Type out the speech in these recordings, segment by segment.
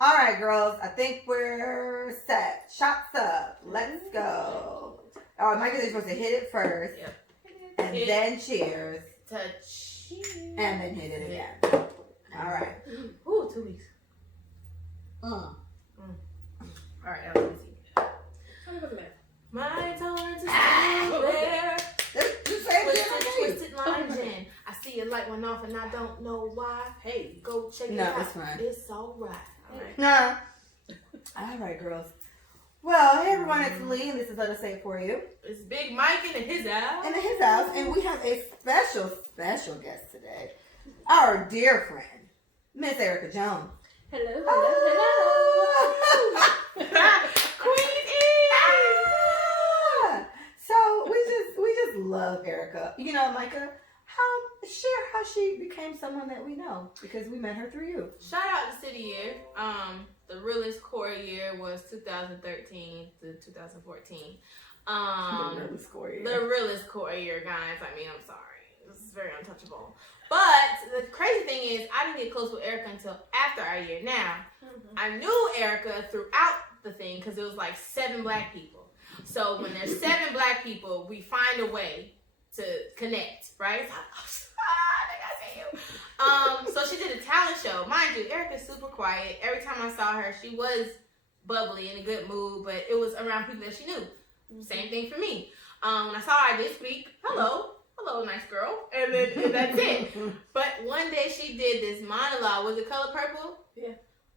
All right, girls. I think we're set. Shots up. Let's go. Oh, Michael is supposed to hit it first. Yep. And then cheers. Touch. And then hit it again. All right. Ooh, 2 weeks. All right, that was easy. My tolerance is still there. Twisted lines in. I see a light went off and I don't know why. Hey, go check it out. No, it's fine. It's all right. All right. No. All right, girls. Well, hey everyone, it's Lee, and this is Let Us Say It For You. It's Big Mike in his house. In his house, and we have a special guest today. Our dear friend, Miss Erica Jones. Hello. Queen E! So we just love Erica. You know, Micah, share how she became someone that we know, because we met her through you. Shout out to City Year. The realest core year was 2013 to 2014. The realest core year. The realest core year, guys. I mean, I'm sorry. This is very untouchable. But the crazy thing is, I didn't get close with Erica until after our year. Now, I knew Erica throughout the thing because it was like 7 black people. So when there's 7 black people, we find a way to connect, right? So she did a talent show. Mind you, Erica's super quiet. Every time I saw her, she was bubbly, in a good mood, but it was around people that she knew. Same thing for me. When I saw her, I did speak. Hello, nice girl. And that's it. But one day she did this monologue. Was it Color Purple? Yeah.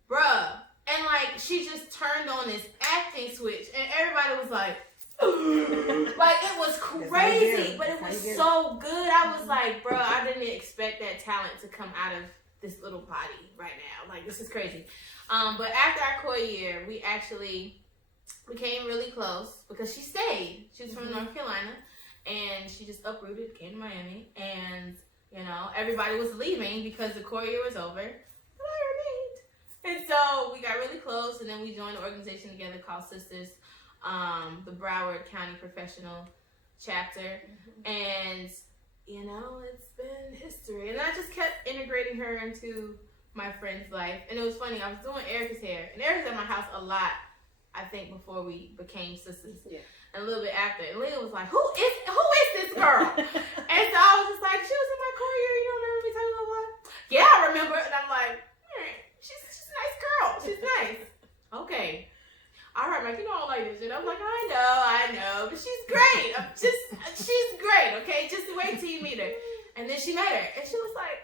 Bruh. And like, she just turned on this acting switch, and everybody was like, like, it was crazy, but it was so good. I was like, bro, I didn't expect that talent to come out of this little body right now. Like, this is crazy. But after our core year, we actually became really close because she stayed. She was from North Carolina, and she just uprooted, came to Miami, and, you know, everybody was leaving because the core year was over, but I remained. And so we got really close, and then we joined an organization together called Sisters, the Broward County Professional Chapter, and, you know, it's been history. And I just kept integrating her into my friend's life. And it was funny, I was doing Erica's hair, and Erica's at my house a lot, I think, before we became sisters. Yeah. And a little bit after. And Leah was like, who is this girl? And so I was just like, she was in my core year, you don't remember me talking about what? Yeah, I remember. And I'm like, she's a nice girl. She's nice. Okay. All right, Mike, you know I don't like this shit. I'm like, I know, but she's great. She's great, okay? Just wait till you meet her. And then she met her, and she was like,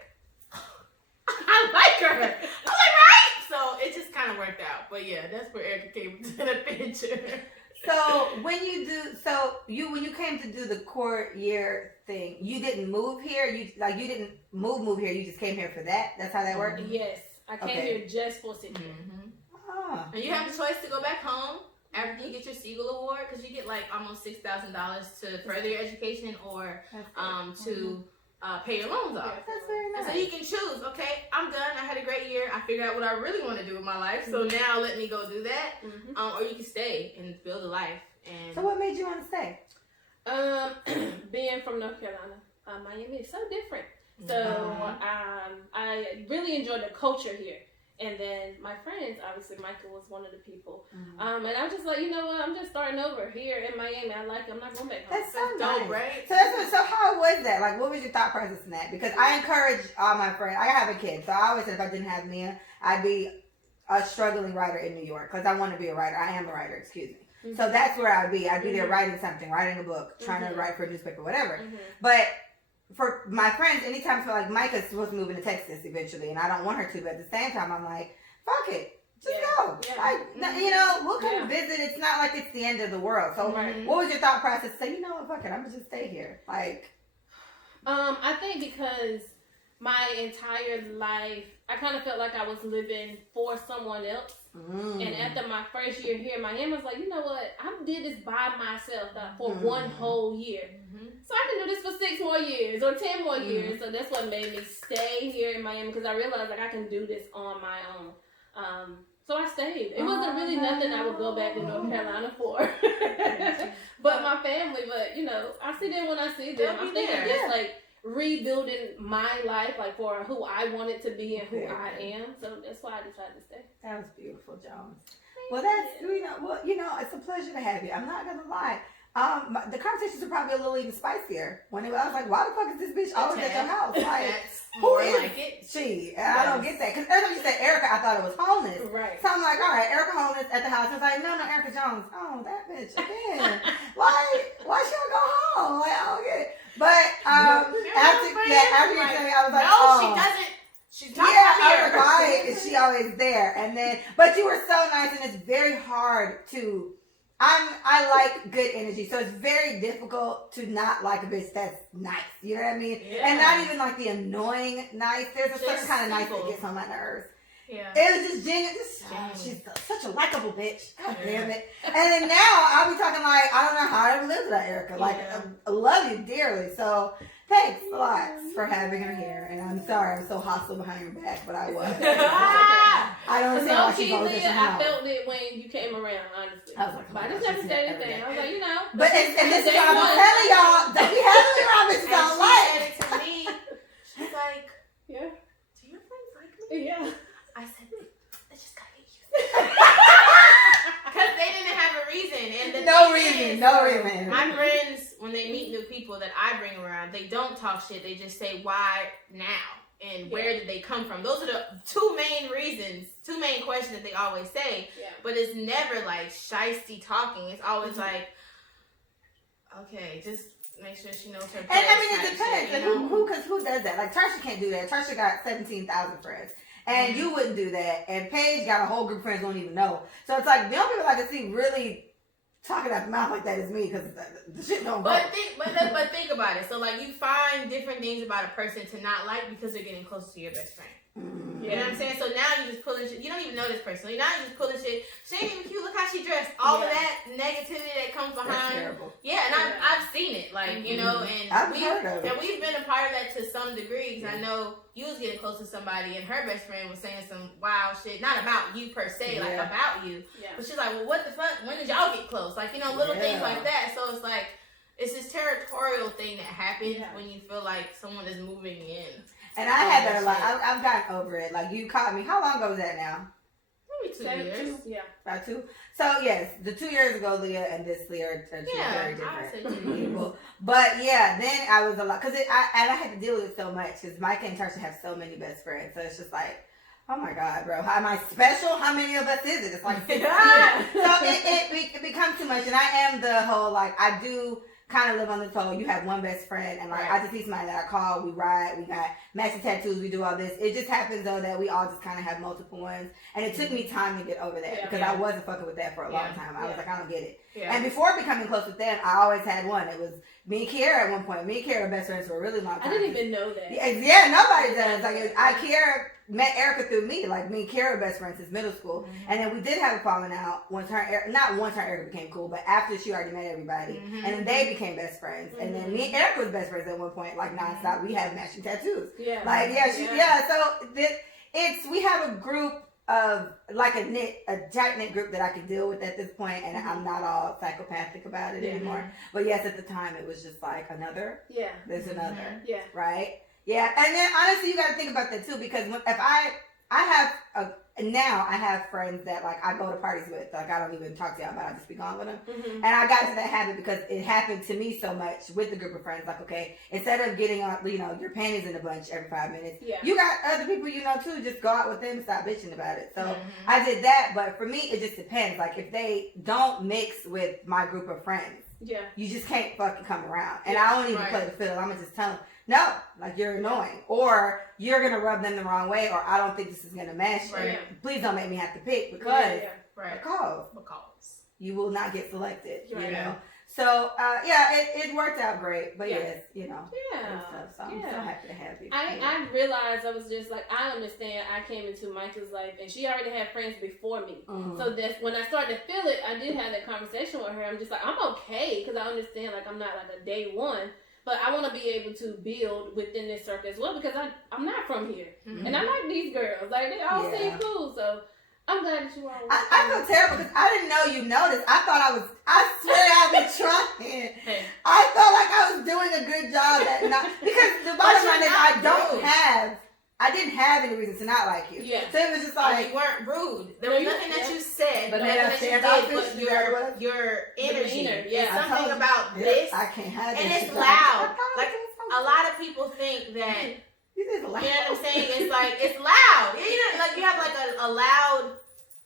I like her. I was like, right? So it just kind of worked out. But yeah, that's where Erica came into the picture. So when you came to do the core year thing, you didn't move here. You didn't move here. You just came here for that. That's how that worked. Yes, I came here just for City Year. And you have the choice to go back home after you get your Siegel Award, because you get like almost $6,000 to further your education or to pay your loans off. That's very nice. And so you can choose, okay, I'm done. I had a great year. I figured out what I really want to do with my life. So now let me go do that. Or you can stay and build a life. And so what made you want to stay? Being from North Carolina, Miami is so different. So I really enjoyed the culture here. And then my friends, obviously Michael was one of the people. And I was just like, you know what, I'm just starting over here in Miami. I like it. I'm not going back home. That's so dope, nice. right? So how was that? Like, what was your thought process in that? Because I encourage all my friends. I have a kid, so I always said if I didn't have Mia, I'd be a struggling writer in New York, because I want to be a writer. I am a writer, excuse me. So that's where I'd be. I'd be there writing something, writing a book, trying to write for a newspaper, whatever. But for my friends, anytime I feel like Micah's supposed to move into Texas eventually, and I don't want her to, but at the same time, I'm like, fuck it. Just go. Like, you know, we'll come visit. It's not like it's the end of the world. So what was your thought process? Say, you know what, fuck it. I'm going to just stay here. Like, I think because my entire life, I kind of felt like I was living for someone else. And after my first year here in Miami, I was like, you know what? I did this by myself for one whole year. So I can do this for 6 more years or 10 more years. So that's what made me stay here in Miami, because I realized like I can do this on my own. So I stayed. It wasn't really nothing I would go back to North Carolina for. But my family, but you know, I see them when I see them. I'm thinking just like rebuilding my life, like for who I wanted to be and who I am. So that's why I decided to stay. That was beautiful, Jones. Well, that's it's a pleasure to have you. I'm not gonna lie. The conversations are probably a little even spicier. I was like, why the fuck is this bitch always at your house? Like, who is like it? She? And I don't get that. Because every time you said Erica, I thought it was homeless. Right. So I'm like, all right, Erica homeless at the house. I was like, no, Erica Jones. Oh, that bitch again. Why she don't go home? Like, I don't get it. But after you told me, I was like, no, she doesn't. She's not I was like, why is she always there? And then, but you were so nice, and it's very hard to. I like good energy, so it's very difficult to not like a bitch that's nice. You know what I mean? Yeah. And not even like the annoying nice. There's a certain kind of nice that gets on my nerves. Yeah. It was just genuine. She's such a likable bitch. God damn it. And then now I'll be talking like, I don't know how I ever lived without Erica. Like, I love you dearly. So thanks a lot for having her here. And I'm sorry I'm so hostile behind your back, but I was. I don't understand why she's always at your house. I felt it when you came around, honestly. I was like, but I just never said anything. I was like, But and this is what I'm telling y'all. Don't be having me around bitches don't like. She said it to me. She's like, yeah. Do your friends like me? Yeah. I said, they just gotta get used to it. Because they didn't have a reason. And no reason. My friends, when they meet new people that I bring around, they don't talk shit. They just say, why now? And where did they come from? Those are the two main questions that they always say. Yeah. But it's never like shiesty talking. It's always like, okay, just make sure she knows her place. And I mean, it depends. Shit, who does that? Like, Tarsha can't do that. Tarsha got 17,000 friends. And you wouldn't do that. And Paige got a whole group of friends who don't even know. So it's like, the only people I can see really talking out the mouth like that is me, because the shit don't go. But think about it. So, like, you find different things about a person to not like because they're getting close to your best friend. Mm-hmm. You know what I'm saying? So now you just pulling shit. You don't even know this person. Now you just pulling shit. She ain't even cute. Look how she dressed. All of that negativity that comes behind. That's terrible. Yeah, and I've seen it. Like, you know, and we've been a part of that to some degree. Because I know you was getting close to somebody and her best friend was saying some wild shit. Not about you per se, like about you. Yeah. But she's like, well, what the fuck? When did y'all get close? Like, you know, little things like that. So it's like, it's this territorial thing that happens when you feel like someone is moving in. And I had that a lot. I've gotten over it. Like, you caught me. How long ago was that now? Maybe 2 years. Yeah. About 2? So, yes, the 2 years ago, Leah and this Leah are two very different people. But, yeah, then I was a lot. Because I had to deal with it so much. Because Micah and Tarsha have so many best friends. So, it's just like, oh, my God, bro. Am I special? How many of us is it? It's like 16. So, it becomes too much. And I am the whole, like, I do kind of live on this whole, you have one best friend, and like I just see somebody that I call, we ride, we got matching tattoos, we do all this. It just happens though that we all just kind of have multiple ones, and it took me time to get over that because I wasn't fucking with that for a long time. I was like, I don't get it. And before becoming close with them, I always had one. It was me and Kiara at one point. Me and Kiara were best friends for a really long time. I didn't even know that. Yeah, nobody does. Like, Kiara met Erica through me. Like, me and Kiara were best friends since middle school. Mm-hmm. And then we did have a falling out not once her Erica became cool, but after she already met everybody. Mm-hmm. And then they became best friends. Mm-hmm. And then me and Erica was best friends at one point, like nonstop. We had matching tattoos. Yeah. Like, so we have a group of like a tight knit group that I can deal with at this point, and I'm not all psychopathic about it anymore. But yes, at the time it was just like another. Yeah. There's another. Yeah. Right. Yeah, and then honestly, you got to think about that too, because if I have friends that like I go to parties with, like I don't even talk to y'all about, I just be gone with them. Mm-hmm. And I got to that habit because it happened to me so much with the group of friends. Like, okay, instead of getting on, your panties in a bunch every 5 minutes, you got other people you know too. Just go out with them, stop bitching about it. So I did that, but for me, it just depends. Like if they don't mix with my group of friends, you just can't fucking come around. And I don't even play the fiddle. I'm gonna just tell them, no, like you're annoying, or you're gonna rub them the wrong way, or I don't think this is gonna mesh. Right. Please don't make me have to pick because you will not get selected. You know. So it worked out great, but yes, so I'm so happy to have you. I realized I was just like, I understand. I came into Micah's life, and she already had friends before me. Mm-hmm. So that's when I started to feel it. I did have that conversation with her. I'm just like, I'm okay because I understand. Like I'm not like a day one. But I want to be able to build within this circle as well because I'm not from here. Mm-hmm. And I like these girls. Like, they all seem cool. So I'm glad that you are. I feel terrible because I didn't know you noticed. I swear I've been trying. Hey. I felt like I was doing a good job at not, because the bottom line is I didn't have any reason to not like you. Yeah. So it was just like, you weren't rude. There was nothing that you said, but nothing that you did, but your energy. Yeah. Something about this. I can't have this. And it's loud. Like, a lot of people think that, you know what I'm saying? It's like, it's loud. You know, like you have like a loud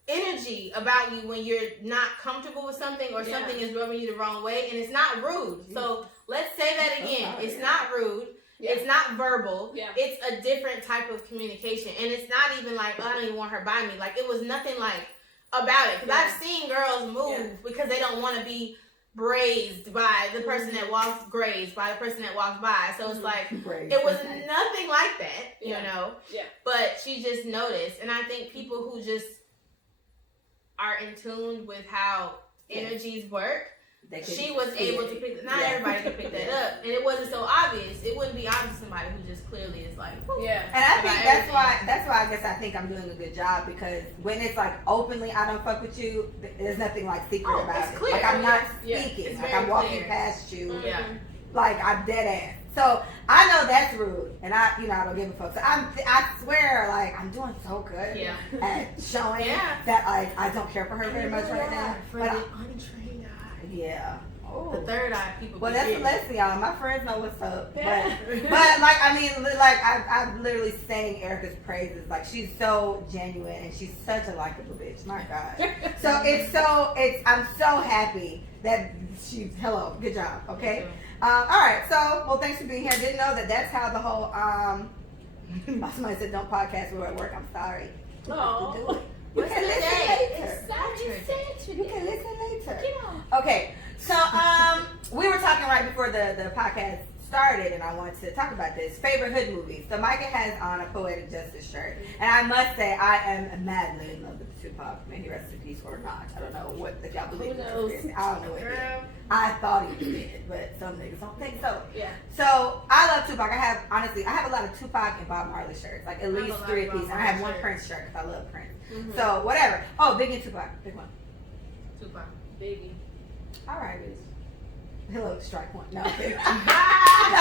energy about you when you're not comfortable with something or something is rubbing you the wrong way, and it's not rude. So let's say that again. It's not rude. Yeah. It's not verbal. Yeah. It's a different type of communication. And it's not even like, oh, I don't even want her by me. Like, it was nothing like about it. Because I've seen girls move because they don't want to be grazed by the person that walks by the person that walks by. So it's like, it was nothing like that, you know? Yeah. But she just noticed. And I think people who just are in tune with how energies work, she was able to pick. Not everybody can pick that up, and it wasn't so obvious. It wouldn't be obvious to somebody who just clearly is like, And I think that's why I guess I think I'm doing a good job, because when it's like openly I don't fuck with you, there's nothing like secret about it. Clear. Like I'm not speaking, like I'm walking past you, like I'm dead ass. So I know that's rude, and I don't give a fuck. So I swear, like I'm doing so good at showing that I don't care for her very much right now. For the untrained eye. Yeah. Oh. The third eye people. Well, that's a lesson, y'all. My friends know what's up. But like, I mean, like, I'm literally saying Erica's praises. Like, she's so genuine, and she's such a likable bitch. My God. I'm so happy that hello, good job, okay? All right, so, well, thanks for being here. Didn't know that's how the whole, somebody said don't podcast when we're at work. I'm sorry. No. You can listen later. You can listen later. Okay. So, we were talking right before the podcast started, and I wanted to talk about this. Favorite hood movies. So, Micah has on a Poetic Justice shirt, and I must say, I am madly in love with Tupac. May he rest in peace or not. I don't know if y'all believe it. I don't know what it is. I thought he did, but some niggas don't think so. Yeah. So, I love Tupac. I have a lot of Tupac and Bob Marley shirts, like at least 3 apiece. And I have one Prince shirt because I love Prince. Mm-hmm. So, whatever. Oh, Biggie and Tupac. Pick one. Tupac. Biggie. All right, bitch. Hello, strike one. No, okay. No,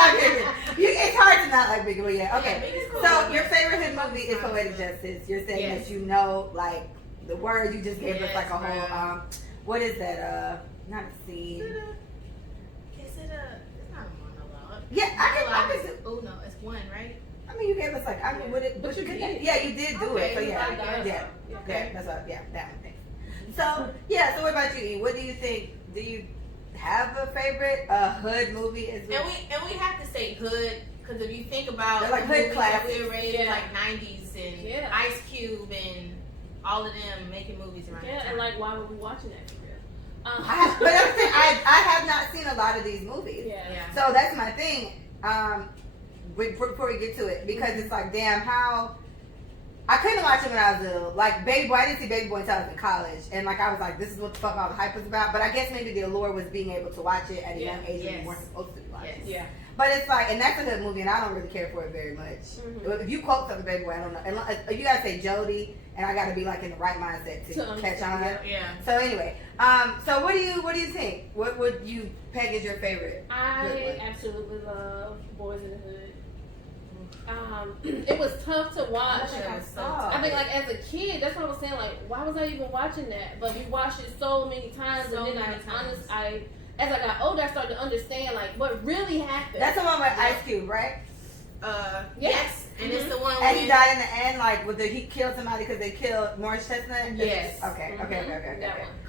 okay. It's hard to not like Biggie, but yeah. Okay. Cool. So your favorite hit movie is Poetic Justice. You're saying that you know, like the words you just gave us, like a whole. What is that? Not a scene. Is it a? It's not a monologue. Yeah, I can. Oh no, it's one, right? I mean, you gave us like but you did. Yeah, you did do it. So yeah. Okay. That's what. Yeah, that one thing. So yeah. So what about you, E? What do you think? Do you have a favorite hood movie as well? And we have to say hood, because if you think about they're like hood classics, we were raised in like 90s and Ice Cube and all of them making movies around. Yeah, and like why were we watching that for real? I have not seen a lot of these movies. Yeah. So that's my thing. Before we get to it, because it's like, damn, how. I couldn't watch it when I was little. Like, Baby Boy, I didn't see Baby Boy until I was in college. And, like, I was like, this is what the fuck all the hype was about. But I guess maybe the allure was being able to watch it at a young age when you weren't supposed to be watching it. Yeah. But it's like, and that's a good movie, and I don't really care for it very much. Mm-hmm. If you quote something, Baby Boy, I don't know. You gotta say Jody, and I gotta be, like, in the right mindset to catch on. Yeah. So, anyway. So, what do you think? What would you peg as your favorite? I absolutely love Boys in the Hood. It was tough to watch. I mean, like as a kid, that's what I was saying. Like, why was I even watching that? But we watched it so many times, and then as I got older, I started to understand like what really happened. That's the one with Ice Cube, right? Yes. And it's the one. And he died in the end, like he killed somebody because they killed Morris Chestnut. Yes. Okay.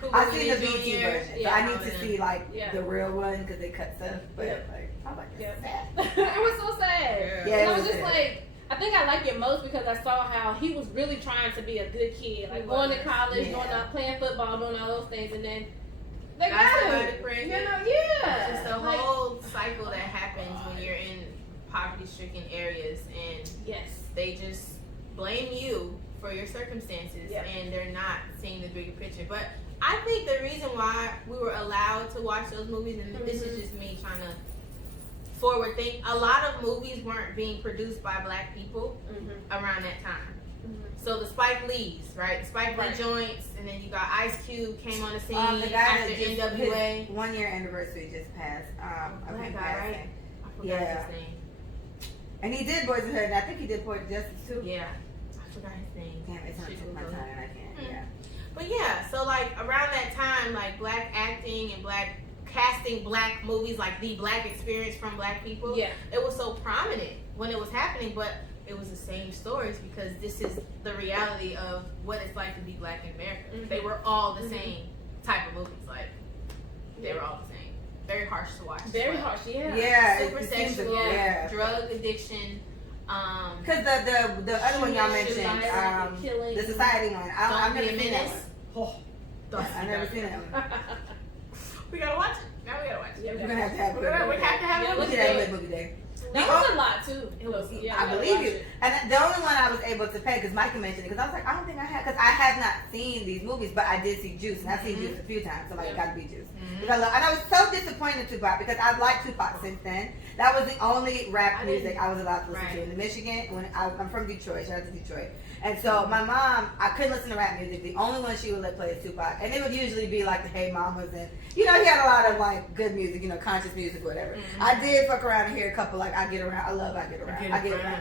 Cool. I've seen the BT version, so I need to see like the real one because they cut stuff. But like, I was like, sad. It was so sad. Yeah. And I was just like, I think I like it most because I saw how he was really trying to be a good kid, like going to college, doing playing football, doing all those things, and then they got him. It's the whole cycle that happens when you're in poverty-stricken areas, and they just blame you for your circumstances, and they're not seeing the bigger picture. But I think the reason why we were allowed to watch those movies, and this is just me trying to forward think. A lot of movies weren't being produced by black people around that time. So the Spike Lees, right? The Spike Lee joints, and then you got Ice Cube came on the scene the guy after NWA. His 1 year anniversary just passed. Of him guy, passing. right? I forgot his name. And he did Boys and Hood, and I think he did Poetic Justice too. Yeah, I forgot his name. Damn, it's not tip my tongue, and I can't. Yeah. But yeah, so like around that time, like black acting and black casting black movies, like the black experience from black people, it was so prominent when it was happening, but it was the same stories because this is the reality of what it's like to be black in America. They were all the same type of movies, like they were all the same. Very harsh to watch. Very harsh, Yeah. Super sexual, drug addiction. Because the other one y'all mentioned, the Society one, I've never seen that one. I've never seen that one. We gotta watch it. Now we gotta watch it. We're gonna have to have it. We have to have it. We should have a movie day. That was a lot too. I believe you. And the only one I was able to pay, because Micah mentioned it, because I was like, I don't think I have, because I have not seen these movies, but I did see Juice, and I've seen Juice a few times, so like, it got to be Juice. And I was so disappointed in Tupac, because I've liked Tupac since then. That was the only rap music I was allowed to listen to in Michigan. When I'm from Detroit, shout out to Detroit. And so my mom, I couldn't listen to rap music. The only one she would let play is Tupac. And it would usually be like the Hey Mamas, and he had a lot of like good music, conscious music, whatever. I did fuck around and hear a couple like I Get Around. I love I Get Around. I Get Around.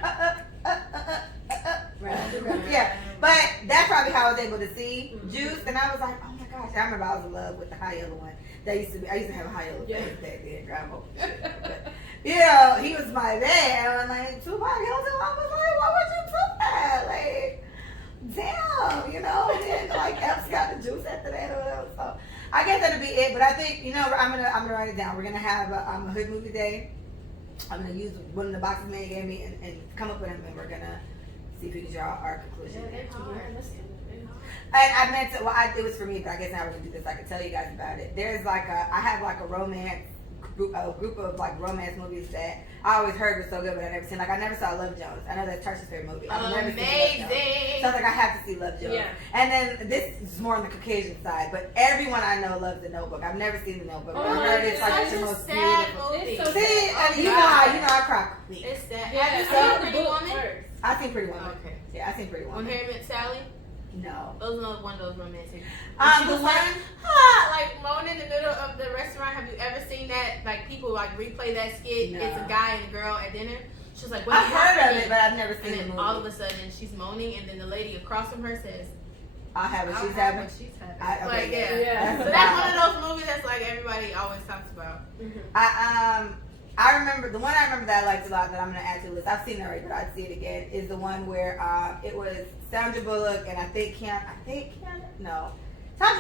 Yeah. But that's probably how I was able to see Juice. And I was like, oh my gosh. I remember I was in love with the High Yellow one. I used to have a High Yellow face back then, grandma. He was my man. And I'm like, Tupac, I was like, why would you do that? Like, damn, and then like Epps got the Juice after that or whatever. So I guess that'll be it. But I think, I'm gonna write it down. We're gonna have a hood movie day. I'm gonna use one of the boxes Manny gave me and come up with them, and we're gonna see if we can draw our conclusion. And I meant to, it was for me, but I guess now we're gonna do this. I can tell you guys about it. There's like I have like a romance group of like romance movies that I always heard was so good, but I never seen. Like I never saw Love Jones. I know that's Tarsha's favorite movie. I've never seen Love Jones. So I was like, I have to see Love Jones. Yeah. And then this is more on the Caucasian side, but everyone I know loves The Notebook. I've never seen The Notebook, but I heard it's like the most beautiful. Movie. So see, you know I cry. It's that. Yeah, have you seen Pretty Woman? I seen Pretty Woman. Okay. Yeah, I seen Pretty Woman. When Harry Met Sally? No. Those are one of those romantic. The one, like moaning in the middle of the restaurant. Have you ever seen that? Like people like replay that skit. No. It's a guy and a girl at dinner. She's like, "What?" I've heard of it, but I've never seen it. the And movie. then all of a sudden, she's moaning, and then the lady across from her says, "I'll have what she's having." Like yeah. So that's one of those movies that's like everybody always talks about. I remember the one I remember that I liked a lot that I'm gonna add to the list. I've seen it already, but I'd see it again. Is the one where it was Sandra Bullock and I think Sandra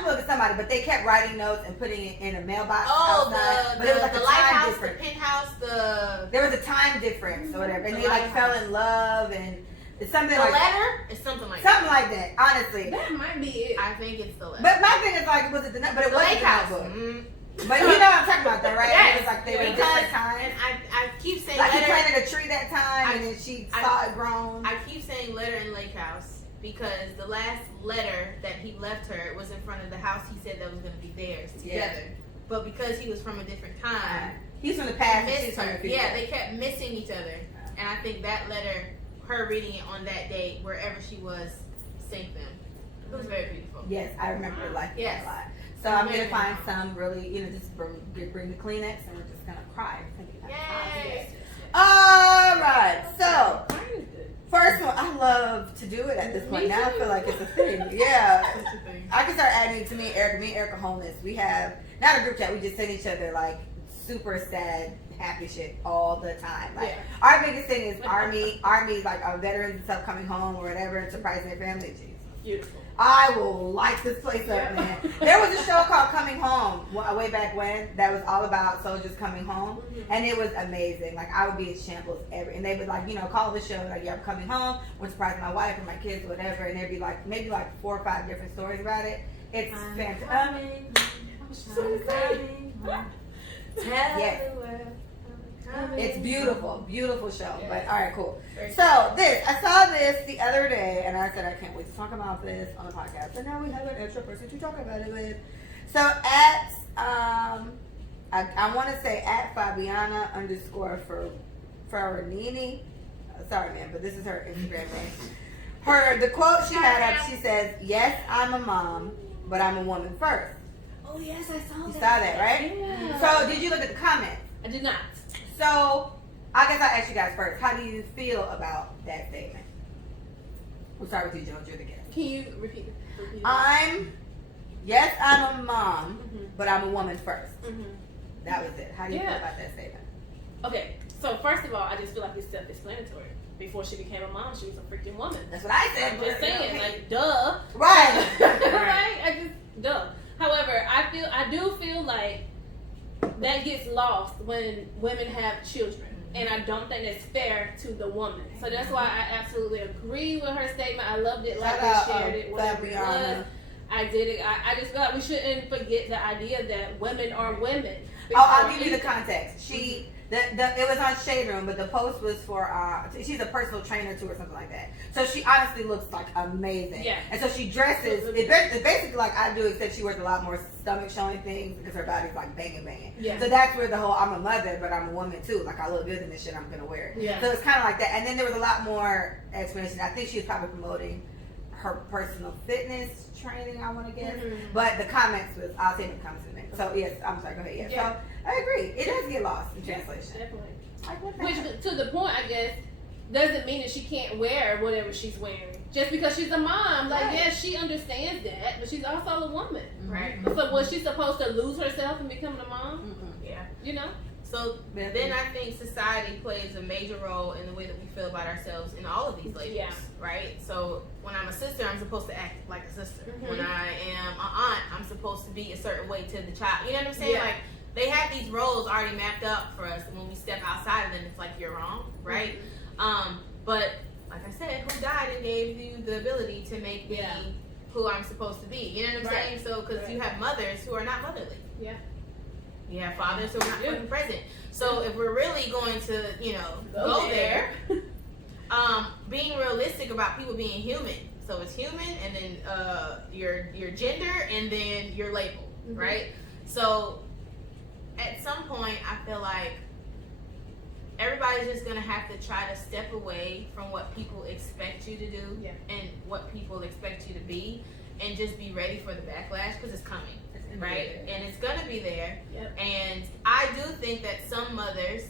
Bullock is somebody, but they kept writing notes and putting it in a mailbox outside. But it was like the a lighthouse, time difference. The penthouse, there was a time difference or whatever, and they like fell in love and it's something the like letter. It's something like something like that. Honestly, that might be it. I think it's the letter. But my thing is like, was it but it the wasn't Lake the Notebook. But you know what I'm talking about, though, right? Yes. It was like they were different times. And I keep saying like letter. he planted a tree that time, and then she saw it grown. I keep saying letter in Lake House because the last letter that he left her was in front of the house. He said that was going to be theirs together, but because he was from a different time, he's from the past. And she's from the future. Yeah, they kept missing each other, and I think that letter, her reading it on that day, wherever she was, synced them. It was very beautiful. Yes, I remember liking that a lot. So I'm gonna find some really, just bring the Kleenex, and we're just gonna cry. Yay! All right. So first one, I love to do it at this point. Now I feel like it's a thing. Yeah, I can start adding it to me and Erica. Me and Erica homeless. We have not a group chat. We just send each other like super sad, happy shit all the time. Like our biggest thing is army, like our veterans and stuff coming home or whatever, and surprising their family. Jeez. Beautiful. I will light this place up, man. There was a show called Coming Home way back when that was all about soldiers coming home, and it was amazing. Like I would be in shambles and they would like call the show like, yeah, I'm coming home, we're surprising my wife and my kids or whatever, and there'd be like maybe like 4 or 5 different stories about it. It's fantastic. Yes. It's beautiful show. Yeah. But all right, cool. So I saw this the other day, and I said I can't wait to talk about this on the podcast. So now we have an extra person to talk about it with. So at I want to say at Fabiana _ Ferranini. Sorry, man, but this is her Instagram name. The quote she had up, she says, "Yes, I'm a mom, but I'm a woman first." Oh yes, I saw that. You saw that, right? Yeah. So did you look at the comments? I did not. So I guess I'll ask you guys first. How do you feel about that statement? We'll start with you, Jones. You're the guest. Can you repeat it? I'm a mom, but I'm a woman first. That was it. How do you feel about that statement? Okay, so first of all, I just feel like it's self-explanatory. Before she became a mom, she was a freaking woman. That's what I said. I'm just saying, like, duh. Right. Right? Duh. However, I do feel like that gets lost when women have children. And I don't think that's fair to the woman. So that's why I absolutely agree with her statement. I loved it, like I shared it, whatever it was. I did it. I just feel like we shouldn't forget the idea that women are women. I'll give you the context. It was on Shade Room, but the post was for she's a personal trainer too or something like that. So she honestly looks like amazing. Yeah. And so she dresses. It's basically like I do, except she wears a lot more stomach showing things because her body's like banging. Yeah. So that's where the whole I'm a mother, but I'm a woman too. Like I look good in this shit, I'm gonna wear it. Yeah. So it's kind of like that. And then there was a lot more explanation. I think she was probably promoting her personal fitness training, I want to guess. But the comments was, I'll say the comments in a minute. So yes, I'm sorry, go ahead. Yes. Yeah. So I agree. It does get lost in translation. Definitely. Which, to the point, I guess, doesn't mean that she can't wear whatever she's wearing. Just because she's a mom. Like, yes, she understands that, but she's also a woman. Right. So was she supposed to lose herself and become a mom? Yeah. You know? So then I think society plays a major role in the way that we feel about ourselves in all of these labels, right? So when I'm a sister, I'm supposed to act like a sister. When I am an aunt, I'm supposed to be a certain way to the child. You know what I'm saying? Yeah. Like they have these roles already mapped up for us, and when we step outside of them, it's like you're wrong, right? But like I said, who died and gave you the ability to make me who I'm supposed to be? You know what I'm saying? So because you have mothers who are not motherly. Yeah. You have fathers who are not fucking present. So if we're really going to, go there, being realistic about people being human. So it's human, and then your gender, and then your label, right? So at some point, I feel like everybody's just gonna have to try to step away from what people expect you to do and what people expect you to be, and just be ready for the backlash because it's coming. Right? And it's going to be there. Yep. And I do think that some mothers,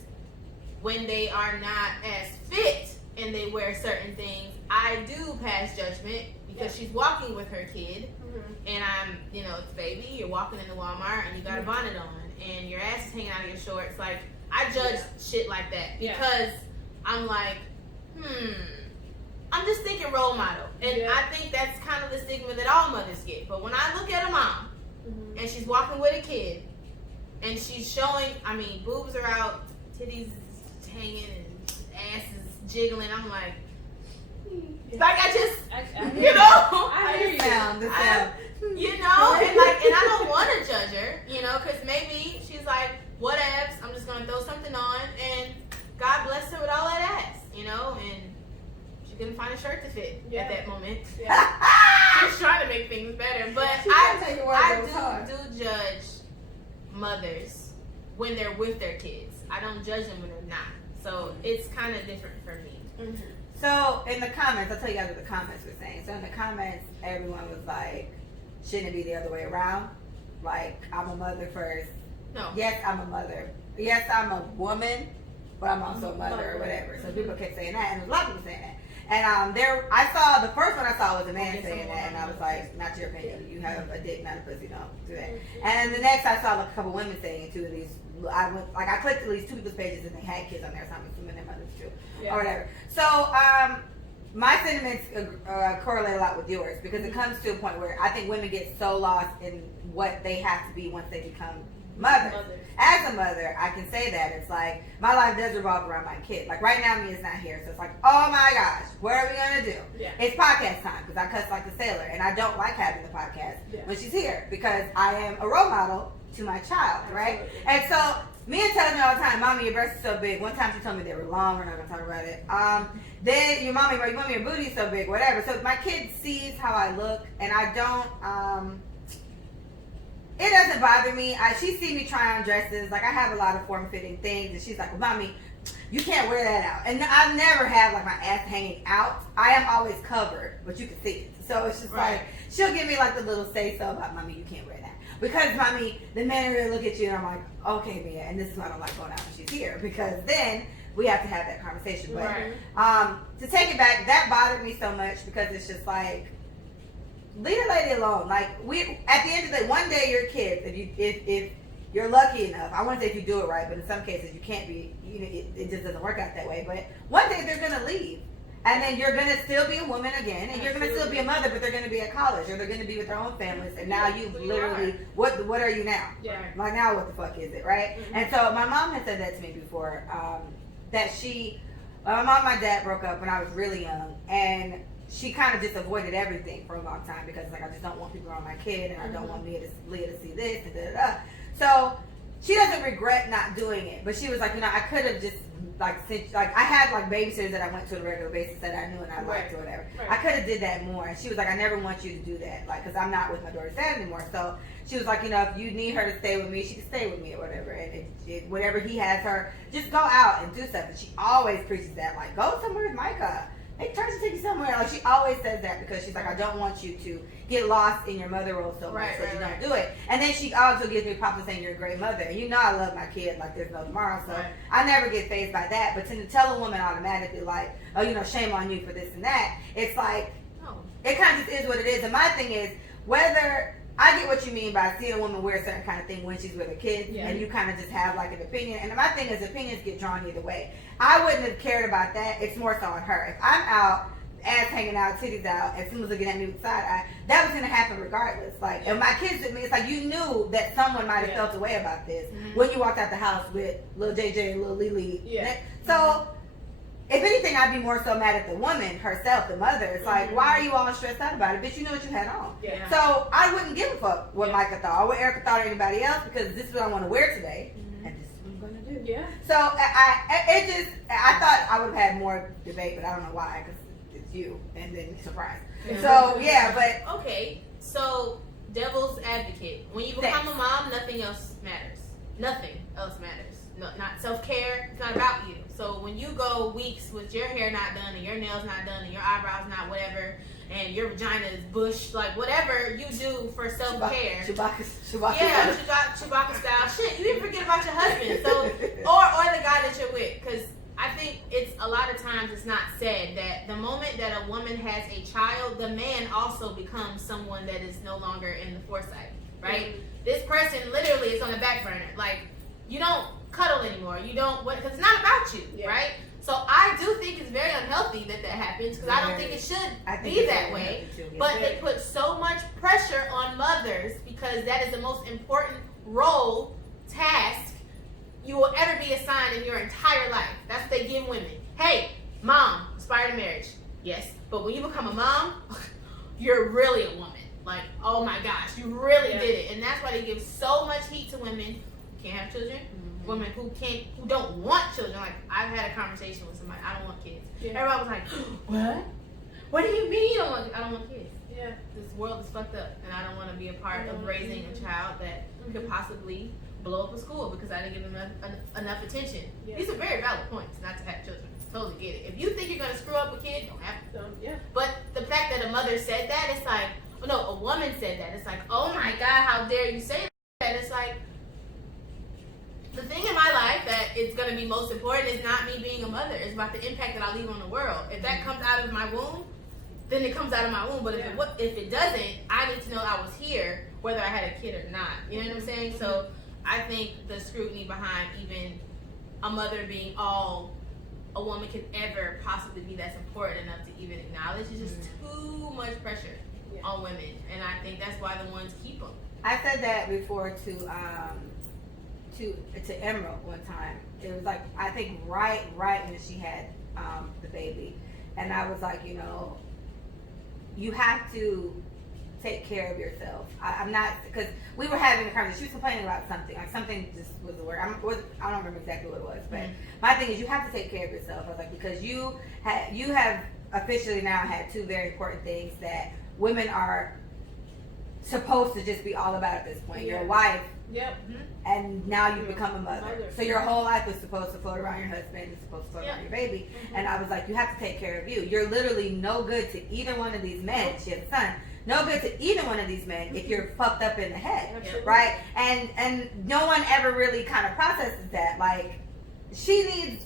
when they are not as fit and they wear certain things, I do pass judgment because she's walking with her kid. And I'm, it's baby, you're walking into Walmart and you got a bonnet on and your ass is hanging out of your shorts. Like, I judge shit like that because I'm like, I'm just thinking role model. And I think that's kind of the stigma that all mothers get. But when I look at a mom, and she's walking with a kid, and she's showing, boobs are out, titties hanging, and ass is jiggling. I'm like, I hear you. And I don't want to judge her, because maybe she's like, whatevs, I'm just gonna throw something on, and God bless her with all that ass, and she couldn't find a shirt to fit at that moment. She's trying to make things better, but I do judge mothers when they're with their kids. I don't judge them when they're not. So it's kind of different for me. So in the comments, I'll tell you guys what the comments were saying. So in the comments, everyone was like, shouldn't it be the other way around? Like, I'm a mother first. No. Yes, I'm a mother. Yes, I'm a woman, but I'm also a mother or whatever. So people kept saying that, and there's a lot of people saying that. And I saw, the first one I saw was a man saying that, and I was like, not your opinion. You have a dick, not a pussy, don't do that. And the next I saw like a couple women saying it too, and these, I clicked at least two people's pages and they had kids on there, so I'm assuming their mothers too, or whatever. So, my sentiments correlate a lot with yours, because it comes to a point where I think women get so lost in what they have to be once they become mothers. As a mother, I can say that it's like my life does revolve around my kid. Like right now, Mia's not here, so it's like, oh my gosh, what are we gonna do? It's podcast time because I cuss like a sailor, and I don't like having the podcast when she's here because I am a role model to my child, right? And so Mia tells me all the time, "Mommy, your breasts are so big." One time she told me they were long. We're not gonna talk about it. Then your mommy, your booty's so big, whatever. So my kid sees how I look, and I don't. it doesn't bother me. She see me try on dresses. Like I have a lot of form-fitting things, and she's like, "Well, mommy, you can't wear that out." And I've never had like my ass hanging out. I am always covered, but you can see it. So it's just like she'll give me like the little say so about, "Mommy, you can't wear that." Because, mommy, the men are going to look at you and I'm like, okay, Mia, and this is why I don't like going out when she's here. Because then we have to have that conversation. But to take it back, that bothered me so much because it's just like, leave the lady alone. Like, at the end of the day, one day you're kids. If you're lucky enough, I want to say if you do it right, but in some cases you can't be, it just doesn't work out that way. But one day they're going to leave. And then you're going to still be a woman again, and you're going to still be a mother, but they're going to be at college, or they're going to be with their own families, and now you've literally, what are you now? Yeah. Like, now what the fuck is it, right? Mm-hmm. And so my mom had said that to me before, that my mom and my dad broke up when I was really young, and she kind of just avoided everything for a long time, because, like, I just don't want people around my kid, and I don't want Leah to see this, and da-da-da. So she doesn't regret not doing it, but she was like, I could have just, since I had babysitters that I went to on a regular basis that I knew and I liked or whatever. I could have did that more. And she was like, I never want you to do that, because I'm not with my daughter's dad anymore. So she was like, if you need her to stay with me, she can stay with me or whatever. And whatever he has her, just go out and do something. She always preaches that, like, go somewhere with Micah. They try to take you somewhere. Like, she always says that because she's like, I don't want you to get lost in your mother role so much that you don't do it. And then she also gives me props saying you're a great mother. And I love my kid like there's no tomorrow. So I never get fazed by that. But to tell a woman automatically like, oh, shame on you for this and that, it's like, it kind of just is what it is. And my thing is, whether I get what you mean by seeing a woman wear a certain kind of thing when she's with her kids, and you kind of just have like an opinion. And my thing is, opinions get drawn either way. I wouldn't have cared about that. It's more so on her. If I'm out, ass hanging out, titties out, and someone's looking at me with side eye, that was gonna happen regardless. Like, if my kids with me, it's like you knew that someone might have felt a way about this when you walked out the house with little JJ and little Lily. So, if anything, I'd be more so mad at the woman herself, the mother. It's like, why are you all stressed out about it? Bitch, you know what you had on. So I wouldn't give a fuck what Micah thought or what Erica thought or anybody else, because this is what I want to wear today, and this is what I'm gonna do. So I thought I would have had more debate, but I don't know why, because it's you, and then surprise. So but okay. So devil's advocate, when you become a mom, nothing else matters. Nothing else matters. No, not self-care. It's not about you. So when you go weeks with your hair not done and your nails not done and your eyebrows not whatever and your vagina is bushed, like whatever you do for self-care. Chewbacca. Yeah, Chewbacca style. Shit, you didn't forget about your husband. So or the guy that you're with, because I think it's a lot of times it's not said that the moment that a woman has a child, the man also becomes someone that is no longer in the foresight, right? This person literally is on the back burner. Like, you don't cuddle anymore. You don't, because it's not about you, right? So I do think it's very unhealthy that happens, because I don't think it should be that way. But they put so much pressure on mothers because that is the most important role, task you will ever be assigned in your entire life. That's what they give women. Hey, mom, aspire to marriage. Yes. But when you become a mom, you're really a woman. Like, oh my gosh, you really did it. And that's why they give so much heat to women who can't have children, women who don't want children. Like, I've had a conversation with somebody, I don't want kids. Everybody was like, what? What do you mean you don't want kids? I don't want kids. This world is fucked up, and I don't want to be a part of raising a child that could possibly blow up a school because I didn't give them enough attention. These are very valid points, not to have children. Totally get it. If you think you're going to screw up a kid, don't have to. But the fact that a mother said that, it's like, oh no, a woman said that. It's like, oh my God, how dare you say that? It's like, the thing in my life that is going to be most important is not me being a mother. It's about the impact that I leave on the world. If that comes out of my womb, then it comes out of my womb. But if it doesn't, I need to know I was here, whether I had a kid or not. You know what I'm saying? So I think the scrutiny behind even a mother being all a woman could ever possibly be that's important enough to even acknowledge is just too much pressure on women. And I think that's why the ones keep them. I said that before to Emerald one time. It was like, I think right when she had the baby, and I was like, you have to take care of yourself. I'm not, because we were having a conversation. She was complaining about something, like something just was the word. I don't remember exactly what it was, but my thing is, you have to take care of yourself. I was like, because you have officially now had two very important things that women are supposed to just be all about at this point. Yeah. You're a wife. Yep. And now you've become a mother. So your whole life was supposed to float around your husband, it's supposed to float around your baby. And I was like, you have to take care of you. You're literally no good to either one of these men. She has a son. No good to either one of these men if you're fucked up in the head. Absolutely. Right? And no one ever really kind of processes that. Like, you need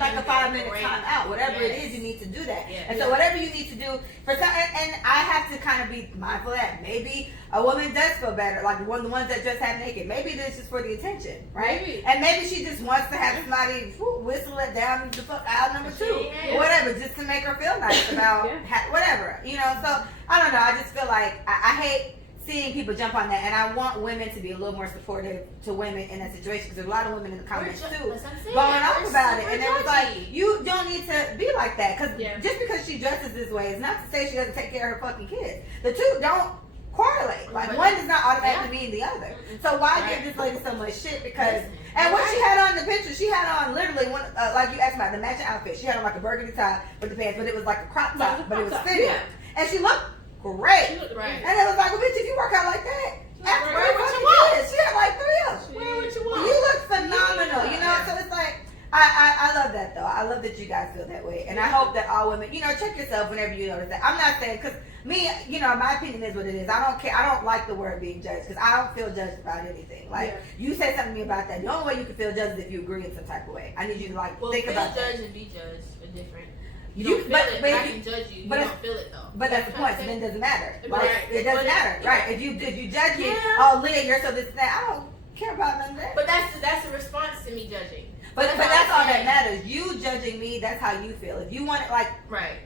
like a 5-minute time out. Whatever it is, you need to do that. And so whatever you need to do for some, and I have to kind of be mindful of that. Maybe a woman does feel better, like the ones that just have naked. Maybe this is for the attention, right? Maybe. And maybe she just wants to have somebody whistle it down the fuck out number 2, or whatever, just to make her feel nice about whatever, you know. So I don't know. I just feel like I hate seeing people jump on that, and I want women to be a little more supportive to women in that situation, because there's a lot of women in the comments too going off about it, and it was like, you don't need to be like that, because just because she dresses this way is not to say she doesn't take care of her fucking kids. The two don't correlate. Like, one does not automatically mean the other. So why give this lady so much shit? Because and what she had on in the picture, she had on literally one, like you asked about the matching outfit. She had on like a burgundy top with the pants, but it was like a crop top, but it was fitted, and she looked great. Right. And it was like, well, bitch, if you work out like that, ask wear her what what you you want. want. She had like 3 of them. Wear what you want. You look phenomenal, you know? So it's like, I love that though. I love that you guys feel that way. And I hope that all women, you know, check yourself whenever you notice that. I'm not saying, because me, you know, my opinion is what it is. I don't care. I don't like the word being judged, because I don't feel judged about anything. Like, you say something to me about that. The only way you can feel judged is if you agree in some type of way. I need you to like think about that. Feel judged and be judged are different. You don't but feel it, but I can judge you. You don't feel it though. But that's the point. Then it doesn't matter. Like, Right. it doesn't matter, right? If you judge me, oh Leah, you're so this and that. I don't care about none of that. But that's a response to me judging. But that's all that matters. You judging me, that's how you feel. If you want it, like,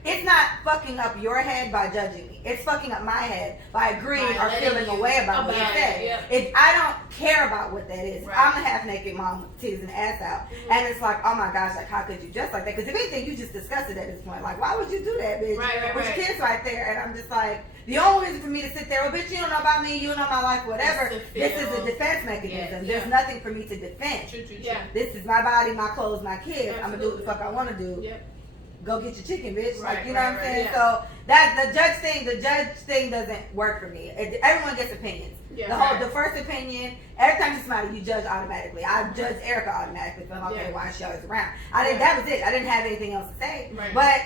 it's not fucking up your head by judging me. It's fucking up my head by agreeing or feeling a way about what you said. If I don't care about what that is, I'm a half-naked mom with titties and ass out, and it's like, oh my gosh, like, how could you dress like that? Because if anything, you just discussed it at this point. Like, why would you do that, bitch? With your kids right there, and I'm just like, the only reason for me to sit there, well, bitch, you don't know about me, you don't know my life, whatever. This is a defense mechanism. There's nothing for me to defend. True. This is my body, my clothes, my kids. I'm gonna do what the fuck I want to do. Go get your chicken, bitch. Like, you know what I'm saying? So that the judge thing doesn't work for me. Everyone gets opinions. The first opinion, every time you see somebody, you judge automatically. I judge Erica automatically. So I'm like, okay, why is she always around? That was it. I didn't have anything else to say. But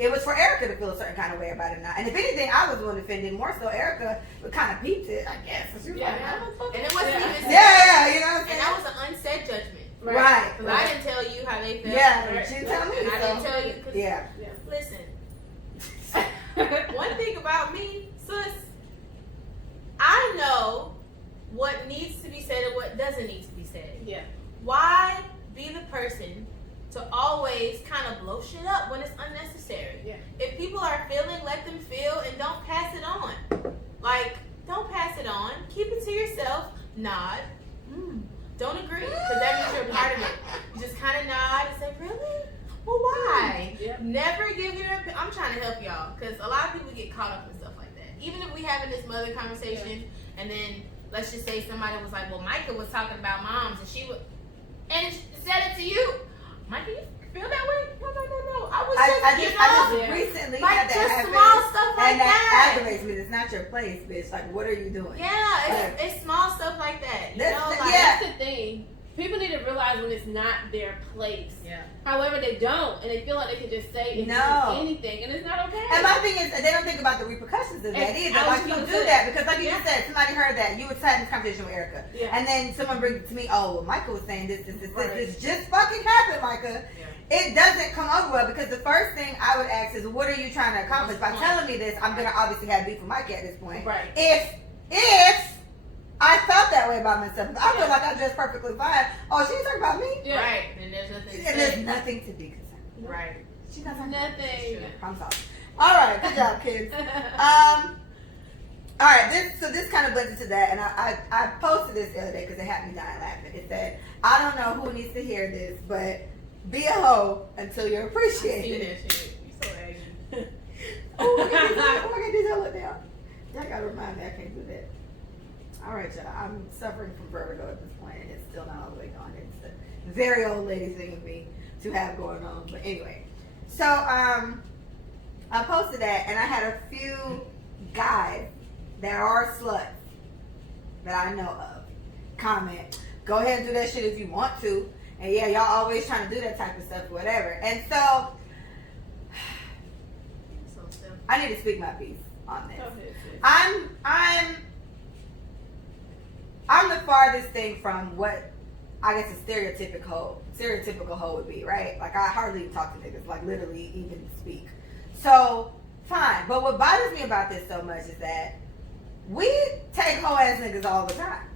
it was for Erica to feel a certain kind of way about it now. And if anything, I was the one offended more so. Erica kind of peeped it, I guess. She was like, and it wasn't even said. Yeah, you know what I'm saying? And that was an unsaid judgment. Right. Because I didn't tell you how they felt. Yeah, she didn't tell me. And I didn't tell you. Listen, one thing about me, sis, I know what needs to be said and what doesn't need to be said. Why be the person to always kind of blow shit up when it's unnecessary? If people are feeling, let them feel, and don't pass it on. Like, don't pass it on. Keep it to yourself. Nod. Don't agree, because that means you're a part of it. You just kind of nod and say, really? Well, why? Never give your opinion. I'm trying to help y'all, because a lot of people get caught up in stuff like that. Even if we having this mother conversation, and then let's just say somebody was like, well, Micah was talking about moms, and she would, and said it to you. Micah, you feel that way? No. I just recently like had that just happen, small stuff like and that. aggravates me. It's not your place, bitch. Like, what are you doing? Yeah, it's small stuff like that. You know, like, that's the thing. People need to realize when it's not their place. However, they don't, and they feel like they can just say anything, and it's not okay. And my thing is, they don't think about the repercussions of that either. Like, you do that because, like you just said, somebody heard that. You were having this conversation with Erica, and then someone brings it to me. Oh, well, Micah was saying this just fucking happened, Micah. It doesn't come over well, because the first thing I would ask is, what are you trying to accomplish by telling me this? I'm gonna obviously have beef with Micah at this point. If I felt that way about myself, I feel like I dressed perfectly fine. Oh, she's talking about me? Right. And there's nothing to there's nothing to be concerned. Right. She does nothing. I'm sorry. All right, good job, kids. All right, this kind of blends into that, and I posted this the other day because it had me dying laughing. It said, I don't know who needs to hear this, but be a hoe until you're appreciated. I see that shit. You so angry. I got these hella down. Y'all gotta remind me I can't do that. All right, y'all. I'm suffering from vertigo at this point, and it's still not all the way gone. It's a very old lady thing of me to have going on. But anyway, so I posted that, and I had a few guys there are sluts that I know of. Comment. Go ahead and do that shit if you want to. And yeah, y'all always trying to do that type of stuff, whatever. And so, I need to speak my piece on this. I'm the farthest thing from what I guess a stereotypical hoe would be, right? Like, I hardly even talk to niggas, like literally even speak. So, fine. But what bothers me about this so much is that we take hoe ass niggas all the time,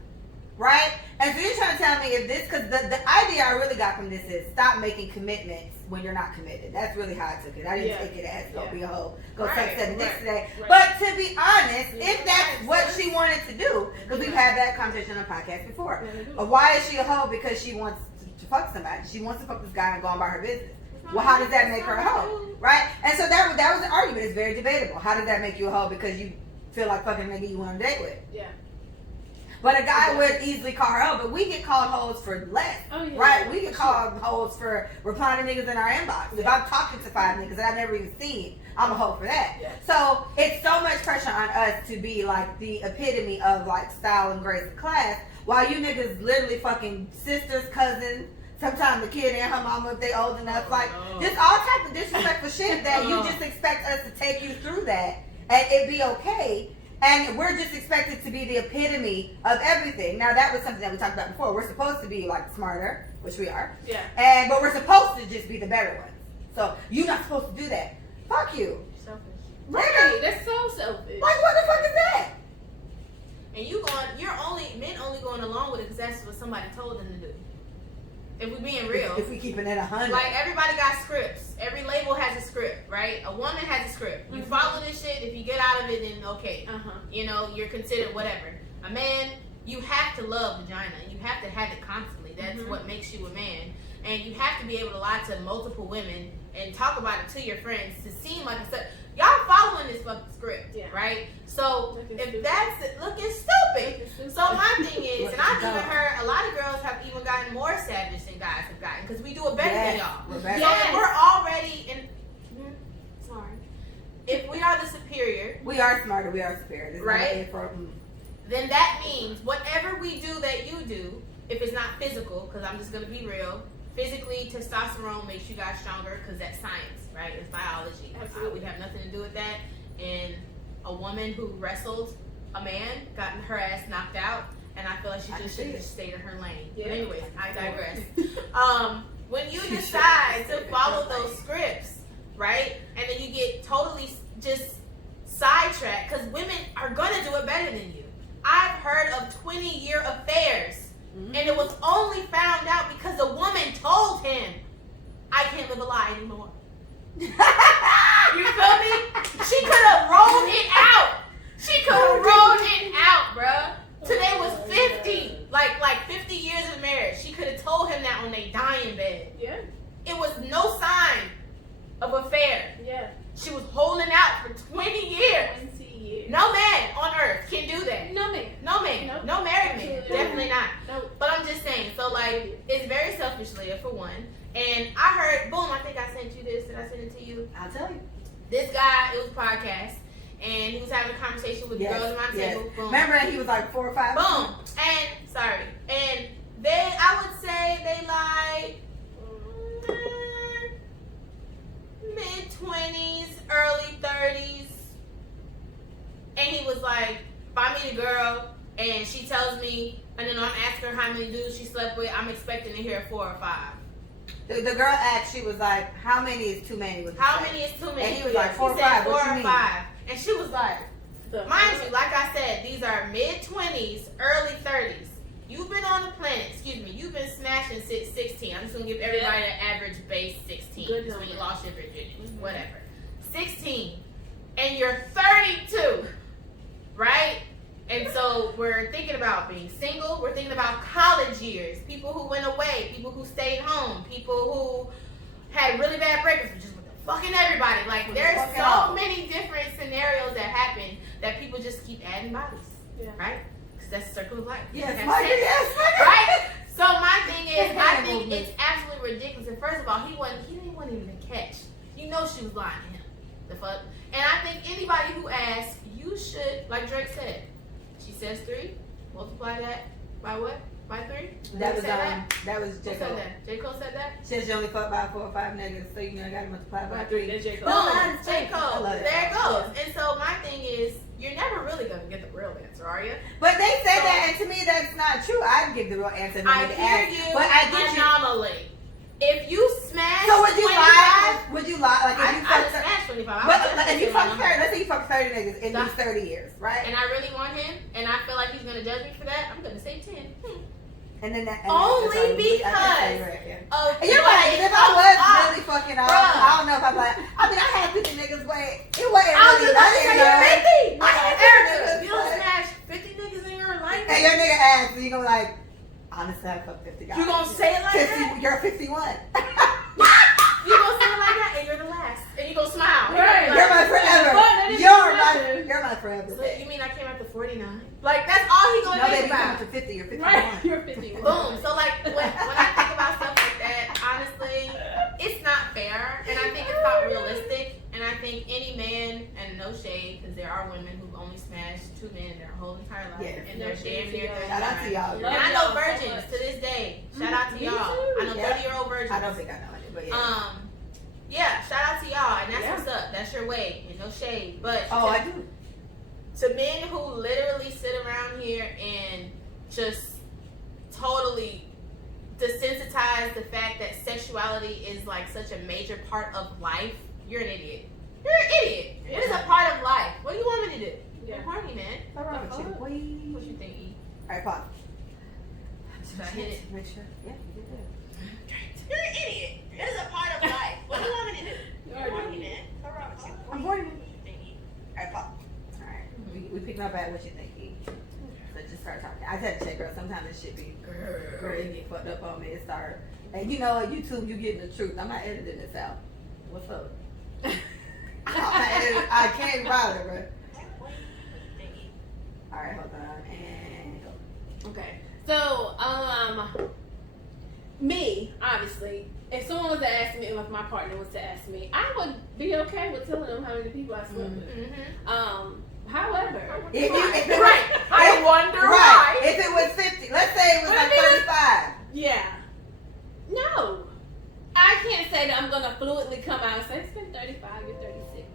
right? And so you're trying to tell me if this, because the idea I really got from this is stop making commitments when you're not committed. That's really how I took it. I didn't take it as go be a hoe, go text 7 dicks today. Right. But to be honest, if that's what she wanted to do, because we've had that conversation on the podcast before. Why is she a hoe? Because she wants to fuck somebody. She wants to fuck this guy and go on about her business. Well, how does that make her a hoe? Right? And so that was an argument. It's very debatable. How does that make you a hoe? Because you feel like fucking nigga you want to date with. Yeah. But a guy would easily call her hoe, but we get called hoes for less, right? We get called hoes for replying to niggas in our inbox. If I'm talking to 5 niggas that I've never even seen, I'm a hoe for that. Yeah. So it's so much pressure on us to be like the epitome of like style and grace and class, while you niggas literally fucking sisters, cousins, sometimes the kid and her mama if they old enough, like just all type of disrespectful shit that you just expect us to take you through that and it be okay. And we're just expected to be the epitome of everything. Now that was something that we talked about before. We're supposed to be like smarter, which we are. Yeah. But we're supposed to just be the better ones. So you're not supposed to do that. Fuck you. Selfish. Right. That's so selfish. Like what the fuck is that? And men only going along with it because that's what somebody told them to do. If we're being real. If we keeping it 100. Like, everybody got scripts. Every label has a script, right? A woman has a script. You follow this shit. If you get out of it, then okay. You know, you're considered whatever. A man, you have to love vagina. You have to have it constantly. That's what makes you a man. And you have to be able to lie to multiple women and talk about it to your friends to seem like a... Y'all following this fucking script, right? So, if that's it, looking stupid. So, my thing is, and I've even heard a lot of girls have even gotten more savage than guys have gotten because we do it better than y'all. So, if we're already in... Sorry. If we are the superior... We are smarter, we are superior. This right? Then that means whatever we do that you do, if it's not physical, because I'm just going to be real, physically, testosterone makes you guys stronger because that's science, right? It's biology. We have nothing to do with that. And a woman who wrestled a man, gotten her ass knocked out, and I feel like she just should have stayed in her lane. Yeah. But anyways, I digress. When you decide to follow those scripts, right, and then you get totally just sidetracked, because women are going to do it better than you. I've heard of 20-year affairs. And it was only found out because a woman told him, I can't live a lie anymore. You feel me? She could have rolled it out. She could have rolled it out, bruh. Today was 50. Like 50 years of marriage. She could have told him that on their dying bed. Yeah. It was no sign of affair. Yeah. She was holding out for 20 years. 20 years. No man on earth can do that. No man. No man. Nope. No married man. Definitely not. Nope. But I'm just saying, so like, it's very selfish, Leah, for one. And I heard, boom, I think I sent you this. Did I send it to you? I'll tell you. This guy, it was a podcast, and he was having a conversation with the girls around the table. Boom. Remember he was like 4 or 5? Boom. And they, I would say they like mid-20s, early 30s. And he was like, if I meet a girl and she tells me, and then I'm asking her how many dudes she slept with, I'm expecting to hear 4 or 5. The girl asked, she was like, how many is too many? How many is too many? And he was like, 4 or 5. 4 What you or mean? 5. And she was like, mind you, like I said, these are mid-20s, early 30s. You've been on the planet, you've been smashing since 16. I'm just going to give everybody an average base 16. That's when you lost your virginity. Whatever. 16. And you're 32. Right? And so we're thinking about being single. We're thinking about college years. People who went away. People who stayed home. People who had really bad breakups, which is with the fucking everybody. Like, there's so many different scenarios that happen that people just keep adding bodies. Yeah. Right? Because that's the circle of life. Yes, yes. Right? So my thing is, I think it's absolutely ridiculous. And first of all, he didn't even catch. You know she was lying to him. The fuck? And I think anybody who asks, you you should, like Drake said, she says 3, multiply that by what? By 3? That was Who J. said Cole. that? J. Cole said that? Says you only fuck by 4 or 5 niggas, so you know, gotta multiply by 3. That's J. Cole. Boom, J. Cole. I love There it that. goes. And so my thing is, you're never really gonna get the real answer, are you? But they say that, and to me, that's not true. I'd give the real answer. I hear you. But I get you. Anomaly. If you smash So would you 25, lie? Would you lie? Like if you I fuck, would smash 25. but if you fuck 30, let's say you fuck 30 niggas in these 30 years, right? and I really want him, and I feel like he's gonna judge me for that, I'm gonna say 10. And then that Only that's because of of you're right. If I was really fucking off, Bruh. I don't know if I'm like. I mean, I had 50 niggas, but it wasn't I was really just about to nothing. say 50. I had Erica, 50 you don't niggas, smash 50 niggas in your life. and your nigga asked, and you gonna like, honestly, I fucked 50 guys. You gonna say it like 50, that? You're 51. You gonna say it like that, and you're the last, and you gonna smile. Right. You're my forever. But You're my forever. So you mean I came after 49? Like that's all he gonna No, think baby, you come about. to 50. You're 51. Right, you're 50. Boom. So like when I think about stuff like that, honestly, it's not fair, and I think it's not realistic. And I think any man, and no shade, because there are women who've only smashed 2 men in their whole entire life, Yeah. and they're damn near 39. Shout out to y'all. And I know virgins to this day. Shout out to Me y'all. too. I know Yeah. 30-year-old virgins. I don't think I know it, but yeah. Yeah. Shout out to y'all, and that's Yeah. what's up. That's your way, and no shade. But Oh, I do. to men who literally sit around here and just totally desensitize the fact that sexuality is like such a major part of life, you're an idiot. You're an idiot. It is a part of life. What do you want me to do? Yeah. I'm horny, man. What's wrong with you? fuck? What you think, E? All right, pause. Should I hit it? Make sure. Yeah, you did good. You're an idiot. It is a part of life. What do you want me to do? You already horny, did. man. What's wrong with you? I'm horny. What you think, E? All right, pause. All right, we picking up at what you think. E. Let's just start talking. I had to check, girl. Sometimes this shit be girl, it get fucked up on me. It start, and you know, on YouTube, you getting the truth. I'm not editing this out. What's up? I can't bother, bro. All right, hold on, and go. Okay. So, me, obviously, if someone was to ask me, if my partner was to ask me, I would be okay with telling them how many people I slept with. Mm-hmm. However, If it Right. I wonder why. If it was 50, let's say it was like 35. yeah, no, I can't say that I'm gonna fluidly come out and say it's been 35, you're 36.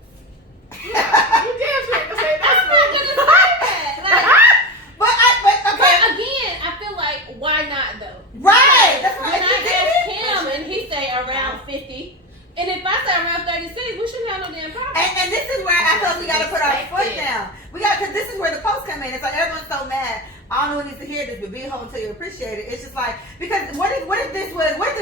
Yeah, you damn sure can say I'm not that. gonna say that. But But okay, again, I feel like why not though? right. That's When what I ask him and he say around 50, and if I say around 36, we shouldn't have no damn problem. And this is where I feel like we got to put our foot down. We got, because this is where the posts come in. It's like everyone's so mad. I don't know who needs to hear this, but be a hoe until you appreciate it. It's just like, because what if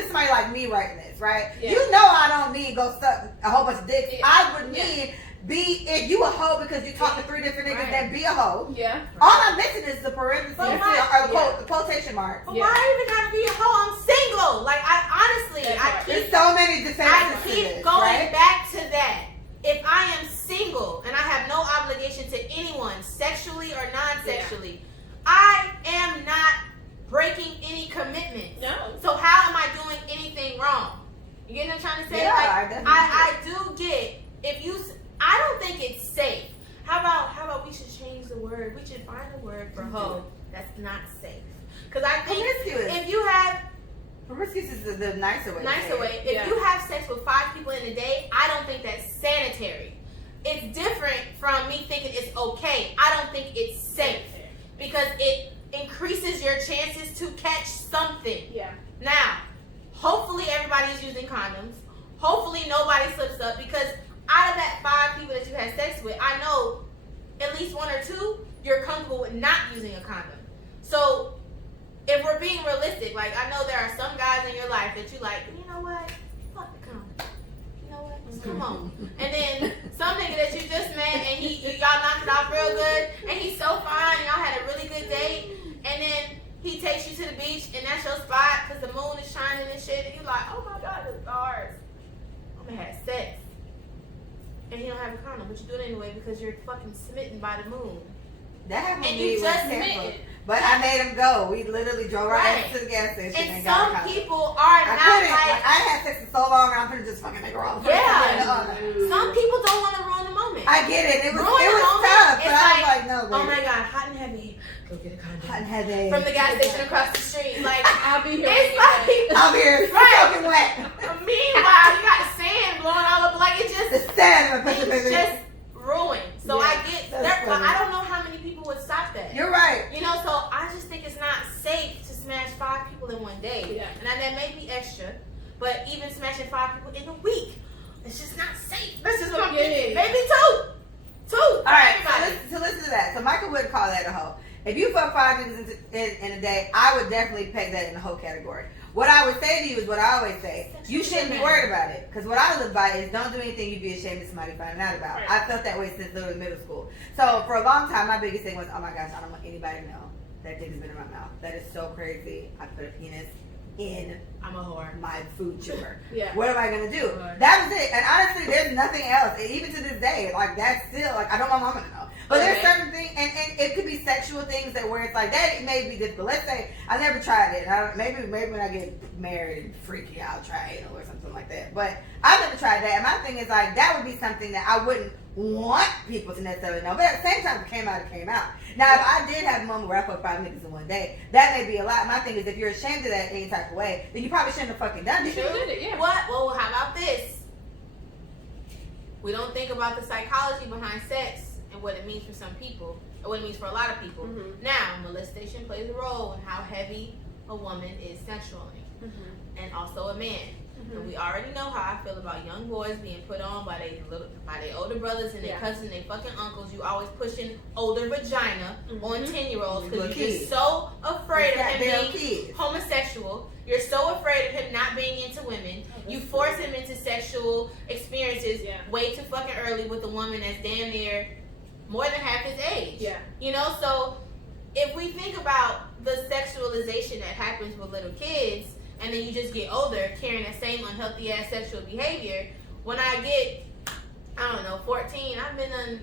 somebody like me writing this, right? Yeah. You know I don't need go suck a whole bunch of dicks. Yeah. I would Yeah. need if you a hoe because you talk to 3 different niggas, Right. then be a hoe. Yeah. All I'm missing is the parentheses But or why? the quotation marks. But Yeah. why even gotta be a hoe? I'm single. Like I honestly, That's I right. There's keep so many defenses I to keep this, going right? back to that. If I am single and I have no obligation to anyone, sexually or non-sexually, I am not breaking any commitment. No. So how am I doing anything wrong? You get what I'm trying to say? Yeah, Like, I definitely I do get if you. I don't think it's safe. How about we should change the word? We should find a word for hoe that's not safe. Because I think Promiscuous. if you have Promiscuous is the nicer way. to say nicer it. way. If Yeah. you have sex with 5 people in a day, I don't think that's sanitary. It's different from me thinking it's okay. I don't think it's safe because it increases your chances to catch something. Yeah. Now, hopefully everybody's using condoms. Hopefully nobody slips up because out of that 5 people that you had sex with, I know at least 1 or 2 you're comfortable with not using a condom. So if we're being realistic, like I know there are some guys in your life that you like, you know what? Fuck the condom. You know what? Just come on. And then some nigga that you just met and y'all knocked it off real good and he's so fine and y'all had a really good date and then he takes you to the beach and that's your spot because the moon is shining and shit and you're like, oh my god, the stars. I'm gonna have sex. And he don't have a condom, but you do it anyway because you're fucking smitten by the moon. That happened And to me you with just Tampa. smitten. But I made him go. We literally drove right Right. to the gas station and And got a some condom. people are I not couldn't. like, I had sex for so long, I'm gonna just fucking make her off. Yeah. No. some people don't want to ruin the moment. I get it. It was Ruin the moment tough. fuck, but I was like, no, baby. Oh my God, hot and heavy. Go get a condom. Hot and heavy. From the gas station across the street. Like, I'll be here. it's like, I'm here, soaking wet. meanwhile, you got the sand blowing all up. Like, it just, The sand, it's just ruined. So Yeah, I get, I don't know how many people would stop that. You're right. You know, so I just think it's not safe to smash 5 people in one day. Yeah. And that may be extra, but even smashing 5 people in a week, it's just not safe. That's just what I'm thinking. Maybe 2. All right, so listen to that. So Michael would call that a hoe. If you fuck 5 niggas in a day, I would definitely peg that in the hoe category. What I would say to you is what I always say. You shouldn't be worried about it. Because what I live by is don't do anything you'd be ashamed of somebody finding out about. Right. I felt that way since literally middle school. So for a long time, my biggest thing was, oh my gosh, I don't want anybody to know that dick has been in my mouth. That is so crazy. I put a penis in I'm a whore. my food chewer. Yeah. What am I gonna do? Right. That was it. And honestly, there's nothing else. Even to this day, like that's still like I don't want my mama to know. But there's certain things, and it could be sexual things that where it's like that may be good. But let's say I never tried it. Maybe when I get married and freaky, I'll try it or something like that. But I never tried that. And my thing is like that would be something that I wouldn't want people to necessarily know. But at the same time, if it came out, it came out. Now, if I did have a moment where I fucked 5 niggas in one day, that may be a lot. My thing is, if you're ashamed of that any type of way, then you probably shouldn't have fucking done You it. should have did it, yeah. What? Well, how about this? We don't think about the psychology behind sex and what it means for some people, or what it means for a lot of people. Mm-hmm. Now, molestation plays a role in how heavy a woman is sexually, Mm-hmm. and also a man. Mm-hmm. And we already know how I feel about young boys being put on by their older brothers and their Yeah. cousins and their fucking uncles. You always pushing older vagina on 10-year-olds because Little you're kids. just so afraid of him Goddamn being kids. homosexual. You're so afraid of him not being into women. You force him into sexual experiences Yeah. way too fucking early with a woman that's damn near more than half his age. Yeah. You know, so if we think about the sexualization that happens with little kids, and then you just get older carrying that same unhealthy ass sexual behavior, when I get, I don't know, 14, I've been on,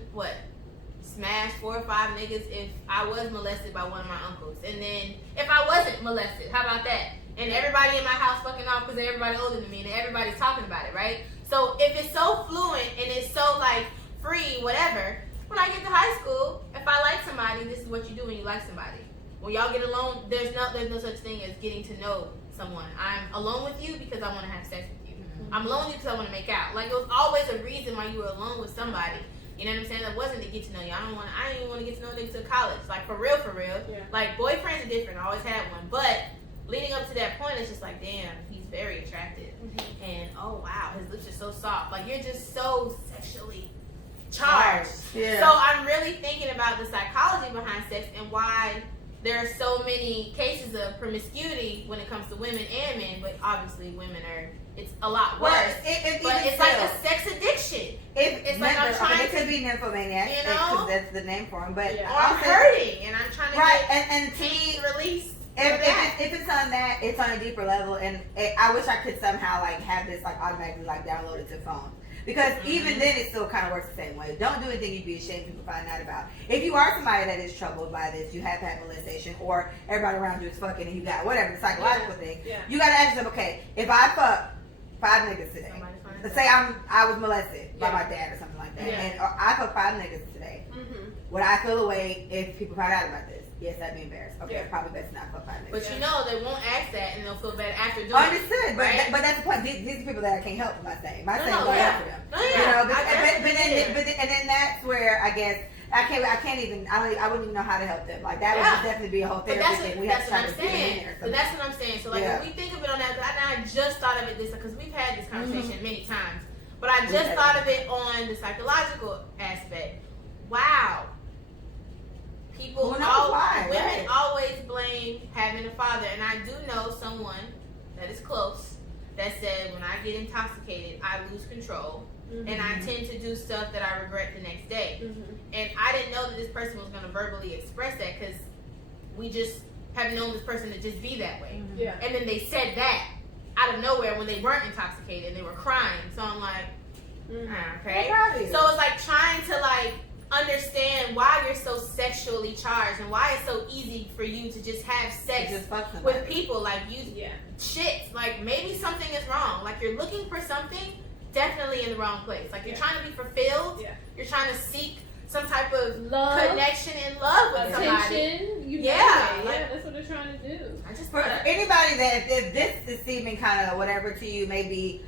smashed 4 or 5 niggas if I was molested by one of my uncles. And then if I wasn't molested, how about that? And everybody in my house fucking off because everybody older than me and everybody's talking about it, right? So if it's so fluent and it's so like free, whatever, when I get to high school, if I like somebody, this is what you do when you like somebody. When y'all get alone, there's no such thing as getting to know someone. I'm alone with you because I want to have sex with you. Mm-hmm. I'm alone with you because I want to make out. Like, it was always a reason why you were alone with somebody. You know what I'm saying? That wasn't to get to know you. I didn't even want to get to know niggas till college. Like, for real. Yeah. Like, boyfriends are different. I always had one. But leading up to that point, it's just like, damn, he's very attractive. Mm-hmm. And, oh, wow, his lips are so soft. Like, you're just so sexually charged. Yeah. So I'm really thinking about the psychology behind sex and why there are so many cases of promiscuity when it comes to women and men, but obviously women it's a lot worse. Well, but it's like a sex addiction. It's like I'm trying it could be nymphomaniac, you know? because that's the name for him. But Yeah. Or I'm hurting and I'm trying to right, get and to me, pain release. if it's on that, it's on a deeper level, and I wish I could somehow like have this like automatically like downloaded to phone. Because even then, it still kind of works the same way. Don't do anything you'd be ashamed people find out about. If you are somebody that is troubled by this, you have had molestation, or everybody around you is fucking, and you got whatever the psychological thing, Yeah. you gotta ask yourself, okay, if I fuck 5 niggas today, Somebody finds let's say I was molested by Yeah. my dad or something like that, Yeah. and or I fuck 5 niggas today, Mm-hmm. would I feel away if people find out about this? Yes, I'd be embarrassed. Okay, Yeah. it's probably best not fuck 5 niggas. But you know they won't ask that and they'll feel bad after doing it. Understood, but right? but that's the point. These are people that I can't help with my saying. My No, saying no, go yeah. after them. No, yeah. You know, but, I definitely but then that's where I guess I can't even I wouldn't even know how to help them. Like that would Yeah. definitely be a whole But therapy thing. We have that's to try what to I'm get them in saying. there. But that's what I'm saying. So like Yeah. when we think of it on that, and I just thought of it this because we've had this conversation many times. But I We just have. thought of it on the psychological aspect. Wow. People Who knows why, women right? always blame having a father, and I do know someone that is close that said when I get intoxicated, I lose control. Mm-hmm. And I tend to do stuff that I regret the next day. Mm-hmm. And I didn't know that this person was going to verbally express that because we just have known this person to just be that way. Yeah. And then they said that out of nowhere when they weren't intoxicated and they were crying. So I'm like, okay. Right. So it's like trying to like understand why you're so sexually charged and why it's so easy for you to just have sex Just fuck somebody. with people. Like you, Yeah. shit. Like maybe something is wrong. Like you're looking for something definitely in the wrong place. Like you're Yeah. trying to be fulfilled. Yeah. You're trying to seek some type of love, connection and love with somebody. attention. Yeah, That's what they're trying to do. I just For anybody that if this is seeming kind of whatever to you, maybe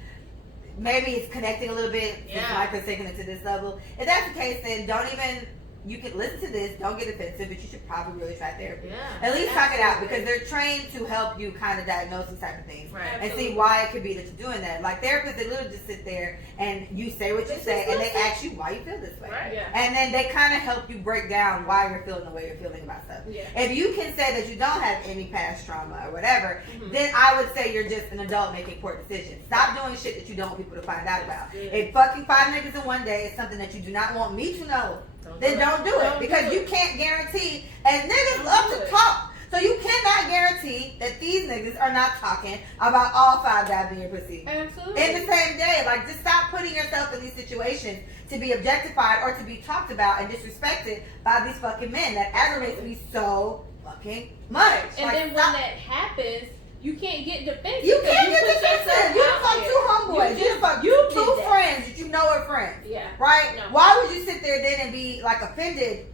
it's connecting a little bit. Yeah. Like it's taking it to this level. If that's the case, then don't even. You can listen to this. Don't get offensive, but you should probably really try therapy. Yeah, At least talk it out absolutely. because they're trained to help you kind of diagnose these type of things Right. and see why it could be that you're doing that. Like therapists, they literally just sit there and you say what you say, and they ask you why you feel this way, Right. Yeah. and then they kind of help you break down why you're feeling the way you're feeling about stuff. Yeah. If you can say that you don't have any past trauma or whatever, Mhm. then I would say you're just an adult making poor decisions. Stop doing shit that you don't want people to find out about. Good. If fucking 5 niggas in one day is something that you do not want me to know, then don't do it. Don't Because do you it. can't guarantee, and niggas Don't love do to it. talk. So you cannot guarantee that these niggas are not talking about all 5 guys in your pussy. Absolutely. In the same day, like just stop putting yourself in these situations to be objectified or to be talked about and disrespected by these fucking men. That aggravates me so fucking much. And Like, then when stop- that happens, you can't get defensive. you because can't get put defensive. yourself You out fuck there. 2 homeboys. You fuck you two did that. friends that you know are friends. Yeah. Right? No. Why would you sit there then and be like offended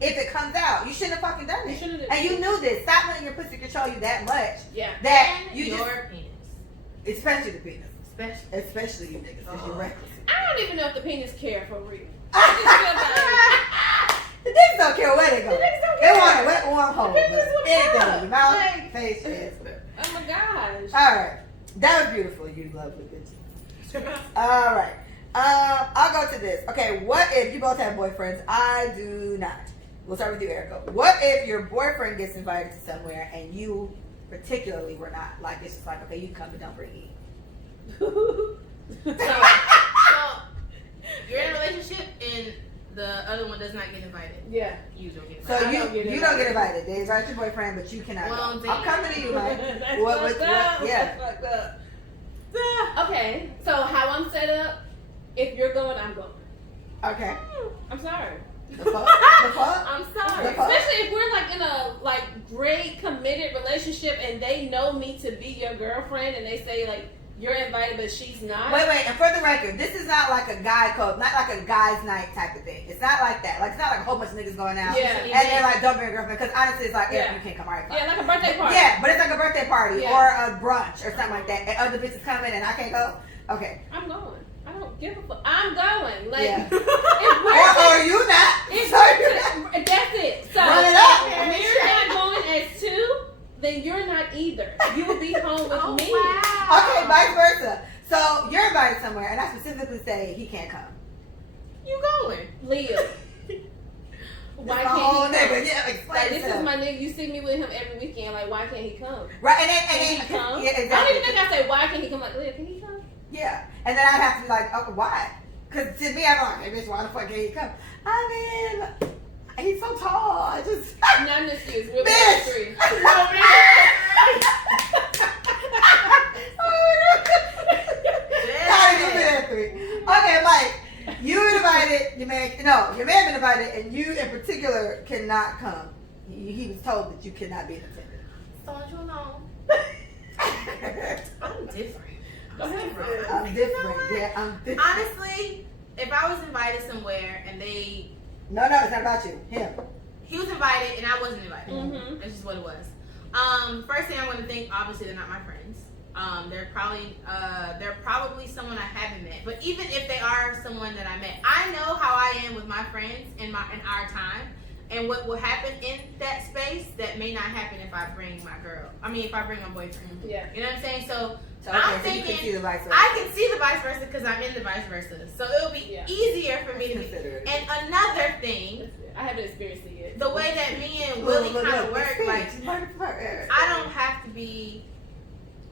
if it comes out? You shouldn't have fucking done You it. shouldn't have. And you knew this. Stop letting your pussy control you that much. Yeah. That And you your just, penis, especially the penis, especially. especially you niggas, because you're reckless. I don't even know if the penis care for real. The dicks don't care where they go. The dicks don't They care. want a wet warm hole. The bitches would Anything, fuck. your mouth, Like- face, ass, whatever. Oh my gosh. All right, that was beautiful. You lovely bitch. All right. I'll go to this. Okay, what if you both have boyfriends? I do not. We'll start with you, Erica. What if your boyfriend gets invited to somewhere and you particularly were not? Like, it's just like, okay, you come but don't bring E. So you're in a relationship and the other one does not get invited. Yeah. You don't get So invited. you don't get invited. They invite your boyfriend, but you cannot Well, go. I'm coming to you, man. That's What- fucked what- up. yeah. That's fucked up. Okay, so how I'm set up, if you're going, I'm going. Okay. I'm sorry. The fuck? The fuck? I'm sorry. The fuck? Especially if we're like in a like great committed relationship and they know me to be your girlfriend and they say like you're invited but she's not. Wait, and for the record, this is not like a guy code, not like a guy's night type of thing. It's not like that. Like, it's not like a whole bunch of niggas going out. Yeah. And they're like, don't bring a girlfriend. Because honestly, it's like, Yeah. you can't come. All right, fine. Yeah, like a birthday party. Yeah, but it's like a birthday party Yeah. or a brunch or something like that. And other bitches coming and I can't go. Okay. I'm going. I don't give a fuck. I'm going. Like Yeah. if we're Or you not. if So you're not. we're that's it. So Run it up. if we're not going as 2, then you're not either. You will be home with Oh, me. wow. Okay, vice versa. So you're invited somewhere and I specifically say he can't come. You going? Leah. Why It's my whole can't he come? nigga. Yeah, explain Like, this yourself. is my nigga. You see me with him every weekend. Like, why can't he come? Right, and Can he then come? yeah, I don't exactly. even think I say why can't he come. Like, Leah, can he come? Yeah, and then I'd have to be like, okay, why? Because to me, I'm like, hey, bitch, why the fuck can't he come? I mean, he's so tall. I just. Not this year. It's real Bitch! three. Not even been at 3. Okay, Mike, you invited your man. No, your man been invited, and you in particular cannot come. He was told that you cannot be in attendance. Don't you know? I'm different. Go ahead. I'm different. Yeah, I'm different. Honestly, if I was invited somewhere and No, it's not about you. Him. he was invited and I wasn't invited. Mm-hmm. That's just what it was. First thing I want to think, obviously they're not my friends. They're probably someone I haven't met. But even if they are someone that I met, I know how I am with my friends in our time, and what will happen in that space that may not happen if I bring my boyfriend. Yeah. You know what I'm saying? So So, I'm so you thinking can see the vice versa. I can see the vice versa because I'm in the vice versa. So it'll be Yeah. easier for me to be. Consider it. And another thing, I haven't experienced it yet. the way that me and Willie kind of work, like I I don't have to be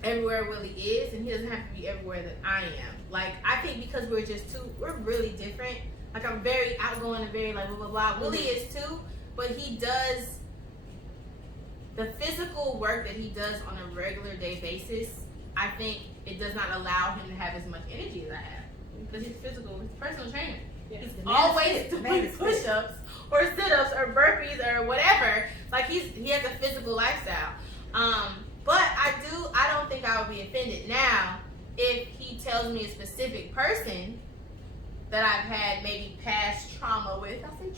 everywhere Willie is, and he doesn't have to be everywhere that I am. Like, I think because we're really different. Like, I'm very outgoing and very like blah blah blah. Willie is too, but he does the physical work that he does on a regular day basis. I think it does not allow him to have as much energy as I have because he's physical. He's a personal trainer. Yeah. He's The man is always fit. The man doing is fit. push-ups or sit-ups or burpees or whatever. Like he has a physical lifestyle. But I don't think I would be offended. Now, if he tells me a specific person that I've had maybe past trauma with, I say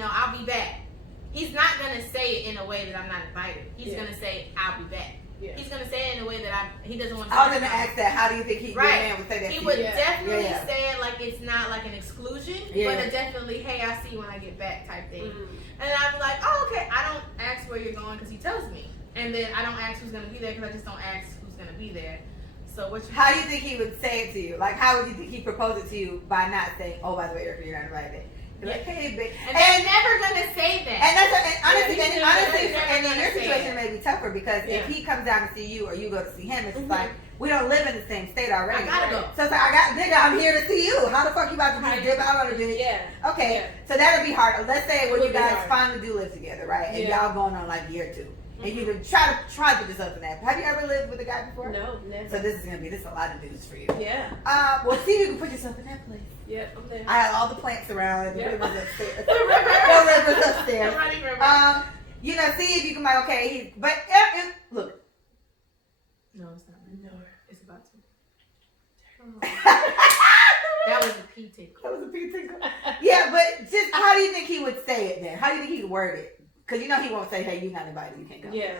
I'll be back. He's not going to say it in a way that I'm not invited. He's going to say, I'll be back. Yeah. He's going to say it in a way that he doesn't want to say I was going to ask that. How do you think your man would say that? He would definitely say it like it's not like an exclusion, but a definitely, hey, I'll see you when I get back type thing. And I'm like, oh, okay. I don't ask where you're going because he tells me. And then I don't ask who's going to be there because I just don't ask who's going to be there. So how do you think he would say it to you? Like, how would you think he propose it to you by not saying, oh, by the way, you're not invited? Like, hey, babe. And they're never gonna say that. And honestly, and in your situation, it may be tougher because if he comes down to see you or you go to see him, it's like we don't live in the same state already. I gotta go. So it's like, nigga, I'm here to see you. How the fuck you about to dip out on a bitch? Yeah. Okay. So that'll be hard. Let's say when you guys finally do live together, right? And y'all going on like year 2. And you can try to put yourself in that. Have you ever lived with a guy before? No, never. So this is a lot of news for you. Yeah. Well, see if you can put yourself in that place. Yep, I'm there. I had all the plants around. Yep. The rivers upstairs. No rivers upstairs. Running river. See if you can but look. No, it's not. No, it's about to. That was a pee tickle. Yeah, but just how do you think he would say it then? How do you think he would word it? Because he won't say, hey, you're not invited, you can't go. Yeah.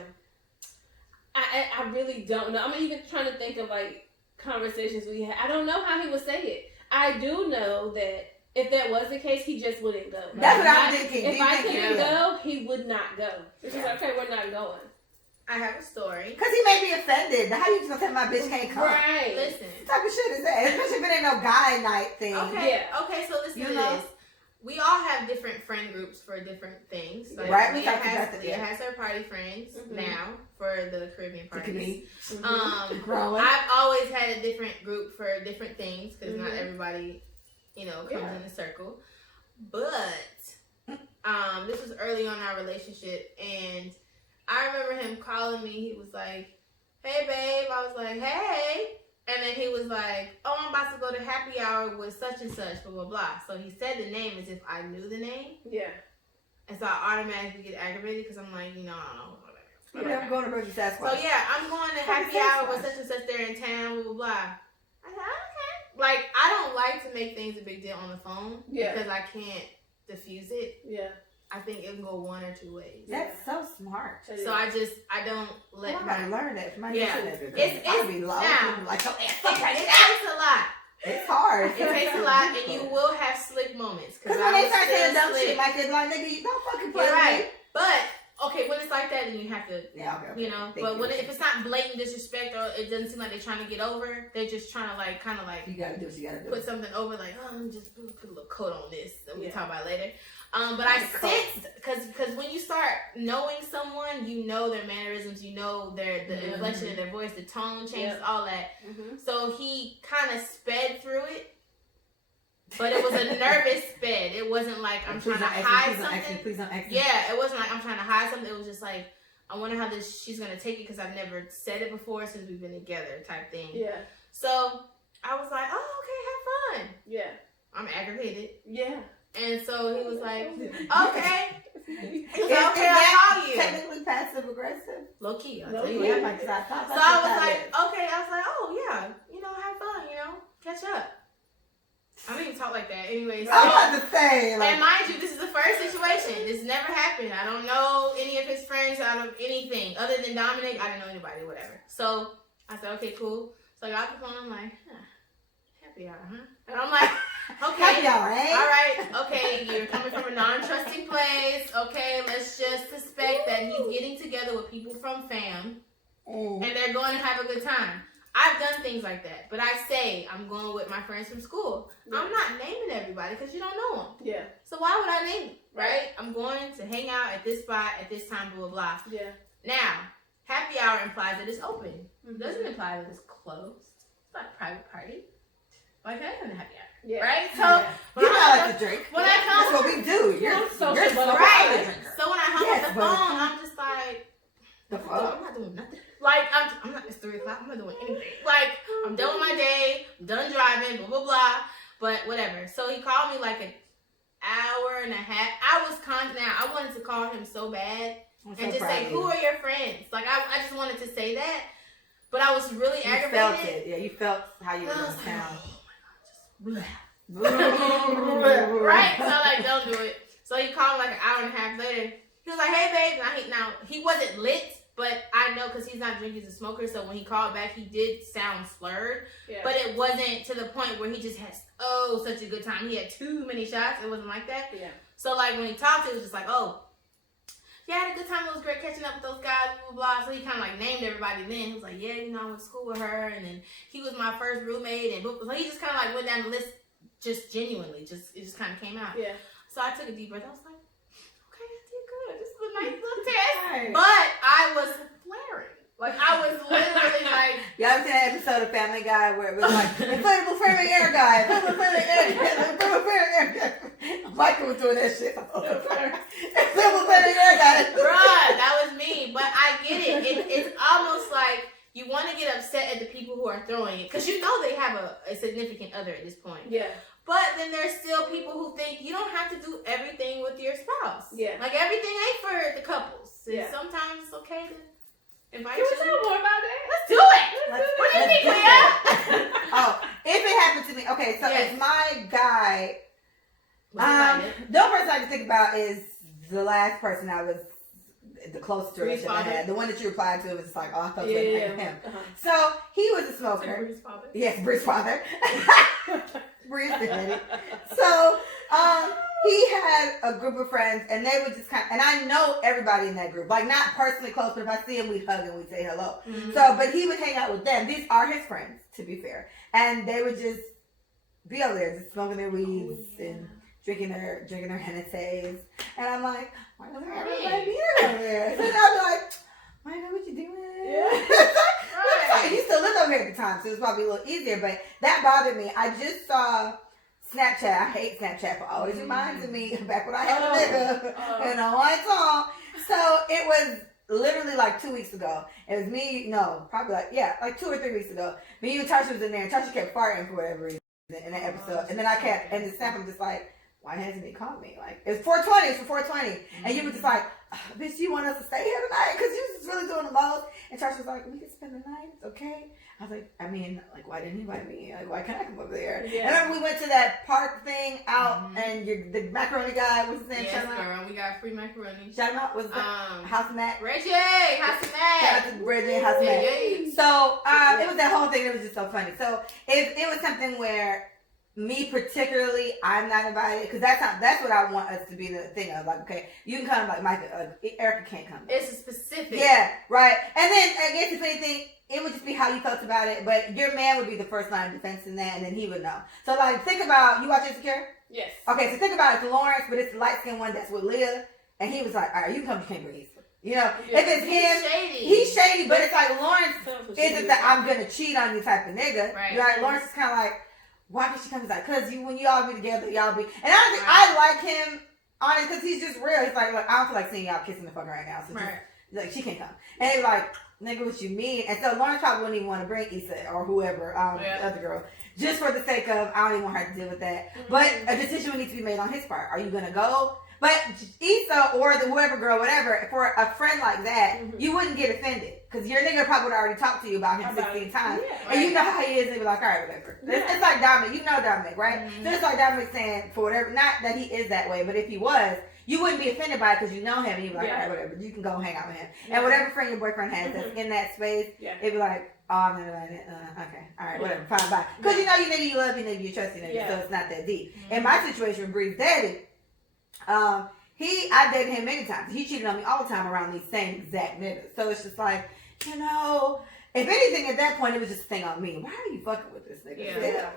I really don't know. I'm even trying to think of like conversations we had. I don't know how he would say it. I do know that if that was the case, he just wouldn't go. Like, that's what I'm thinking. If I couldn't go, he would not go. It's just like, okay, we're not going. I have a story. Because he may be offended. How you just gonna tell my bitch can't come? Right. Listen. What type of shit is that? Especially if it ain't no guy night thing. Okay. Yeah. Okay, so listen to this. We all have different friend groups for different things. Like right. Leah has her party friends now for the Caribbean parties. I've always had a different group for different things because not everybody, comes in a circle. But this was early on in our relationship, and I remember him calling me. He was like, "Hey, babe." I was like, "Hey." And then he was like, "Oh, I'm about to go to happy hour with such and such, blah, blah, blah." So he said the name as if I knew the name. Yeah. And so I automatically get aggravated because I'm like, I don't know. Whatever. I'm going to Rosie Sasquatch. So yeah, I'm going to happy hour with such and such there in town, blah, blah, blah. I said, okay. Like, I don't like to make things a big deal on the phone because I can't diffuse it. Yeah. I think it can go one or two ways. That's so smart. So I don't let. I gotta learn that. It's loud. Like, it takes a lot. It's hard. It takes a lot, and you will have slick moments. Because when they start saying dumb shit like that, like, nigga, you don't fucking play with me. But okay, when it's like that, then you have to, But if it's not blatant disrespect or it doesn't seem like they're trying to get over, they're just trying to kind of you gotta do what you gotta do. Put something over, like, oh, let me just put a little coat on this that we can talk about later. But I sensed because when you start knowing someone, you know their mannerisms, you know the inflection of their voice, the tone changes, all that. So he kind of sped through it, but it was a nervous sped. It wasn't like I'm trying to hide something. Please don't ask me. Yeah, it wasn't like I'm trying to hide something. It was just like I wonder how she's gonna take it because I've never said it before since we've been together, type thing. Yeah. So I was like, oh, okay, have fun. Yeah. I'm aggravated. Yeah. And so he was like, okay. He was like, okay, I'll call you. Technically passive aggressive? Low key. So I was like, okay. I was like, oh, yeah. Have fun, catch up. I don't even talk like that. Anyway, so, I'm about to say. Like, and mind you, this is the first situation. This never happened. I don't know any of his friends out of anything. Other than Dominic, I didn't know anybody, whatever. So I said, okay, cool. So I got the phone. I'm like, happy hour, huh? And I'm like, okay. All right. Okay, you're coming from a non-trusting place. Okay, let's just suspect that he's getting together with people from fam. And they're going to have a good time. I've done things like that. But I say I'm going with my friends from school. Yeah. I'm not naming everybody because you don't know them. Yeah. So why would I name them? Right? I'm going to hang out at this spot at this time, blah, blah, blah. Yeah. Now, happy hour implies that it's open. It doesn't imply that it's closed. It's not a private party. Like, that's not a happy hour. Yeah. Right? So, you know I like to drink. When I come, that's what we do. You're social. Right. So when I hung up the phone, I'm just like, I'm not doing nothing. Like, I'm not, it's 3 o'clock, I'm not doing anything. Like, I'm done with my day, I'm done driving, blah, blah, blah. But whatever. So he called me like an hour and a half. I wanted to call him so bad and just say, who are your friends? Like, I just wanted to say that. But I was really aggravated. You felt it. Yeah, you felt how you were going to sound. Oh my God, just blah. Right? So I'm like, don't do it. So he called me like an hour and a half later. He was like, "Hey, babe." Now he wasn't lit, but I know because he's not drinking, he's a smoker. So when he called back, he did sound slurred. Yeah. But it wasn't to the point where he just had such a good time. He had too many shots. It wasn't like that. Yeah. So like when he talked, it was just like, "Oh, yeah, I had a good time. It was great catching up with those guys, blah, blah, blah." So he kind of like named everybody then. He was like, "Yeah, I went to school with her. And then he was my first roommate." And so he just kind of like went down the list just genuinely. It just kind of came out. Yeah. So I took a deep breath. I was like, okay, I did good. This is a nice little test. Right. But I was flaring. Like, I was literally like... Y'all ever seen that episode of Family Guy where it was like, inflatable framing air guy, inflatable framing air guy. Michael was doing that shit. Inflatable framing air guy. Bruh, that was me. But I get it. It's almost like you want to get upset at the people who are throwing it. Because you know they have a significant other at this point. Yeah. But then there's still people who think you don't have to do everything with your spouse. Yeah. Like, everything ain't for the couples. Yeah. Sometimes it's okay to... Can we talk more about that? Let's do it. What do you think, Leah? Oh, if it happened to me, okay. So if my guy, the only person I can think about is the last person I was the closest relationship I had. The one that you replied to was like, oh, I thought you were him. Uh-huh. So he was a smoker. Bree's father. Yes, Bree's father. Bree's daddy. So he had a group of friends, and they would just and I know everybody in that group, like not personally close, but if I see him, we'd hug and we'd say hello. Mm-hmm. So, but he would hang out with them. These are his friends, to be fair, and they would just be over there, just smoking their weeds and drinking their Hennessy's, and I'm like, why doesn't everybody be over there? So I'm like, Micah, what you doing? Yeah. Right. He still lived over here at the time, so it was probably a little easier, but that bothered me. I just saw Snapchat. I hate Snapchat, but always reminds me back when I had a nigga and on my song. So it was literally like 2 weeks ago. It was me, probably like 2 or 3 weeks ago. Me and Tasha was in there, and Tasha kept farting for whatever reason in that episode. And then I kept, and the snap, I'm just like, why hasn't he called me? Like, it was 420, it's for 420. Mm-hmm. And you were just like, bitch, you want us to stay here tonight? Because you was just really doing the most. And Tasha was like, we can spend the night, it's okay. I was like, why didn't he invite me? Like, why can't I come over there? Yeah. And then we went to that park thing out, and the macaroni guy, what's his name? Yes, girl, we got free macaroni. Shout him out, what's that? House of Mac. Reggie, House of Mac. Shout out to Reggie, House of Mac. So, it was that whole thing that was just so funny. So, if it was something where me particularly, I'm not invited, because that's what I want us to be the thing of. Like, okay, you can come, like Micah, Erica can't come. It's a specific. Yeah, right. And then I guess if anything, it would just be how you felt about it. But your man would be the first line of defense in that, and then he would know. So like, think about, you watch Insecure? Yes. Okay, so think about it. It's Lawrence, but it's the light skinned one that's with Leah, and he was like, all right, you can come to Cambridge. You know, if it's he's shady, but it's like Lawrence isn't that I'm gonna cheat on you type of nigga. Right. Lawrence is kind of like, why did she come? He's like, because when you all be together, y'all be. And honestly, I like him, honestly, because he's just real. He's like, look, I don't feel like seeing y'all kissing the fuck right now. So just, like, she can't come. And he's like, nigga, what you mean? And so Lawrence probably wouldn't even want to bring Issa or whoever, the other girl, just for the sake of, I don't even want her to deal with that. Mm-hmm. But a decision would need to be made on his part. Are you going to go? But Issa or the whoever girl, whatever, for a friend like that, you wouldn't get offended. Because your nigga probably would already talked to you about him 16 times. Yeah, and you know how he is, and be like, all right, whatever. Yeah. It's like Dominic. You know Dominic, right? Mm-hmm. So it's like Dominic saying, for whatever, not that he is that way, but if he was, you wouldn't be offended by it because you know him, and you'd be like, all right, whatever. You can go hang out with him. Yeah. And whatever friend your boyfriend has that's in that space, it'd be like, oh, I'm not about it. Okay, all right, whatever, fine, bye. Because you know you nigga, you love you nigga, you trust you nigga, so it's not that deep. In my situation with Bree's daddy, I dated him many times. He cheated on me all the time around these same exact niggas. So it's just like, you know, if anything at that point, it was just a thing on me. Why are you fucking with this nigga?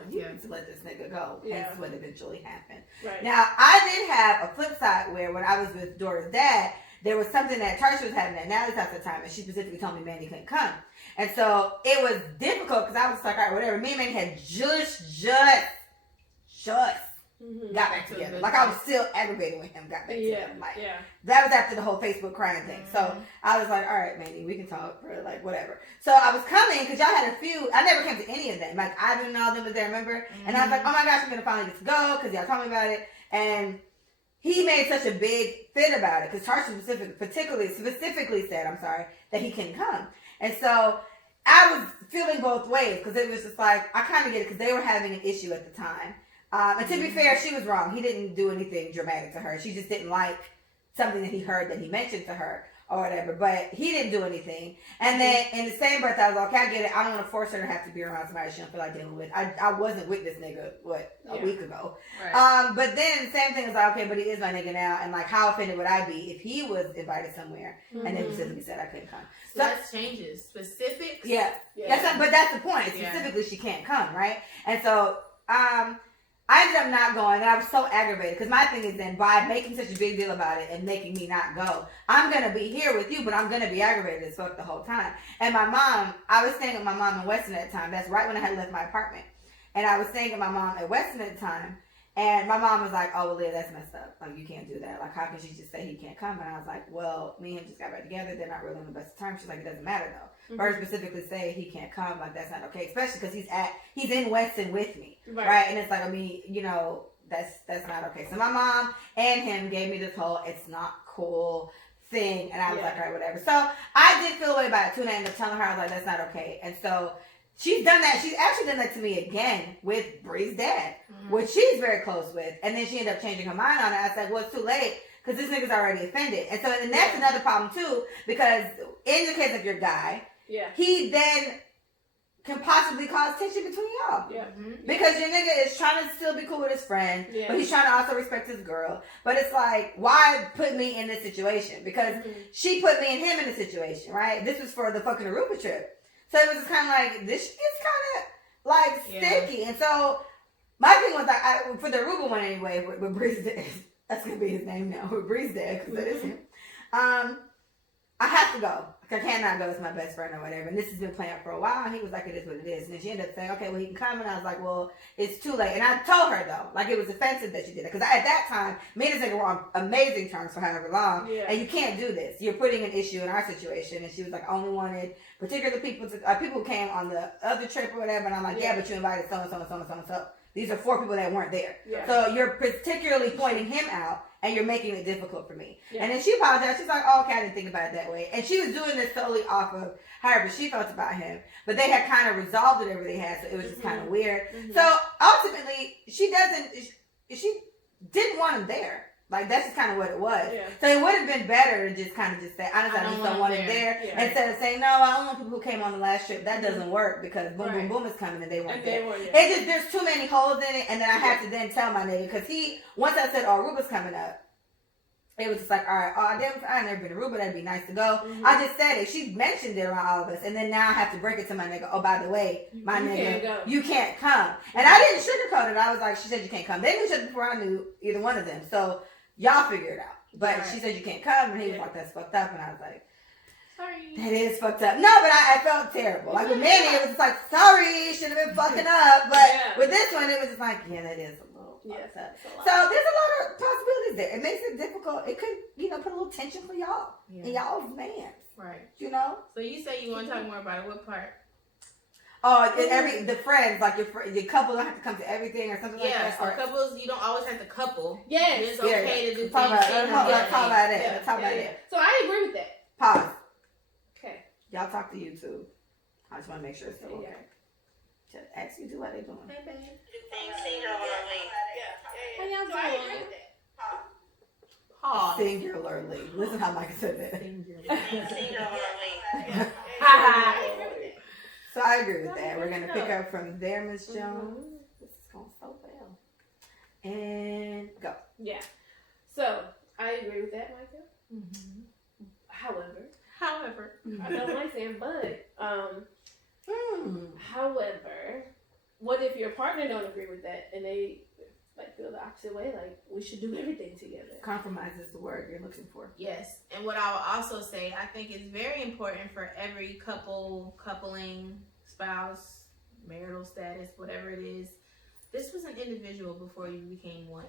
You need to let this nigga go. That's what eventually happened. Right. Now, I did have a flip side where when I was with Dora's dad, there was something that Tarsha was having at Natalie's house at the time, and she specifically told me Mandy couldn't come. And so it was difficult because I was like, all right, whatever. Me and Mandy had just got back together. Like, I was still aggravated with him, got back together. Like, that was after the whole Facebook crying thing. So I was like, all right, Mandy, we can talk, bro, like, whatever. So I was coming, because y'all had a few, I never came to any of them. Like, I didn't know them was there, remember? And I was like, oh my gosh, I'm going to finally get to go, because y'all told me about it. And he made such a big fit about it, because Tarsha specifically said, that he couldn't come. And so I was feeling both ways, because it was just like, I kind of get it, because they were having an issue at the time. And to be fair, she was wrong. He didn't do anything dramatic to her. She just didn't like something that he heard that he mentioned to her or whatever. But he didn't do anything. And then in the same breath, I was like, okay, I get it. I don't want to force her to have to be around somebody she don't feel like dealing with. I wasn't with this nigga, a week ago. Right. But then the same thing was like, okay, but he is my nigga now. And like, how offended would I be if he was invited somewhere and then specifically said I couldn't come? So that changes. Specifics? Yeah. But that's the point. Specifically, she can't come, right? And so, I ended up not going, and I was so aggravated because my thing is then by making such a big deal about it and making me not go, I'm gonna be here with you, but I'm gonna be aggravated as fuck the whole time. And my mom, I was staying with my mom in Weston at the time. That's right when I had left my apartment, and I was staying with my mom at Weston at the time. And my mom was like, "Oh, well, Leah, that's messed up. Like, you can't do that. Like, how can she just say he can't come?" And I was like, "Well, me and him just got back together. They're not really on the best of terms." She's like, "It doesn't matter though. For her to specifically say he can't come, like that's not okay, especially because he's in Weston with me, right? And it's like, I mean, you know, that's not okay." So my mom and him gave me this whole "it's not cool" thing, and I was like, "All right, whatever." So I did feel a way about it too, and I ended up telling her, I was like, "That's not okay." And so she's done that. She's actually done that to me again with Bree's dad, which she's very close with. And then she ended up changing her mind on it. I said, well, it's too late because this nigga's already offended. And so and that's another problem too, because in the case of your guy, he then can possibly cause tension between y'all. Because your nigga is trying to still be cool with his friend, but he's trying to also respect his girl. But it's like, why put me in this situation? Because she put me and him in the situation, right? This was for the fucking Aruba trip. So it was just kind of like, this shit gets kind of like sticky. And so my thing was like, for the Aruba one anyway, with Bree's dad, that's going to be his name now, with Bree's dad, because that is him. I have to go. Like, I cannot go. It's my best friend or whatever. And this has been playing out for a while. And he was like, it is what it is. And then she ended up saying, okay, well, he can come. And I was like, well, it's too late. And I told her, though, like, it was offensive that she did it. Because at that time, me and this nigga were on amazing terms for however long. And you can't do this. You're putting an issue in our situation. And she was like, I only wanted particular people to, people who came on the other trip or whatever. And I'm like, yeah, but you invited so and so and so and so and so. These are 4 people that weren't there. So you're particularly pointing him out. And you're making it difficult for me. And then she apologized. She's like, oh, okay, I didn't think about it that way. And she was doing this solely off of however she felt about him. But they had kind of resolved whatever they had, so it was just kind of weird. So ultimately, she didn't want him there. Like, that's just kind of what it was. So it would have been better to just kind of just say, honestly, I just don't want him there. Instead of saying, no, I don't want people who came on the last trip. That doesn't work because Boom Boom Boom is coming and they weren't there. It just, there's too many holes in it. And then I had to then tell my nigga, because once I said, oh, Aruba's coming up, it was just like, all right, I've never been to Aruba. That'd be nice to go. I just said it. She mentioned it around all of us. And then now I have to break it to my nigga. Oh, by the way, my nigga, you can't come. And I didn't sugarcoat it. I was like, she said you can't come. They knew each other before I knew either one of them. So y'all figure it out. But she said you can't come. And he was like, that's fucked up. And I was like, sorry. That is fucked up. No, but I felt terrible. Like with Manny, it was just like, sorry, should have been fucking up. But with this one, it was just like, yeah, that is a little. So there's a lot of possibilities there. It makes it difficult. It could, put a little tension for y'all and y'all's mans. Right. So you say you want to talk more about it. What part? Oh, the friends, like your couple don't have to come to everything or something like that. Yeah, or couples, you don't always have to couple. Yes. It's okay to do things. Let's talk about it. So I agree with that. Pause. Okay. Y'all talk to YouTube. I just want to make sure it's still okay. Just ask you what they doing. Hey, babe. How y'all doing? Pause. Singularly. Listen how Mike said that. So I agree with that. We're going to pick up from there, Miss Jones. This is going so well. And go. Yeah. So I agree with that, Micah. However, I don't like saying but. However, what if your partner don't agree with that and they feel the opposite way? Like, we should do everything together. Compromise is the word you're looking for. Yes. And what I will also say, I think it's very important for every coupling, spouse, marital status, whatever it is. This was an individual before you became one.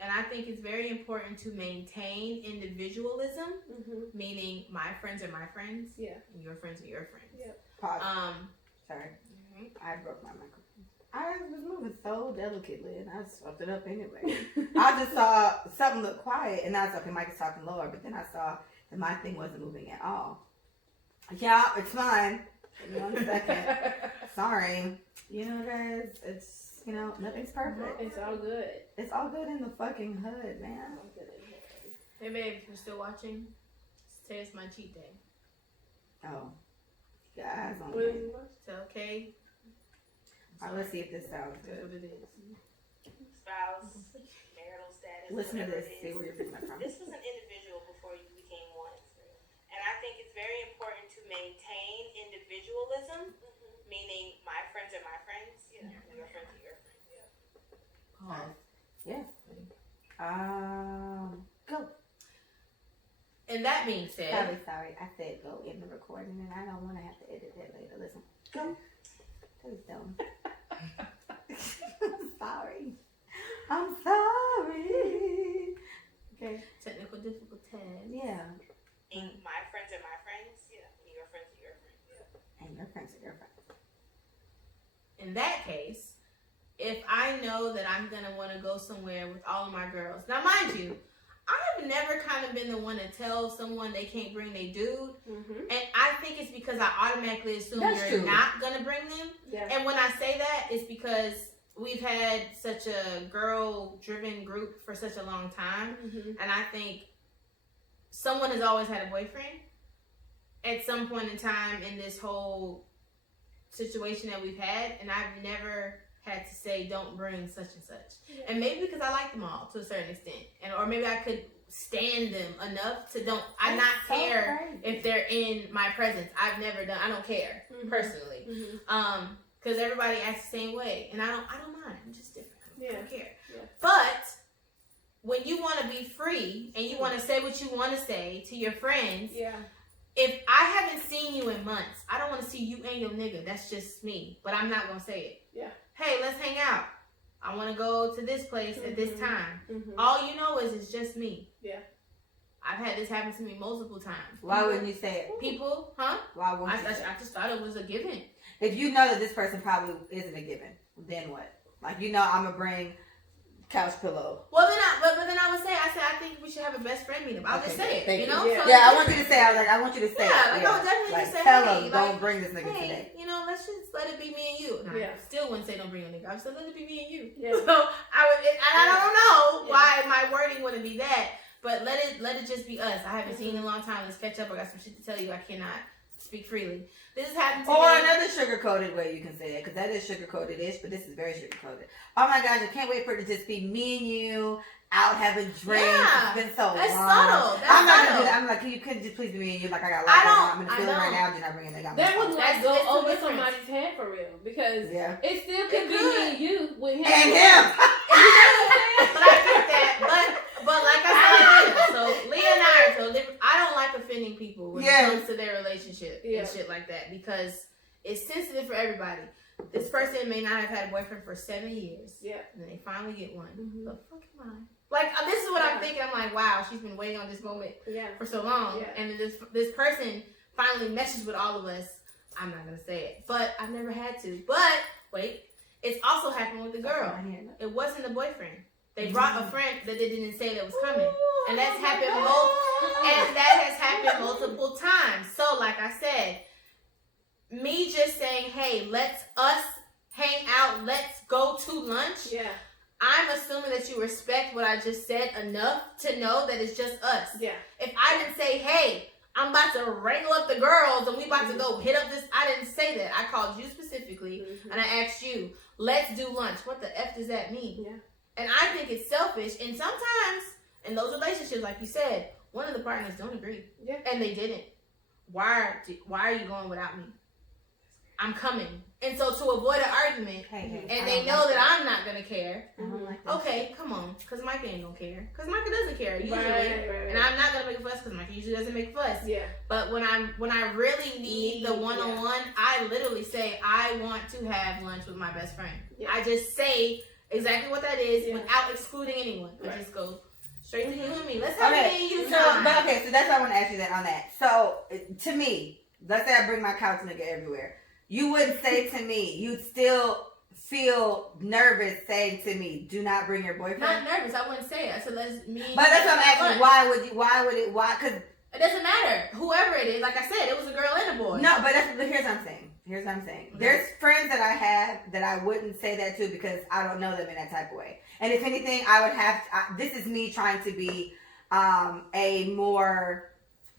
And I think it's very important to maintain individualism, meaning my friends are my friends, and your friends are your friends. Pause. Sorry. I broke my microphone. I was moving so delicately, and I just fucked it up anyway. I just saw something look quiet, and I was like, okay, Mike is talking lower, but then I saw that my thing wasn't moving at all. Yeah, it's fine. Give me 1 second. Sorry. Guys, it's You know, nothing's perfect. It's all good. It's all good in the fucking hood, man. Hey babe, if you're still watching, say it's my cheat day. Oh. Your eyes on What me. is it? So okay. Alright, let's see if this sounds That's good. what it is. Spouse, marital status. Listen to whatever this. it See is. where you're picking that from. This was an individual before you became one. And I think it's very important to maintain individualism, meaning my friends are my friends, you know, your friends are your friends. Pause. Yes. Go. And that being said, Sorry. I said go in the recording, and I don't want to have to edit that later. Listen. Go. Please don't. I'm sorry. Okay. technical difficulties. Yeah. My friends are my friends, you know, your friends are your friends. And your friends are your friends. In that case, if I know that I'm gonna want to go somewhere with all of my girls, now mind you, I've never kind of been the one to tell someone they can't bring their dude, and I think it's because I automatically assume That's you're true. not gonna bring them. Yeah. And when I say that, it's because we've had such a girl-driven group for such a long time, and I think someone has always had a boyfriend at some point in time in this whole situation that we've had, and I've never had to say don't bring such and such. Yeah. And maybe because I like them all to a certain extent, and or maybe I could stand them enough to not so care crazy. if they're in my presence. I don't care personally, because everybody acts the same way, and I don't mind. I'm just different. I don't care. Yeah. But when you want to be free and you want to say what you want to say to your friends, Yeah. if I haven't seen you in months, I don't want to see you and your nigga. That's just me. But I'm not going to say it. Yeah. Hey, let's hang out. I want to go to this place at this time. Mm-hmm. All you know is it's just me. Yeah. I've had this happen to me multiple times. Why wouldn't you say it? People, huh? Why wouldn't you? I just thought it was a given. If you know that this person probably isn't a given, then what? Like, you know, I'm gonna bring couch pillow. Well, then I would say, I think we should have a best friend meetup. I'll just say it, Thank you know? Yeah. So Yeah, I it's want you to say. I was like, I want you to say. Yeah, it. like, I would definitely like, just say, tell hey, them, like, don't bring this nigga hey, today. you know, let's just let it be me and you. And Yeah. I still wouldn't say don't bring a nigga. I would say let it be me and you. Yeah. So I don't know Yeah. why my wording wouldn't be that, but let it just be us. I haven't seen you in a long time. Let's catch up. I got some shit to tell you. I cannot speak freely. This has happened to Or me. another sugar-coated way you can say it, because that is sugar-coated-ish, but this is very sugar-coated. Oh my gosh, I can't wait for it to just be me and you out having drinks. Yeah. It's been so That's long. subtle. That's I'm not gonna subtle. do that. I'm like, can you just please be me and you? Like, I got a I lot going don't- on. I'm in the I feeling right don't. now. You're not bringing that. That would like That's- go it's the over difference. somebody's head for real because Yeah. it still could It be could. me and you with him. And him. But I get that. But like I said, so Leah and I are totally different. I don't like offending people when Yeah. it comes to their relationship Yeah. and shit like that because it's sensitive for everybody. This person may not have had a boyfriend for 7 years. Yeah. And then they finally get one. Mhm. The fuck am I? Like, this is what I'm Yeah. thinking. I'm like, wow, she's been waiting on this moment Yeah. for so long. Yeah. And then this person finally meshes with all of us. I'm not going to say it. But I've never had to. But, wait. It's also happened with the girl. It wasn't a boyfriend. They brought a friend that they didn't say that was coming. And that's happened multiple times. So, like I said, me just saying, hey, let's us hang out, let's go to lunch. Yeah. I'm assuming that you respect what I just said enough to know that it's just us. Yeah. If I didn't say, hey, I'm about to wrangle up the girls and we about to go hit up this, I didn't say that. I called you specifically and I asked you, let's do lunch. What the F does that mean? Yeah. And I think it's selfish. And sometimes in those relationships, like you said, one of the partners don't agree. Yeah. And they didn't. Why are you going without me? I'm coming. And so to avoid an argument, and they know that I'm not going to care, okay, come on. Because Micah ain't going to care. Because Micah doesn't care, usually. Right. And I'm not going to make a fuss because Micah usually doesn't make a fuss. Yeah. But when I really need the one-on-one, I literally say, I want to have lunch with my best friend. Yeah. I just say exactly what that is Yeah. without excluding anyone. Right. I just go straight to you and me. Let's have me and you So, time. but okay, so that's why I want to ask you that on that. So, to me, let's say I bring my couch nigga everywhere. You wouldn't say to me, you'd still feel nervous saying to me, do not bring your boyfriend? Not nervous. I wouldn't say it. So let's me. But that's what I'm asking. Why? Because It doesn't matter. Whoever it is, like I said, it was a girl and a boy. no, but here's what I'm saying. Okay. There's friends that I have have that I wouldn't say that to because I don't know them in that type of way. And if anything, I would have. This is me trying to be a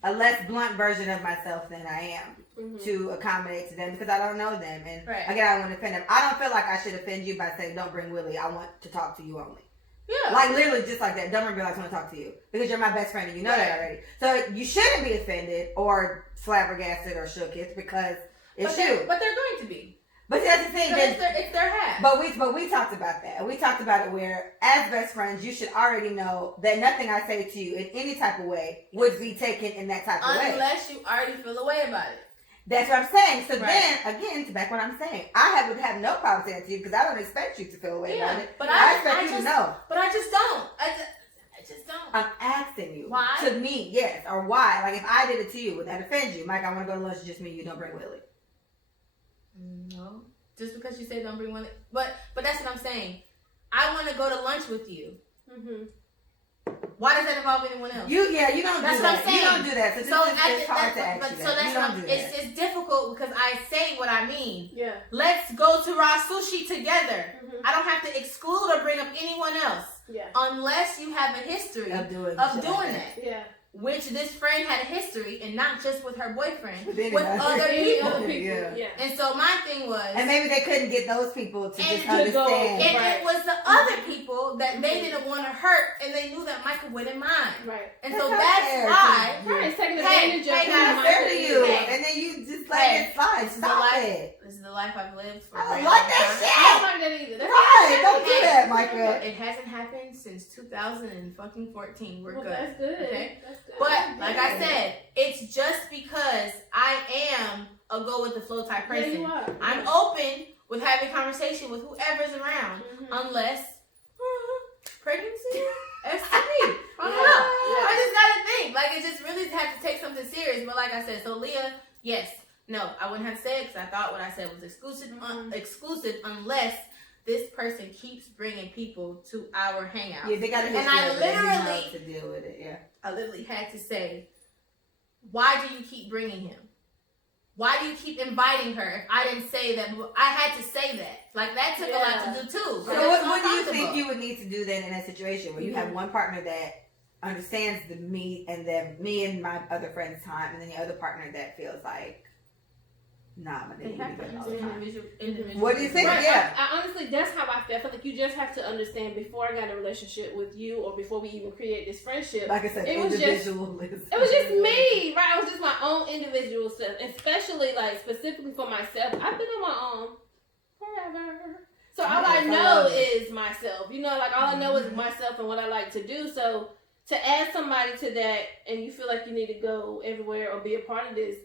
less blunt version of myself than I am to accommodate to them because I don't know them. And again, I want to offend them. I don't feel like I should offend you by saying don't bring Willie. I want to talk to you only. Yeah. Like literally just like that. Don't realize I want to talk to you because you're my best friend and you know that already. So you shouldn't be offended or flabbergasted or shooketh because it's you. But they're going to be. But that's the thing. It's their hat. But we talked about that. And we talked about it where as best friends you should already know that nothing I say to you in any type of way would be taken in that type of way. Unless you already feel a way about it. That's what I'm saying. So then, again, to back what I'm saying, I would have no problem saying it to you because I don't expect you to feel a way about it. But I expect you to know. But I just don't. I just don't. I'm asking you. Why? To me, yes. Or why? Like if I did it to you, would that offend you? Mike, I want to go to lunch with just me. You don't bring Willie. No. Just because you say don't bring Willie. But that's what I'm saying. I want to go to lunch with you. Mm-hmm. Why does that involve anyone else? You don't do that. That's what I'm saying. You don't do that. So it's hard to ask you that. So that's it's difficult because I say what I mean. Yeah. Let's go to raw sushi together. I don't have to exclude or bring up anyone else. Yeah. Unless you have a history of doing that. Yeah. Which this friend had a history, and not just with her boyfriend, with other people. Yeah. And so my thing was, and maybe they couldn't get those people to just understand. And it was the other people that they didn't want to hurt, and they knew that Michael wouldn't mind. Right. And so that's why. Right. Taking advantage of fair to you, and then you just let it slide. Stop it. This is the life I've lived for. I don't like that shit. I don't like that either. Right. Don't do that, Micah. It hasn't happened since 2014. We're good. That's good. Okay. That's good. But like I said, it's just because I am a go with the flow type person. Yeah, you are. I'm open with having conversation with whoever's around, unless pregnancy, STD. I just gotta think. Like it just really have to take something serious. But like I said, so Leah, yes, no, I wouldn't have said because I thought what I said was exclusive unless this person keeps bringing people to our hangout. Yeah, they got to. And I literally to deal with it. Yeah, I literally had to say, why do you keep bringing him? Why do you keep inviting her? If I didn't say that, I had to say that. Like that took a lot to do too. So what do you think you would need to do then in that situation where you have one partner that understands me and my other friends' time, and then the other partner that feels like, nah, but they have individual. What do you think? Right. Yeah, I honestly, that's how I feel. I feel like you just have to understand before I got in a relationship with you, or before we even create this friendship. Like I said, it was just me, right? It was just my own individual stuff, especially like specifically for myself. I've been on my own forever, so all I know is myself. You know, like all I know is myself and what I like to do. So to add somebody to that, and you feel like you need to go everywhere or be a part of this.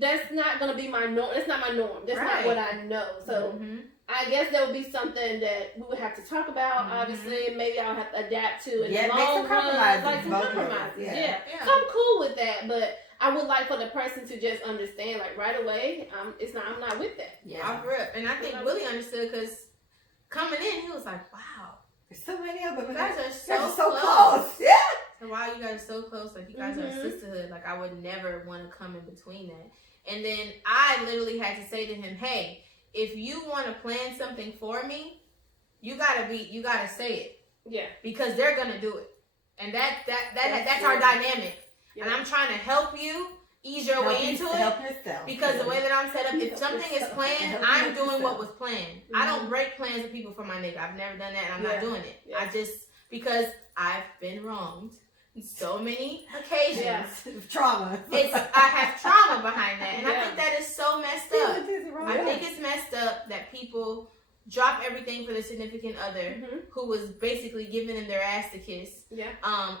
That's not going to be my norm. That's not my norm. That's not what I know. So I guess that would be something that we would have to talk about, obviously. Maybe I'll have to adapt to in the long run. Like some compromises. Yeah. So I'm cool with that. But I would like for the person to just understand, like right away, I'm not with that. Yeah. Off rip. And I think Willie understood because coming in, he was like, wow. There's so many of them. You guys are so close. Yeah. So wow, you guys are so close. Like you guys are a sisterhood. Like I would never want to come in between that. And then I literally had to say to him, hey, if you want to plan something for me, you gotta say it. Yeah. Because they're gonna do it. And that's our dynamic. Yeah. And I'm trying to help you ease your way into it. Help yourself. Because the way that I'm set up, if something is planned, I'm doing what was planned. I don't break plans with people for my nigga. I've never done that and I'm not doing it. Yeah. Because I've been wronged. So many occasions. Trauma. I have trauma behind that. And I think that is so messed up. I think it's messed up that people drop everything for their significant other who was basically giving them their ass to kiss. Yeah.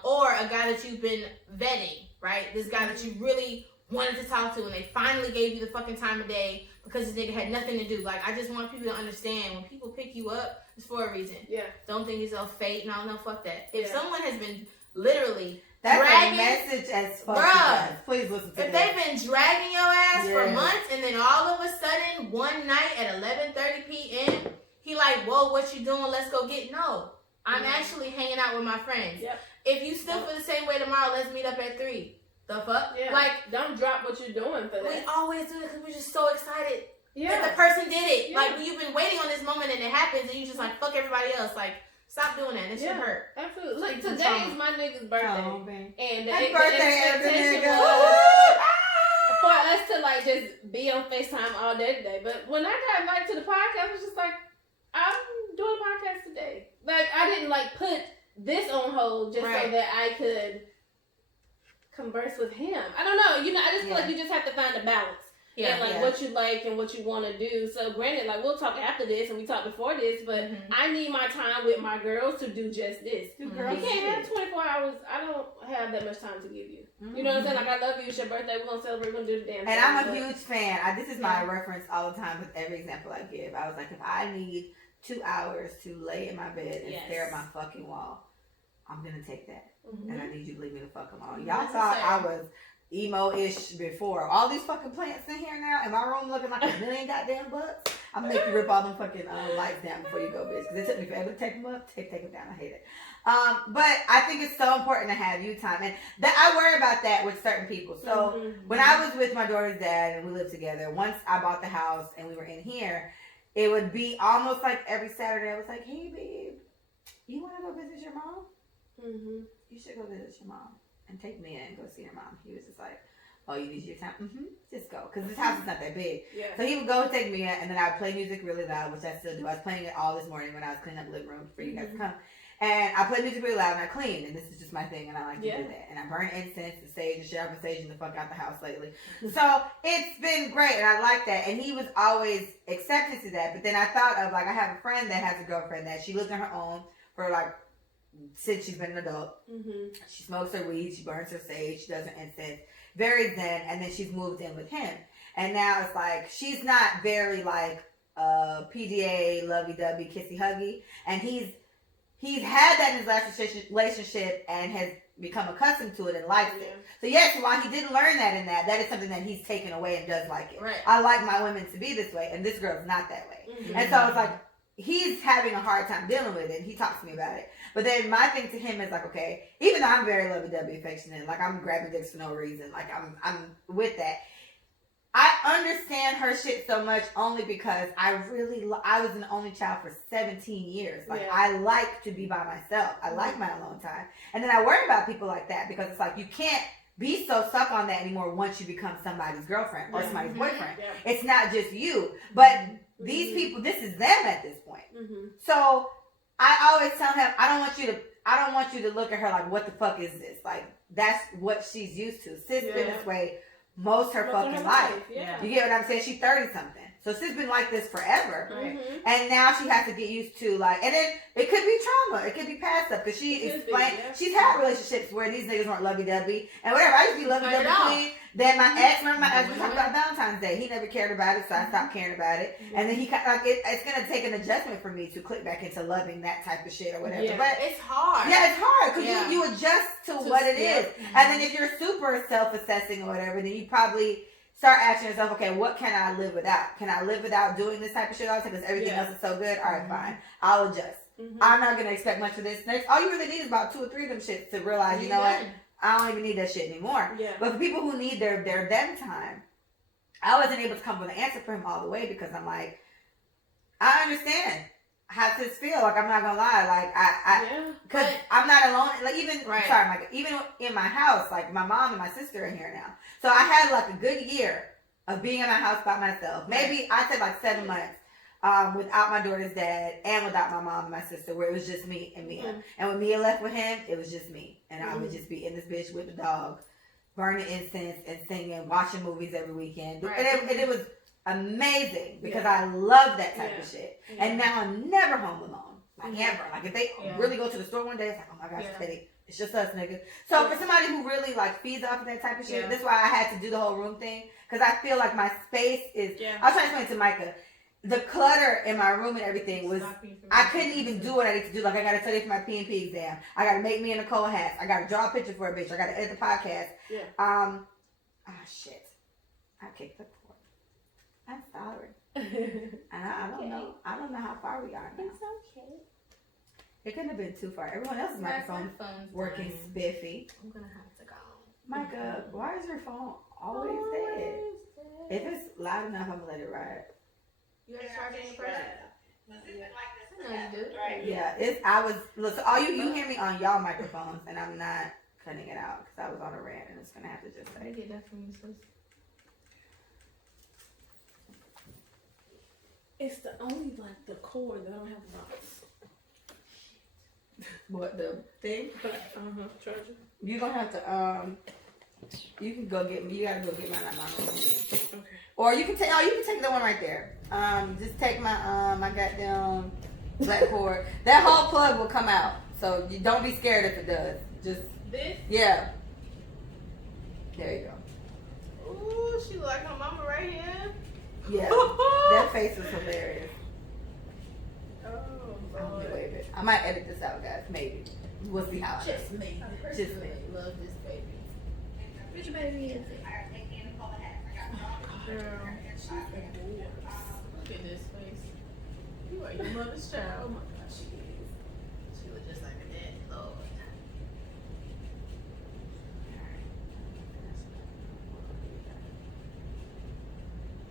Or a guy that you've been vetting, right? This guy that you really wanted to talk to and they finally gave you the fucking time of day because this nigga had nothing to do. Like, I just want people to understand when people pick you up, it's for a reason. Yeah. Don't think it's all fate. No, fuck that. If someone has been literally dragging, a message as fuck. Bruh, please listen to if they've been dragging your ass for months and then all of a sudden one night at 11:30 p.m. he like, whoa, what you doing? Let's go get. No, I'm actually hanging out with my friends. Yep. If you still feel the same way tomorrow, let's meet up at 3. The fuck? Yeah. Like, don't drop what you're doing for that. We always do it because we're just so excited that the person did it. Yeah. Like, you've been waiting friends and you just like fuck everybody else. Like, stop doing that. That shit hurt. Absolutely. Like, today is my nigga's birthday. Oh, man. And the Happy expectation birthday, was for us to like just be on FaceTime all day today. But when I got invited to the podcast, I was just like, I'm doing a podcast today. Like, I didn't like put this on hold just so that I could converse with him. I don't know. You know, I just feel like you just have to find a balance. And like what you like and what you want to do. So granted, like we'll talk after this and we talked before this, but I need my time with my girls to do just this. You can't have 24 hours. I don't have that much time to give you. You know what I'm saying? Like, I love you. It's your birthday. We're gonna celebrate. We're gonna do the damn thing. And I'm a huge fan. This is my reference all the time with every example I give. I was like, if I need 2 hours to lay in my bed and stare at my fucking wall, I'm gonna take that. And I need you to leave me the fuck alone. Y'all thought I was emo-ish before. All these fucking plants in here now, and my room looking like $1 million goddamn bucks. I'm gonna make you rip all them fucking lights down before you go, bitch. Because it took me forever to take them up. Take them down. I hate it. But I think it's so important to have you time, and that I worry about that with certain people. So when I was with my daughter's dad and we lived together, once I bought the house and we were in here, it would be almost like every Saturday I was like, hey babe, you want to go visit your mom? You should go visit your mom and take me in and go see your mom. He was just like, oh, you need your time? Just go. Because this house is not that big. So he would go and take me in, and then I would play music really loud, which I still do. I was playing it all this morning when I was cleaning up the living room for you guys to come. And I play music really loud and I clean, and this is just my thing, and I like to do that. And I burn incense and sage and shit. I've been saging the fuck out the house lately. So it's been great, and I like that. And he was always accepting to that. But then I thought of, like, I have a friend that has a girlfriend that she lives on her own for, like, since she's been an adult. She smokes her weed, she burns her sage, she does her incense, very zen, and then she's moved in with him. And now it's like, she's not very, like, PDA, lovey-dovey, kissy-huggy, and he's had that in his last relationship and has become accustomed to it and likes it. So yes, while he didn't learn that in that is something that he's taken away and does like it. I like my women to be this way, and this girl's not that way. And so it's like, he's having a hard time dealing with it. He talks to me about it. But then my thing to him is like, okay, even though I'm very lovey-dovey affectionate, like I'm grabbing dicks for no reason, like I'm with that. I understand her shit so much only because I was an only child for 17 years. Like, I like to be by myself. I like my alone time. And then I worry about people like that because it's like, you can't be so stuck on that anymore once you become somebody's girlfriend or somebody's boyfriend. It's not just you. But these people, this is them at this point. So I always tell him, I don't want you to look at her like, what the fuck is this? Like, that's what she's used to. Sis been this way most her fucking life. You get what I'm saying? She's 30 something. So she's been like this forever. And now she has to get used to, like, and then it could be trauma. It could be past stuff. Because she explained, she's had relationships where these niggas weren't lovey-dovey. And whatever. I used to be lovey-dovey queen. Then my ex, remember my ex, we talked about Valentine's Day. He never cared about it, so I stopped caring about it. And then he, like, it's going to take an adjustment for me to click back into loving that type of shit or whatever. But it's hard. Yeah, it's hard because you adjust to what it is. And then if you're super self-assessing or whatever, then you probably start asking yourself, okay, what can I live without? Can I live without doing this type of shit all the time? Because everything else is so good. All right, fine. I'll adjust. I'm not going to expect much of this. Next, all you really need is about 2 or 3 of them shits to realize, you know what? I don't even need that shit anymore. But for people who need their them time, I wasn't able to come up with an answer for him all the way because I'm like, I understand how this feel. Like, I'm not gonna lie. Like, because I'm not alone. Like, even sorry, Micah, even in my house, like my mom and my sister are here now. So I had like a good year of being in my house by myself. Maybe I said like 7 months. Without my daughter's dad and without my mom and my sister, where it was just me and Mia. And when Mia left with him, it was just me. And I would just be in this bitch with the dog, burning incense and singing, watching movies every weekend. And it was amazing because I love that type of shit. And now I'm never home alone. Like, ever. Like, if they really go to the store one day, it's like, oh my gosh, it's just us, nigga. So for somebody who really, like, feeds off of that type of shit, that's why I had to do the whole room thing. Because I feel like my space is... I was trying to explain it to Micah. The clutter in my room and everything was, I couldn't even do what I need to do. Like, I got to study for my P&P exam. I got to make me and Nicole hats. I got to draw a picture for a bitch. I got to edit the podcast. Shit. I kicked the cord. I'm sorry. And I don't know. I don't know how far we are now. It's okay. It couldn't have been too far. Everyone else's microphone's working spiffy. I'm going to have to go. Micah, why is your phone always dead? If it's loud enough, I'm going to let it ride. You got to charge it in person? No, you do. Right. Yeah, look, so all you hear me on y'all microphones, and I'm not cutting it out because I was on a rant, and it's gonna have to just I say. get that from you, sis. It's the only like the cord that I don't have the box. What the thing? Charger. You gonna have to you can go get me. You gotta go get mine at my room. Okay. Or you can take. Oh, you can take the one right there. Just take my my goddamn black cord. That whole plug will come out. So you don't be scared if it does. Just This? yeah. There you go. Ooh, she look like her mama right here. Yeah. That face was hilarious. Oh, I'm Lord. gonna wave it. I might edit this out, guys. Maybe. We'll see how it is. Just me. Just me. Love this baby. Which baby is it? Girl, she's adorable. Look at this face. You are your mother's child. Oh my gosh, she is. She was just like a daddy, Lord.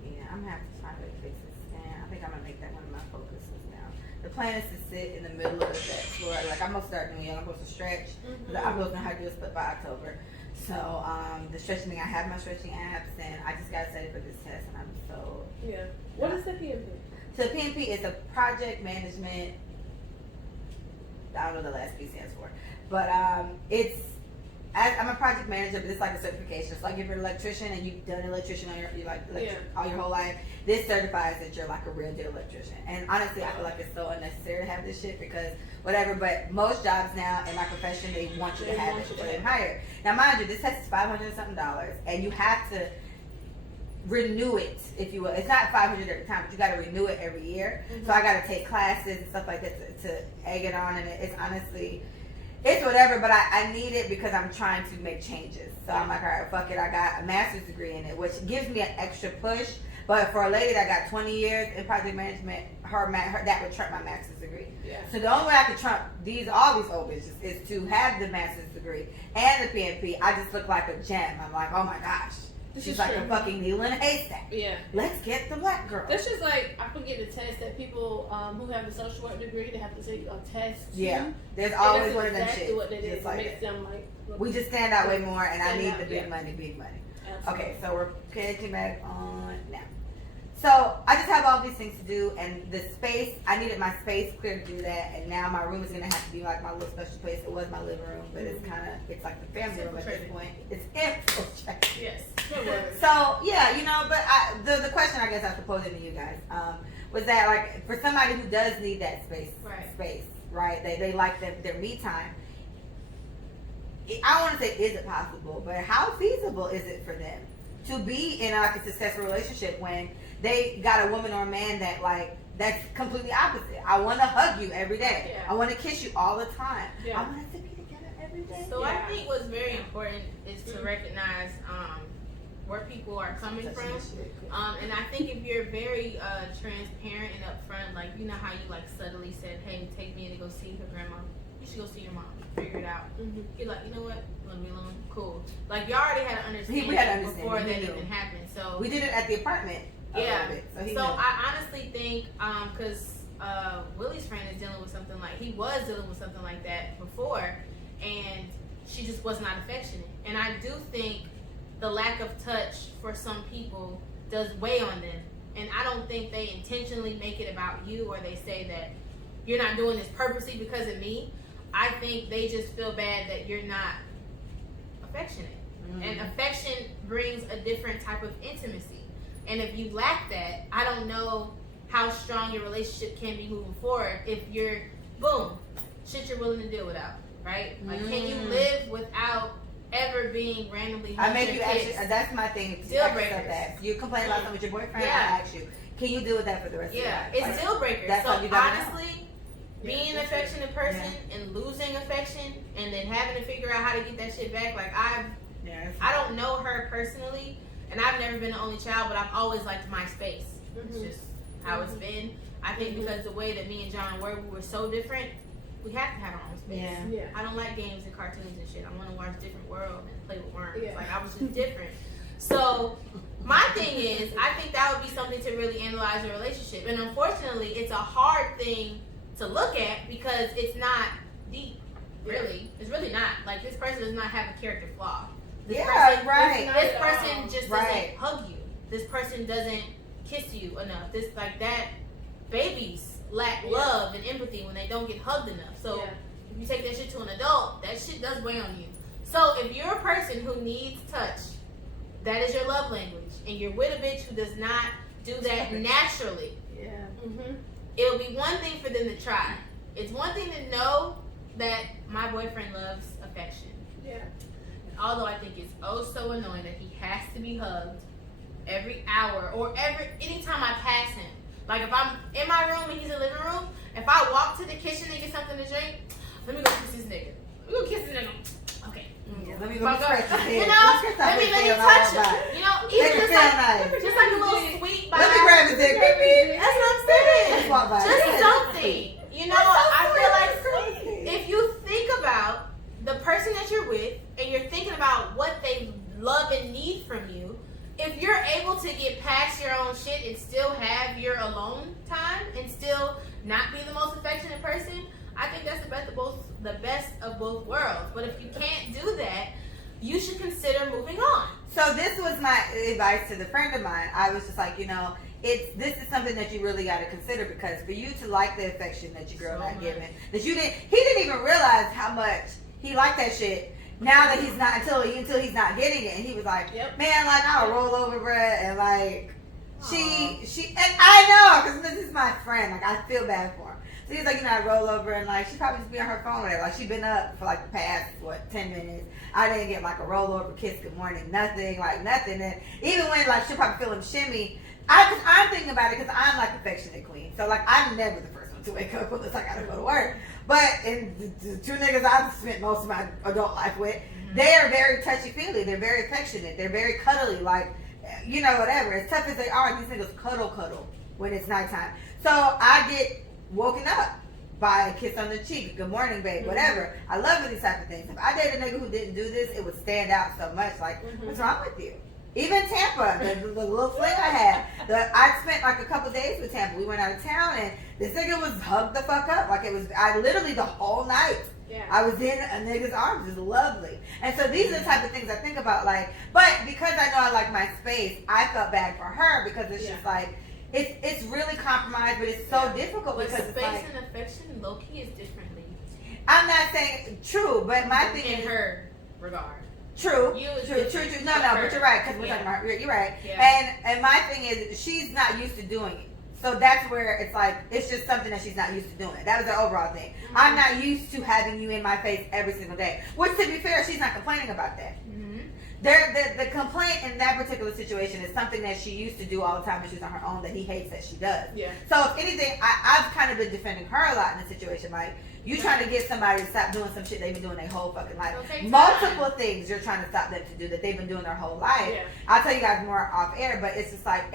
Yeah, I'm gonna have to find a way to fix this stand. I think I'm gonna make that one of my focuses now. The plan is to sit in the middle of that floor. Like I'm gonna start New Year. I'm supposed to stretch. I'm supposed to know how to do a split by October. So the stretching thing, I have my stretching apps, and I just got study for this test, and I'm so. Yeah. What is the PMP? So PMP is a project management. I don't know what the last P stands for, but it's. I'm a project manager, but it's like a certification. It's like if you're an electrician and you've done electrician all your whole life, this certifies that you're like a real deal electrician. And honestly, I feel like it's so unnecessary to have this shit because whatever. But most jobs now in my profession, they want you to have it before they hire. Now, mind you, this test is $500 and something, and you have to renew it, if you will. It's not $500 every time, but you got to renew it every year. So I got to take classes and stuff like that to egg it on, and it's honestly. It's whatever, but I need it because I'm trying to make changes. So I'm like, all right, fuck it. I got a master's degree in it, which gives me an extra push. But for a lady that got 20 years in project management, her that would trump my master's degree. Yeah. So the only way I could trump all these old bitches is to have the master's degree and the PMP. I just look like a gem. I'm like, oh my gosh. She's like a fucking needle in a haystack. Yeah. Let's get the black girl. That's just like, I forget the test that people who have the social work degree, they have to take a test. Yeah. There's And always that's one of them exactly shit. what that is. Just It like makes that. them like. We just stand out way more, and I Stand need out, the big yeah. money, big money. Absolutely. Okay, so we're catching back on now. So I just have all these things to do, and the space, I needed my space clear to do that, and now my room is going to have to be like my little special place. It was my living room, but it's it's like the family room at this point. It's infiltrated. Yes. So, yeah, but the question I guess I was posing to you guys was that, like, for somebody who does need that space, right? They like their me time. I want to say, is it possible? But how feasible is it for them to be in like a successful relationship when they got a woman or a man that's completely opposite? I want to hug you every day. Yeah. I want to kiss you all the time. Yeah. I want us to be together every day. So I think what's very important is to recognize where people are coming from. And I think if you're very transparent and upfront, like you know how you like subtly said, hey, take me in to go see her grandma. You should go see your mom. Figure it out. You're like, you know what? Let me alone. Cool. Like you already had an understanding before that even happened. So we did it at the apartment. Yeah. So I honestly think because Willie's friend is dealing with something he was dealing with something like that before, and she just was not affectionate. And I do think the lack of touch for some people does weigh on them. And I don't think they intentionally make it about you, or they say that you're not doing this purposely because of me. I think they just feel bad that you're not affectionate. And affection brings a different type of intimacy. And if you lack that, I don't know how strong your relationship can be moving forward if you're, boom, shit you're willing to deal without, right? Like, can you live without ever being randomly I make you actually, that's my thing. Deal breakers. You complain about something with your boyfriend, Yeah. I ask you, can you deal with that for the rest of your life? It's deal breakers. That's So how you gotta know. honestly, being an affectionate person and losing affection and then having to figure out how to get that shit back, like I don't know her personally, and I've never been the only child, but I've always liked my space. It's just how it's been. I think because the way that me and John were, we were so different, we have to have our own space. Yeah. I don't like games and cartoons and shit. I want to watch Different World and play with worms. Yeah. Like I was just different. So My thing is, I think that would be something to really analyze your relationship. And unfortunately, it's a hard thing to look at because it's not deep. Really. It's really not. Like, this person does not have a character flaw. This person just doesn't hug you. This person doesn't kiss you enough. That babies lack love and empathy when they don't get hugged enough. So if you take that shit to an adult, that shit does weigh on you. So if you're a person who needs touch, that is your love language, and you're with a bitch who does not do that naturally, it'll be one thing for them to try. It's one thing to know that my boyfriend loves affection. Yeah. Although I think it's so annoying that he has to be hugged every hour or anytime I pass him. Like, if I'm in my room and he's in the living room, if I walk to the kitchen and get something to drink, let me go kiss this nigga. Let me go kiss this nigga. Okay. Let me go scratch his head. Let me touch him. Even just like a little sweet bite. Let me grab his dick. That's what I'm saying. Just something. I feel like if you think about the person that you're with and you're thinking about what they love and need from you, if you're able to get past your own shit and still have your alone time and still not be the most affectionate person, I think that's the best of both worlds. But if you can't do that, you should consider moving on. So this was my advice to the friend of mine. I was just like, this is something that you really got to consider, because for you to like the affection that your girl not giving, he didn't even realize how much he liked that shit. Now that he's not, until he's not getting it, and he was like, man, like, I'll roll over, bruh, and like, she, and I know, because this is my friend, like, I feel bad for him. So he's like, I roll over, and like, she probably just be on her phone with it. Like, she been up for like the past, 10 minutes. I didn't get like a roll over, kiss, good morning, nothing. And even when like, she'll probably feel him shimmy, I'm thinking about it because I'm like affectionate queen. So like, I'm never the first one to wake up unless I gotta go to work. But the two niggas I've spent most of my adult life with, they are very touchy-feely. They're very affectionate. They're very cuddly. Like, whatever. As tough as they are, these niggas cuddle when it's nighttime. So I get woken up by a kiss on the cheek, good morning, babe, whatever. I love these type of things. If I date a nigga who didn't do this, it would stand out so much. Like, what's wrong with you? Even Tampa, the little fling I had, I spent like a couple days with Tampa. We went out of town, and this nigga was hugged the fuck up. Like, I literally the whole night, I was in a nigga's arms. It was lovely. And so these are the type of things I think about, like, but because I know I like my space, I felt bad for her, because it's just like, it's really compromised, but it's so difficult, because space it's like, and affection, low-key is differently. I'm not saying true, but my thing in is, her regard. True. You is True. No, but you're right, because we're talking about, you're right. Yeah. And my thing is, she's not used to doing it. So that's where it's like, it's just something that she's not used to doing. That was the overall thing. I'm not used to having you in my face every single day. Which, to be fair, she's not complaining about that. The complaint in that particular situation is something that she used to do all the time when she was on her own, that he hates that she does. Yeah. So if anything, I've kind of been defending her a lot in the situation. Like, you trying to get somebody to stop doing some shit they've been doing their whole fucking life. Multiple things you're trying to stop them to do that they've been doing their whole life. Yeah. I'll tell you guys more off air, but it's just like,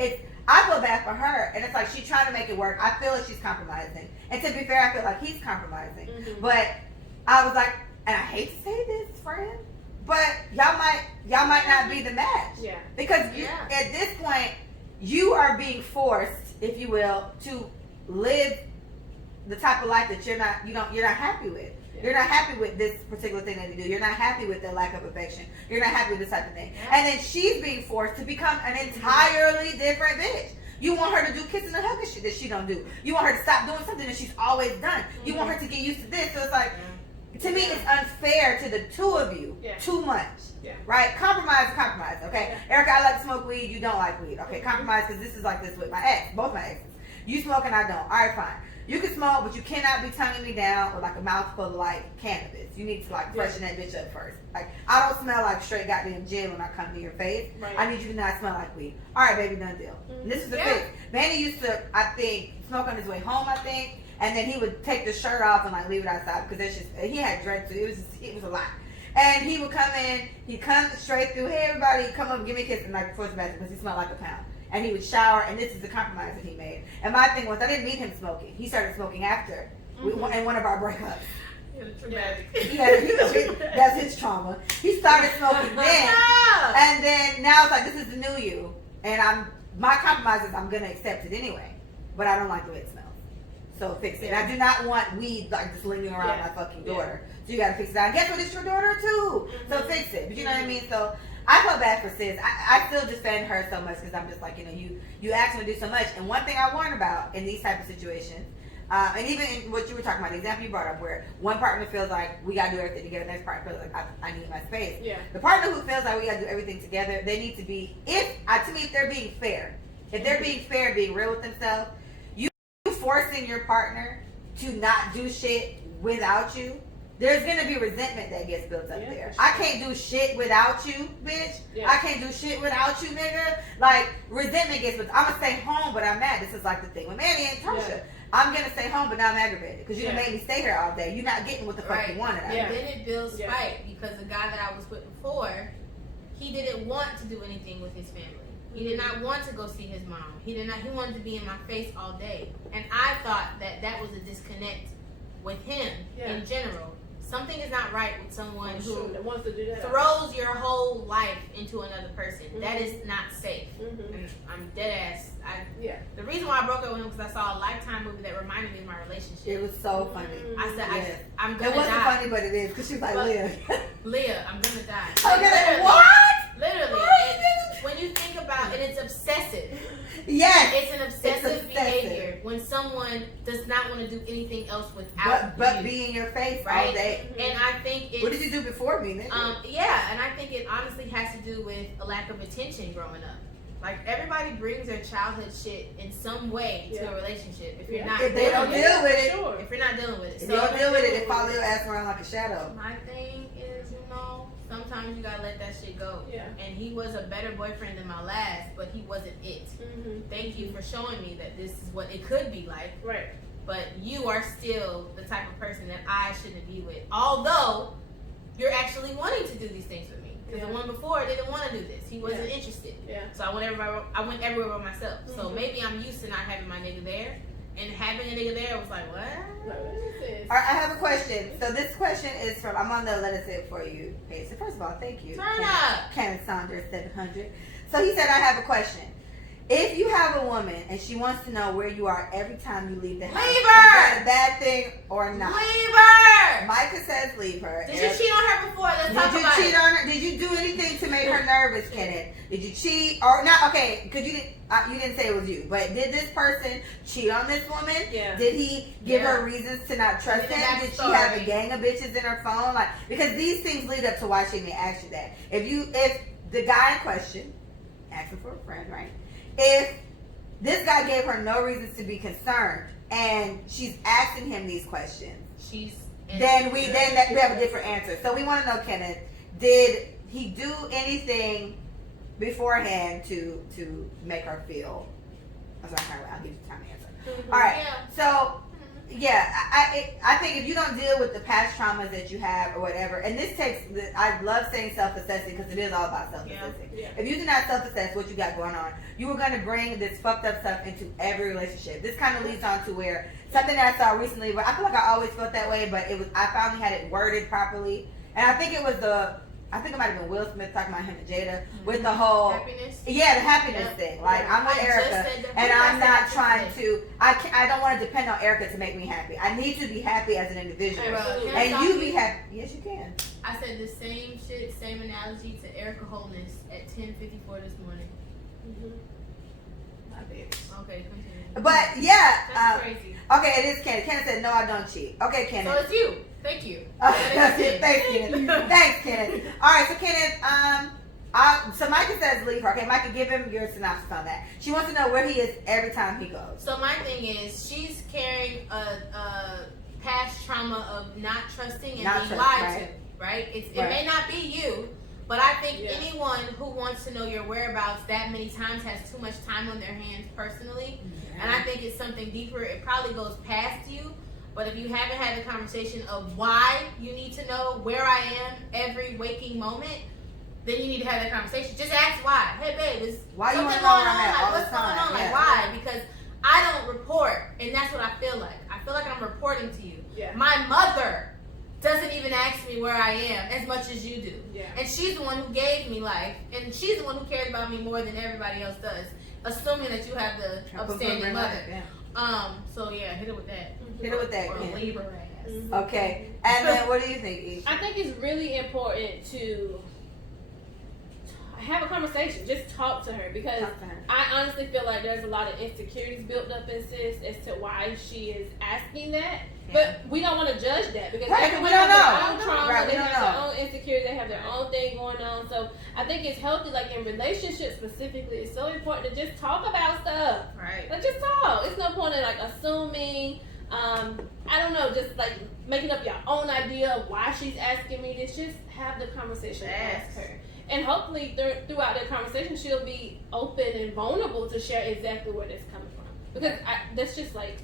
I feel bad for her, and it's like she's trying to make it work. I feel like she's compromising. And to be fair, I feel like he's compromising. But I was like, and I hate to say this, friend, but y'all might not be the match. Yeah. Because at this point, you are being forced, if you will, to live the type of life that you're not happy with. Yeah. You're not happy with this particular thing that they do. You're not happy with their lack of affection. You're not happy with this type of thing. Yeah. And then she's being forced to become an entirely different bitch. You want her to do kissing and hugging shit that she don't do. You want her to stop doing something that she's always done. You want her to get used to this. So it's like, to me, it's unfair to the two of you. Yeah. Too much. Yeah. Right? Compromise, okay? Yeah. Erica, I like to smoke weed. You don't like weed. Okay, compromise, because this is like this with my ex. Both my exes. You smoke and I don't. All right, fine. You can smoke, but you cannot be tonguing me down with like a mouthful of like cannabis. You need to like freshen that bitch up first. Like, I don't smell like straight goddamn gin when I come to your face. Right. I need you to not smell like weed. All right, baby, done deal. And this is the fix. Manny used to, I think, smoke on his way home, I think. And then he would take the shirt off and like leave it outside, because that's just, he had dread too. It was a lot. And he would come in, he'd come straight through, hey everybody, come up and give me a kiss, and like before the bathroom, because he smelled like a pound. And he would shower, and this is the compromise that he made. And my thing was, I didn't meet him smoking. He started smoking after, in one of our breakups. That's his trauma. He started smoking then, and then now it's like, this is the new you. And my compromise is I'm gonna accept it anyway, but I don't like the way it smells. So fix it. And I do not want weed like just lingering around my fucking daughter. So you gotta fix it. And guess what? It's your daughter too. So fix it. But you know what I mean? So I feel bad for sis. I still defend her so much because I'm just like, you ask her to do so much. And one thing I warn about in these type of situations, and even in what you were talking about, the example you brought up, where one partner feels like we gotta do everything together, the next partner feels like I need my space. Yeah. The partner who feels like we gotta do everything together, they need to be, to me, if they're being fair, being real with themselves, you forcing your partner to not do shit without you, there's gonna be resentment that gets built up there. Sure. I can't do shit without you, bitch. Yeah. I can't do shit without you, nigga. Like, resentment gets built. I'm gonna stay home, but I'm mad. This is like the thing with Manny and Tasha. Yeah. I'm gonna stay home, but now I'm aggravated because you done made me stay here all day. You're not getting what the fuck you wanted. And then it builds spite because the guy that I was with before, he didn't want to do anything with his family. He did not want to go see his mom. He wanted to be in my face all day. And I thought that was a disconnect with him in general. Something is not right with someone who wants to do that. Throws your whole life into another person. That is not safe. And I'm dead ass. The reason why I broke up with him was because I saw a Lifetime movie that reminded me of my relationship. It was so funny. I said, I'm gonna die. It wasn't funny, but it is because she's like, Leah, I'm gonna die. Okay, what? Literally. When you think about it, it's obsessive. Yes. It's an obsessive behavior when someone does not want to do anything else without but be in your face all day. And I think what did you do before me, nigga? And I think it honestly has to do with a lack of attention growing up. Like, everybody brings their childhood shit in some way to a relationship. If you're not if they don't deal with it, if you're not dealing with it, if you don't deal with it, they follow your ass around like a shadow. My thing is, sometimes you gotta let that shit go. Yeah. And he was a better boyfriend than my last, but he wasn't it. Thank you for showing me that this is what it could be like. Right. But you are still the type of person that I shouldn't be with. Although you're actually wanting to do these things with me. Because the one before didn't want to do this. He wasn't interested. Yeah. So I went everywhere by myself. So maybe I'm used to not having my nigga there. And having a nigga there was like, what? Alright, I have a question. So this question is from, I'm on the Let Us Say It For You page. So first of all, thank you. Turn up. Kenneth Saunders 700. So he said, I have a question. If you have a woman and she wants to know where you are every time you leave the house, leave her! Is that a bad thing or not? Leave her! Micah says leave her. Did you cheat on her before? Let's talk about it. Did you cheat on her? Did you do anything to make her nervous, Kenneth? Did you cheat or not? Okay, because you didn't say it was you, but did this person cheat on this woman? Yeah. Did he give her reasons to not trust him? Did she have a gang of bitches in her phone? Like, because these things lead up to why she may ask you that. If the guy in question, asking for a friend, right? If this guy gave her no reasons to be concerned, and she's asking him these questions, then we have a different answer. So we want to know, Kenneth, did he do anything beforehand to make her feel? I'll give you time to answer. All right. Yeah. So I think if you don't deal with the past traumas that you have or whatever, and this takes, I love saying self-assessing because it is all about self-assessing. Yeah. If you do not self-assess what you got going on, you are going to bring this fucked up stuff into every relationship. This kind of leads on to where something that I saw recently, but I feel like I always felt that way, but I finally had it worded properly, and I think it might have been Will Smith talking about him and Jada with the whole happiness. Yeah, the happiness thing. Like, I'm with Erica, and I'm not trying to. I don't want to depend on Erica to make me happy. I need to be happy as an individual, and you be happy. Yes, you can. I said the same shit, same analogy to Erica Holness at 10:54 this morning. Okay, continue. But yeah, that's crazy. Okay, it is Kenneth. Kenneth said, "No, I don't cheat." Okay, Kenneth. So it's you. Thank you. Thanks, Kenneth. Thanks, Kenneth. All right, so Kenneth, so Micah says leave her. Okay, Micah, give him your synopsis on that. She wants to know where he is every time he goes. So my thing is, she's carrying a past trauma of not trusting and being lied to. Right? It may not be you, but I think anyone who wants to know your whereabouts that many times has too much time on their hands personally. And I think it's something deeper. It probably goes past you. But if you haven't had the conversation of why you need to know where I am every waking moment, then you need to have that conversation. Just ask why. Hey, babe, is why something you going on? Like, what's going on? Like, why? Because I don't report, and that's what I feel like. I feel like I'm reporting to you. Yeah. My mother doesn't even ask me where I am as much as you do. Yeah. And she's the one who gave me life, and she's the one who cares about me more than everybody else does. Assuming that you have the upstanding mother. So yeah, hit it with that. Hit it with that. Or Ken. leave her ass. Okay. And then what do you think, E? I think it's really important to have a conversation. Just talk to her, because Talk to her. I honestly feel like there's a lot of insecurities built up in sis as to why she is asking that. But we don't want to judge that, because Right, everyone we don't has know. their own trauma, Right, we they don't have know. their own insecurities, they have their own thing going on. So I think it's healthy, like in relationships specifically, it's so important to just talk about stuff. Right. Like, just talk. It's no point in like assuming. I don't know, just like making up your own idea of why she's asking me this. Just have the conversation and ask her. And hopefully throughout that conversation, she'll be open and vulnerable to share exactly where that's coming from. Because that's just like,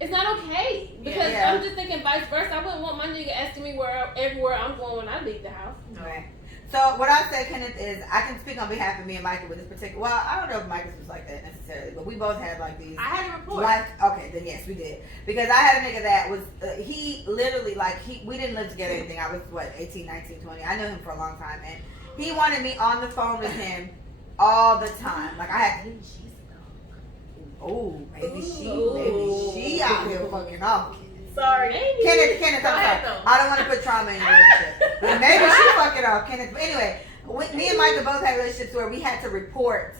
it's not okay. Because Yeah. I'm just thinking vice versa. I wouldn't want my nigga asking me everywhere I'm going when I leave the house. Right. So what I say, Kenneth, is I can speak on behalf of me and Micah with this particular. Well, I don't know if Micah's was like that necessarily, but we both had like these. I had a report. Okay, then yes, we did. Because I had a nigga that was he literally we didn't live together or anything. I was 18, 19, 20. I knew him for a long time, and he wanted me on the phone with him all the time. Like I had. Oh, maybe she out here fucking off. Sorry. Kenneth, I'm Go ahead, sorry. though. I don't want to put trauma in your relationship. But maybe she fucking off, Kenneth. But anyway, me and Micah both had relationships where we had to report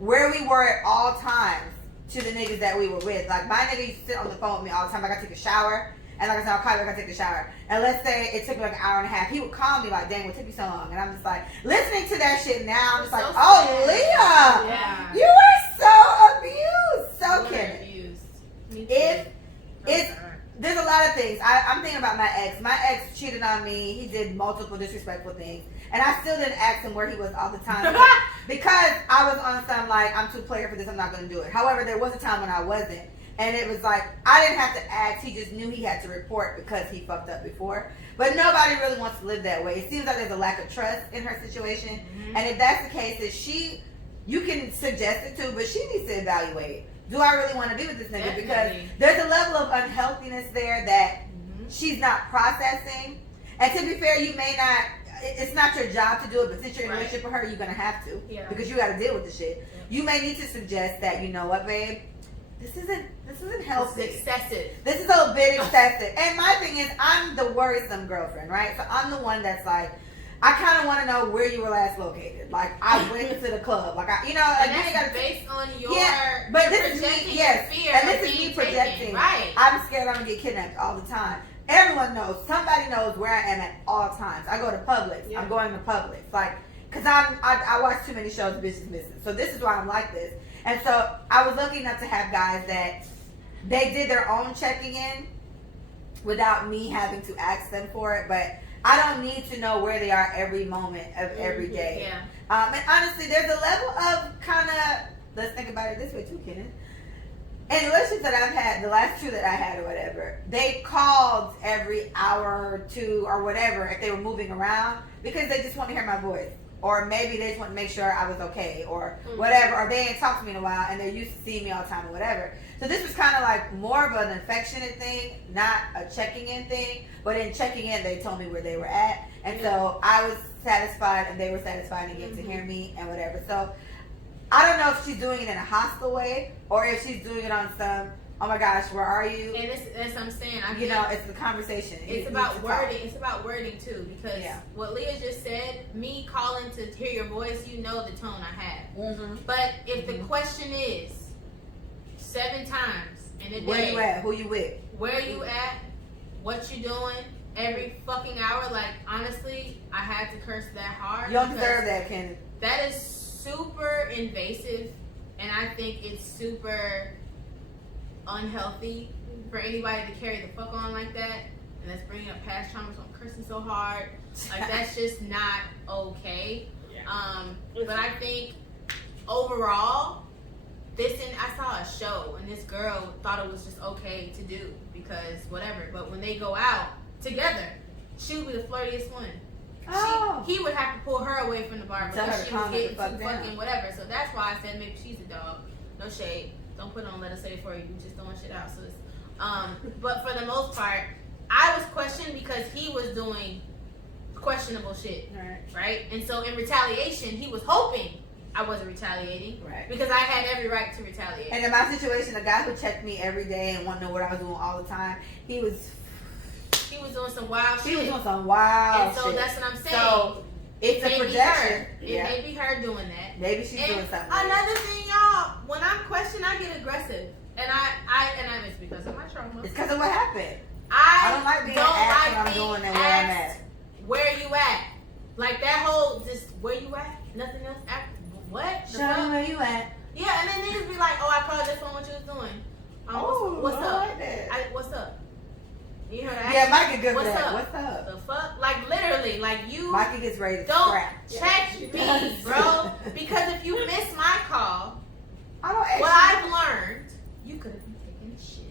where we were at all times to the niggas that we were with. Like my nigga used to sit on the phone with me all the time. Like I take a shower, and like I said, I'll call you like I take the shower. And let's say it took me like an hour and a half. He would call me like, "Dang, what took you so long?" And I'm just like listening to that shit now. I'm just like, So "Oh, sad. Leah, Yeah. you were so abused." So Kenneth. Me too. It's there's a lot of things. I'm thinking about my ex. My ex cheated on me. He did multiple disrespectful things. And I still didn't ask him where he was all the time. Because I was on some like, I'm too player for this, I'm not going to do it. However, there was a time when I wasn't. And it was like, I didn't have to ask. He just knew he had to report because he fucked up before. But nobody really wants to live that way. It seems like there's a lack of trust in her situation. Mm-hmm. And if that's the case, that you can suggest it too, but she needs to evaluate. Do I really want to be with this nigga? Definitely. Because there's a level of unhealthiness there that she's not processing. And to be fair, you may not, it's not your job to do it, but since you're in a relationship with her, you're going to have to. Yeah. Because you got to deal with the shit. Yeah. You may need to suggest that, you know what, babe? This isn't healthy. It's excessive. This is a bit excessive. And my thing is, I'm the worrisome girlfriend, right? So I'm the one that's like, I kind of want to know where you were last located. Like, I went to the club. Like, like And you that's gotta based on your but you're this is projecting me, yes. your fear And of this is being me projecting. taken. Right. I'm scared I'm going to get kidnapped all the time. Everyone knows. Somebody knows where I am at all times. I go to Publix. Yeah. I'm going to Publix. Like, because I watch too many shows, bitches missing. So this is why I'm like this. And so I was lucky enough to have guys that they did their own checking in without me having to ask them for it. But I don't need to know where they are every moment of every day. Yeah. And honestly, there's a level of kind of, let's think about it this way too, Kenneth. In the relationships that I've had, the last two that I had or whatever, they called every hour or two or whatever if they were moving around because they just want to hear my voice. Or maybe they just want to make sure I was okay or whatever. Or they ain't talked to me in a while and they're used to seeing me all the time or whatever. So this was kind of like more of an affectionate thing, not a checking in thing. But in checking in, they told me where they were at. And so I was satisfied and they were satisfied and getting to hear me and whatever. So I don't know if she's doing it in a hostile way or if she's doing it on some, oh my gosh, where are you? And that's what I'm saying. It's the conversation. It's about wording. It's about wording too, because Yeah. what Leah just said, me calling to hear your voice, you know the tone I have. Mm-hmm. But if the question is 7 times in a day, Where you at? Who you with? where you at, what you doing, every fucking hour, like honestly, I had to curse that hard. You don't because deserve that, Kenneth. That is super invasive, and I think it's super unhealthy for anybody to carry the fuck on like that. And that's bringing up past traumas. I'm cursing so hard. Like that's just not okay. But I think overall, I saw a show and this girl thought it was just okay to do because whatever. But when they go out together, she would be the flirtiest one. Oh. He would have to pull her away from the bar Tell her because to she was calm the getting fuck too down. fucking whatever. So that's why I said maybe she's a dog. No shade. Don't put on let us say it for you. You just throwing shit out, sis. But for the most part, I was questioned because he was doing questionable shit, right? And so in retaliation, he was hoping I wasn't retaliating, right? Because I had every right to retaliate. And in my situation, a guy who checked me every day and wanted to know what I was doing all the time, he was doing some wild shit. He was doing some wild and so shit. that's what I'm saying. So it's a projection. It may be her doing that. Maybe she's doing something. Another thing, y'all, when I'm questioned, I get aggressive, and it's because of my trauma. It's because of what happened. I don't like being asked what I'm doing and where I'm at. Where you at? Like that whole just where you at? Nothing else. What? Show me where you at. Yeah, and then niggas be like, "Oh, I called just on what you was doing. What's up? What's up? You heard that? Yeah, Mike is good for What's that. up? What's up? The fuck? Like literally, like you. Mikey gets ready to don't scrap. check me, bro. Because if you miss my call, I don't. what I've learned, you could have been taking shit.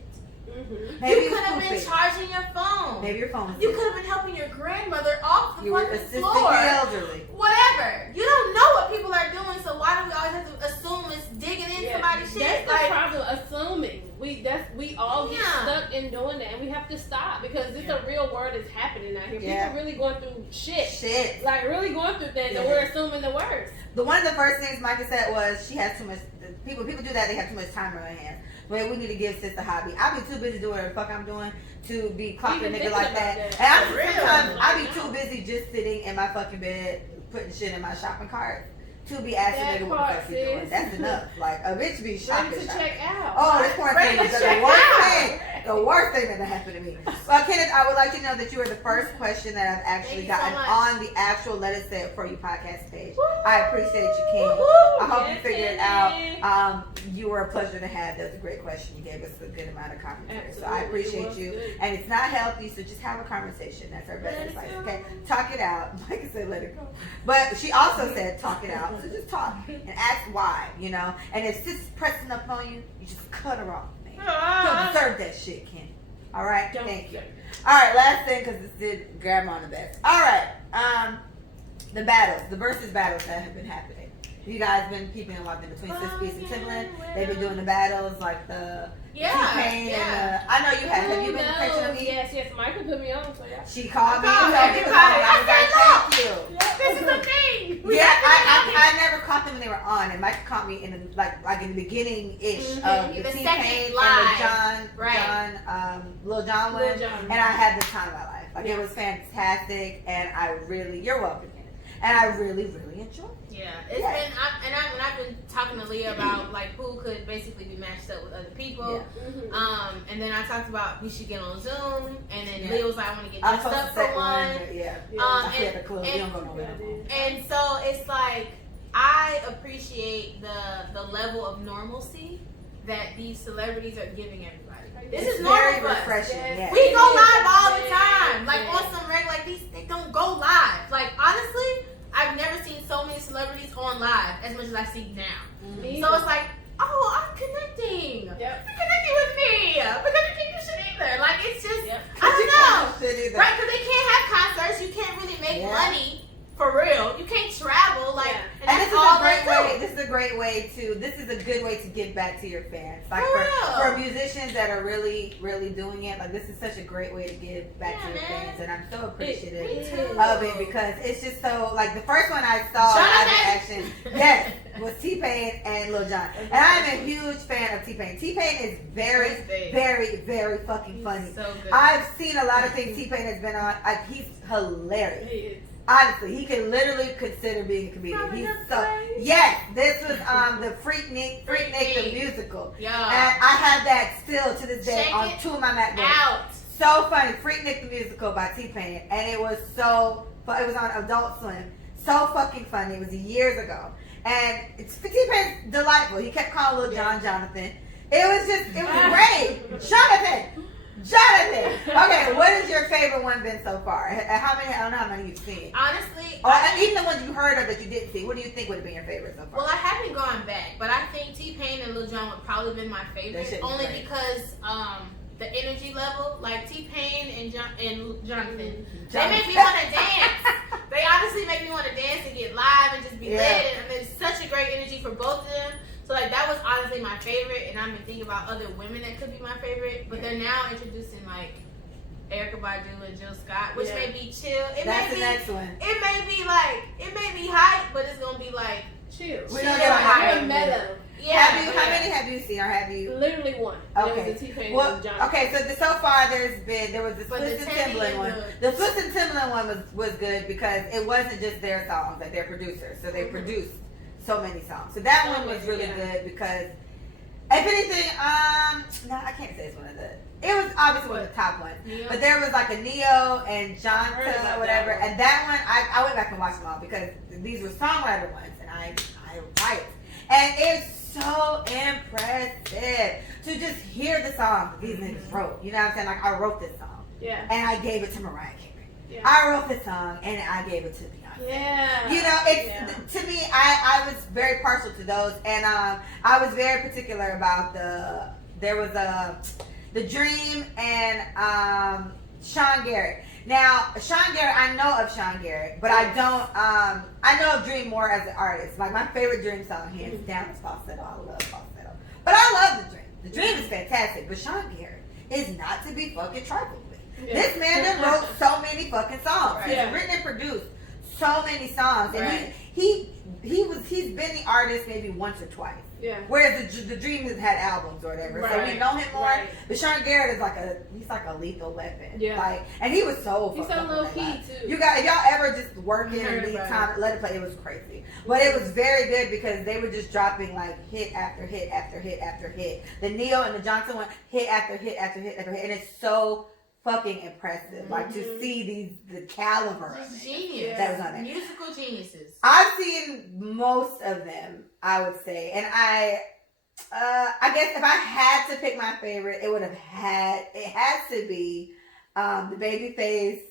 Mm-hmm. Maybe You could have been charging your phone. Maybe your phone. You could have been helping your grandmother off the You were fucking assisting floor. the elderly. Whatever. You don't know what people are doing, so why do we always have to assume it's digging in somebody's shit? That's the problem. Assuming we all get Yeah. stuck in doing that, and we have to stop because it's a real world that's happening out here. Yeah. People really going through shit. Like really going through things, and Yeah. we're assuming the worst. One of the first things Micah said was she has too much. People do that. They have too much time on their hands. Well, we need to give sis a hobby. I be too busy doing whatever the fuck I'm doing to be clocking a Even nigga like thinking that. about that. And For real. sometimes I be Like, too no. busy just sitting in my fucking bed putting shit in my shopping cart to be asking That nigga what the part, fuck you doing. sis. That's enough. Like a bitch be shopping. Ready to check out. Oh, this quarantine Ready is to the check worst out. thing. The worst thing that happened to me. Well, Kenneth, I would like to know that you are the first question that I've actually Thank you so gotten much. on the actual Let Us Say It For You podcast page. I appreciate you, King. Woo-hoo. I hope you Yes, figured it Kenneth. out. You were a pleasure to have. That was a great question. You gave us a good amount of commentary. So I Absolutely, appreciate it was you. good. And it's not healthy, so just have a conversation. That's our best Let it advice. go. Okay? Talk it out. Like I said, let it go. But she also said talk it out. So just talk and ask why, you know? And if sis pressing up on you, you just cut her off, man. You don't deserve that shit, Ken. All right? Don't Thank you. deserve All right, last thing, because this did grab me on the best. All right, the battles, the versus battles that have been happening. You guys been keeping a lot in between Sis Beast and Timbaland. They've been doing the battles like the T-Pain and I know you have. Have you been patient with me? Yes. Michael put me on, so yeah. She called me Oh, and told me to everybody. call. I was like, thank you. This is a thing. We Yeah, have to I never caught them when they were on, and Mike caught me in the like in the beginning ish of the The T-Pain second and the live. Lil Jon one, Lil Jon. and I had the time of my life. Like it was fantastic, and you're welcome, Kenneth. And I really enjoyed it. Yeah, it's Yeah. been, when I've been talking to Leah about like who could basically be matched up with other people. Yeah. And then I talked about we should get on Zoom, and then Yeah. Leah was like, I want to get I was dressed supposed up to for say one. but yeah. Um, I had a clue. You don't go nowhere. And so it's like I appreciate the level of normalcy that these celebrities are giving everybody. This is normal very for us. refreshing. Yeah. We go live all the time. Like on some regular, like they don't go live. Like honestly, I've never seen so many celebrities on live as much as I see now. So it's like, oh, I'm connecting. Yep. You're connecting with me. Because you can't do shit either. Like it's just, Yep. I don't know. Shit either. Right, because they can't have concerts. You can't really make Yeah. money for real. You can't travel. Like, Yeah. and And that's this is all a great they do. way. This is a great way to. This is a good way to give back to your fans. Like For real. for musicians that are really doing it. Like this is such a great way to give back to Yeah, your man. fans, and I'm so Me appreciative too. of it because it's just so. Like the first one I saw live in action, yes, was T-Pain and Lil Jon, and I'm a huge fan of T-Pain. T-Pain is very fucking funny. So good. I've seen a lot of things T-Pain has been on. Like he's hilarious. He is. Honestly, he can literally consider being a comedian. From He's the so place. yes. This was the Freak Nick the musical, Yeah. and I have that still to this day Check on it 2 of my MacBooks. Out. So funny, Freak Nick the musical by T-Pain, and it was so. It was on Adult Swim. So fucking funny. It was years ago, and T-Pain's delightful. He kept calling Lil Jon Jonathan. It was great. Jonathan. Okay, what is your favorite one been so far? How many? I don't know how many you've seen. Honestly, Or even the ones you heard of that you didn't see. What do you think would have been your favorite so far? well, I haven't gone back, but I think T-Pain and Lil Jon would probably been my That favorite, shit was only great. because the energy level, like T-Pain and Jonathan, they Jonathan. make me want to dance. They honestly make me want to dance and get live and just be lit. And there's such a great energy for both of them. So like that was honestly my favorite, and I've been thinking about other women that could be my favorite, but they're now introducing like Erykah Badu and Jill Scott, which Yeah. may be chill. That's the next one. It may be like, it may be hype, but it's gonna be like Chill. We chill don't get hype. You're mellow. Yeah. How many have you seen, or have you? Literally one. And Okay. It was a T-Pain Well, and John. okay. So far there was the But the Swiss and Teddy Timbaland and one. The Swiss and Timbaland one was good because it wasn't just their songs, like they're producers, so they produced so many songs. So that one was really good because, if anything, no, I can't say it's one of the. It was obviously one of the top ones, Neo? but there was like a Neo and heard Jonta about or whatever, that one. and that one I went back and watched them all because these were songwriter ones, and I write, and it's so impressive to just hear the song these niggas wrote. You know what I'm saying? Like I wrote this song, Yeah. and I gave it to Mariah Carey. Yeah. I wrote this song, and I gave it to Beyonce. Yeah. You know, it's to me. I was very partial to those, and I was very particular about there was the Dream and Sean Garrett. Now, Sean Garrett, I know of Sean Garrett, but I don't. I know of Dream more as an artist. Like my favorite Dream song, hands down, is Falsetto. I love Falsetto, but I love the Dream. The Dream is fantastic, but Sean Garrett is not to be fucking trifled with. Yeah. This man done wrote so many fucking songs. Right. He's Yeah. written and produced so many songs, and Right. he's been the artist maybe once or twice. Yeah. Whereas the Dream has had albums or whatever, so we Right. know him more. Right. But Sean Garrett is he's like a lethal weapon. Yeah. Like, and he was so He's fucked so up low with key that. too. You got if y'all ever just working I heard and need about time, let it play. It was crazy, but it was very good because they were just dropping like hit after hit after hit after hit. The Neo and the Johnson one, hit after hit after hit after hit, and it's so fucking impressive. Like to see the caliber of Just it. genius. That was on there. Musical geniuses. I've seen most of them, I would say, and I guess if I had to pick my favorite, it has to be the Babyface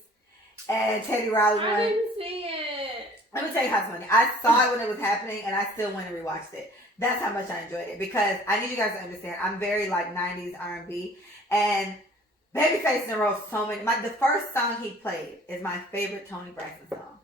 and Teddy Riley I one. didn't see it. Let me tell you how it's funny. I saw it when it was happening, and I still went and rewatched it. That's how much I enjoyed it because I need you guys to understand. I'm very like '90s R&B, and Babyface and wrote so many. The first song he played is my favorite Toni Braxton song.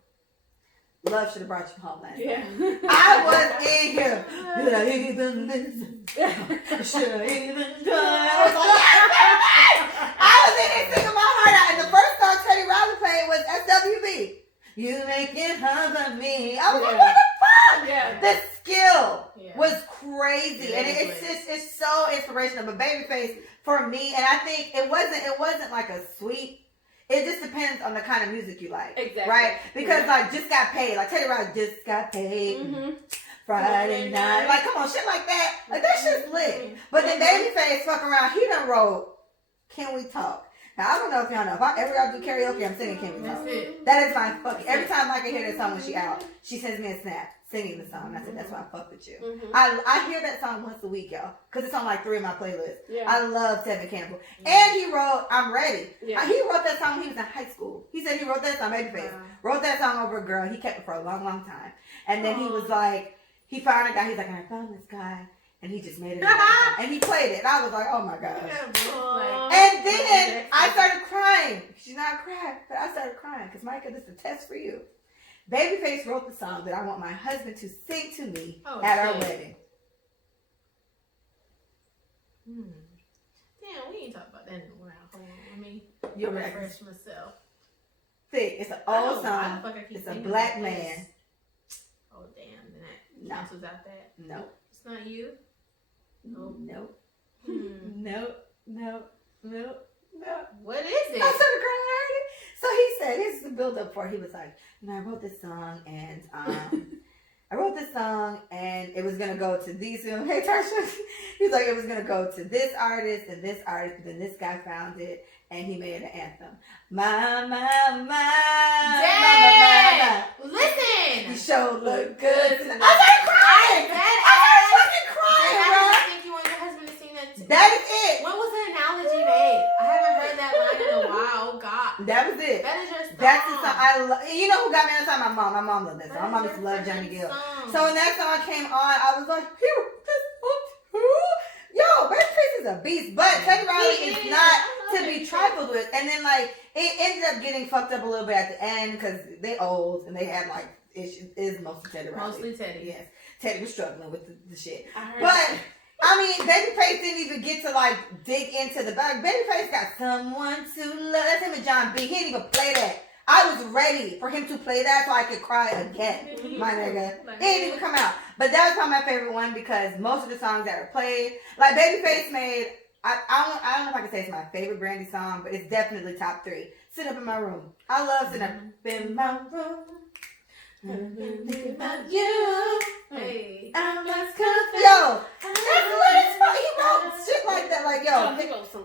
Love should have brought you home last Yeah. night. I was in here. Did I even listen? Should I even try? I was like, yes, baby! I was in here singing my heart out. And the first song Teddy Riley played was SWV. You make it hard for me. I was like, what the fuck? Yeah. The skill Yeah. was crazy. Yeah, And it it's was. just, it's so inspirational. But Babyface, for me, and I think it wasn't like a sweet. It just depends on the kind of music you like. Exactly. Right? Because Yeah. like just got paid. Like Teddy Riley just got paid. Mm-hmm. Friday night. Like come on, shit like that. Like that shit's lit. But then Babyface fuck around, he done wrote Can We Talk? Now I don't know if y'all know. If I ever got to do karaoke, I'm singing Can We Talk. That's it. That is my fucking every time I can hear that song when she out, she sends me a snap singing the song. And I said, that's why I fuck with you. Mm-hmm. I hear that song once a week, y'all. Because it's on like 3 of my playlists. Yeah. I love Tevin Campbell. And he wrote I'm Ready. Yeah. He wrote that song when he was in high school. He said he wrote that song, Babyface. Wow. Wrote that song over a girl. He kept it for a long, long time. And then he was like, he found a guy. He's like, I found this guy. And he just made it. And he played it. And I was like, oh my gosh. Aw. And then I started crying. She's not crying, but I started crying because Micah, this is a test for you. Babyface wrote the song that I want my husband to sing to me at our wedding. Damn, we ain't talk about that in a while. Hold on, let me You're refresh myself. See, it's an I don't old know why song. the fuck I keep It's a thinking black about man. this. Oh damn, then that No. cancels out that. No. It's not you. Nope. No. Hmm. No. No. No. No. What is I it? started crying already. So he said, "This is the build up for it." He was like, I wrote this song and it was gonna go to these. Hey Tarsha, he's like, it was gonna go to this artist and this artist, but then this guy found it and he made an anthem. My. Dang! Listen. You sure look good. Good. I started crying. That I started fucking crying, I bro. didn't think you want your husband to sing that too. That is it. When was the analogy made? I haven't heard that line in a while. Oh God. That was it. That is your song. That's the song. You know who got me on the song? My mom. My mom loved that song. My mom used to love Johnny Gill. So when that song came on, I was like, he wrote this song too? Yo, Babyface is a beast. But Teddy Riley is not to be trifled with. And then like it ended up getting fucked up a little bit at the end because they old and they had like issues. Is mostly Teddy Riley. Mostly Teddy. Yes. Teddy was struggling with the shit. I heard But that. I mean, Babyface didn't even get to like dig into the back. Babyface got someone to love him John B. He didn't even play that. I was ready for him to play that so I could cry again, my nigga. It didn't even come out. But that was probably my favorite one because most of the songs that were played, like Babyface made, I don't know if I can say it's my favorite Brandy song, but it's definitely top 3. Sit Up in My Room. I love Sit Up in My Room. Thinking about you. Hey. I'm just confused. Yo, that's what it's about. He wrote shit like that. Like, yo,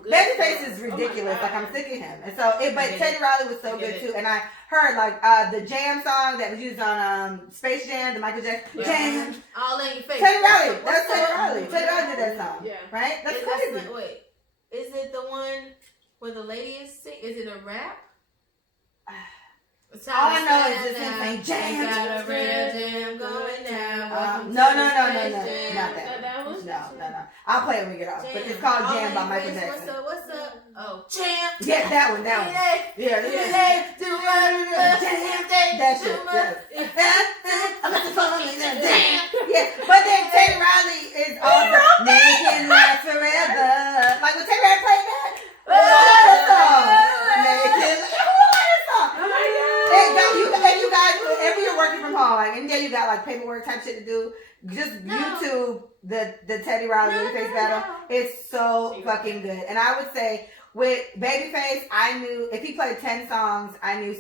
Babyface is ridiculous. Like, I'm sick of him. And so, but Teddy Riley was so good too. And I heard like the Jam song that was used on Space Jam, the Michael Jackson Jam. All in your face. Teddy Riley. That's Teddy Riley. Teddy Riley did that song. Yeah. Right? That's crazy. Wait, is it the one where the lady is singing? Is it a rap? All I know is just him saying jam. Got a real jam going down. No. Not that. No. I'll play it when we get off. But it's called Jam by Michael Jackson. What's up? Oh, Jam. Yeah, that one. Yeah. That shit. I'm just falling in jam. Yeah, but then Teddy Riley is also making last forever. Like when Teddy Riley played that. And you guys, whenever you're working from home, like, and you got like paperwork type shit to do, just YouTube the Teddy Riley Babyface battle. It's so fucking good. And I would say with Babyface, I knew if he played 10 songs, I knew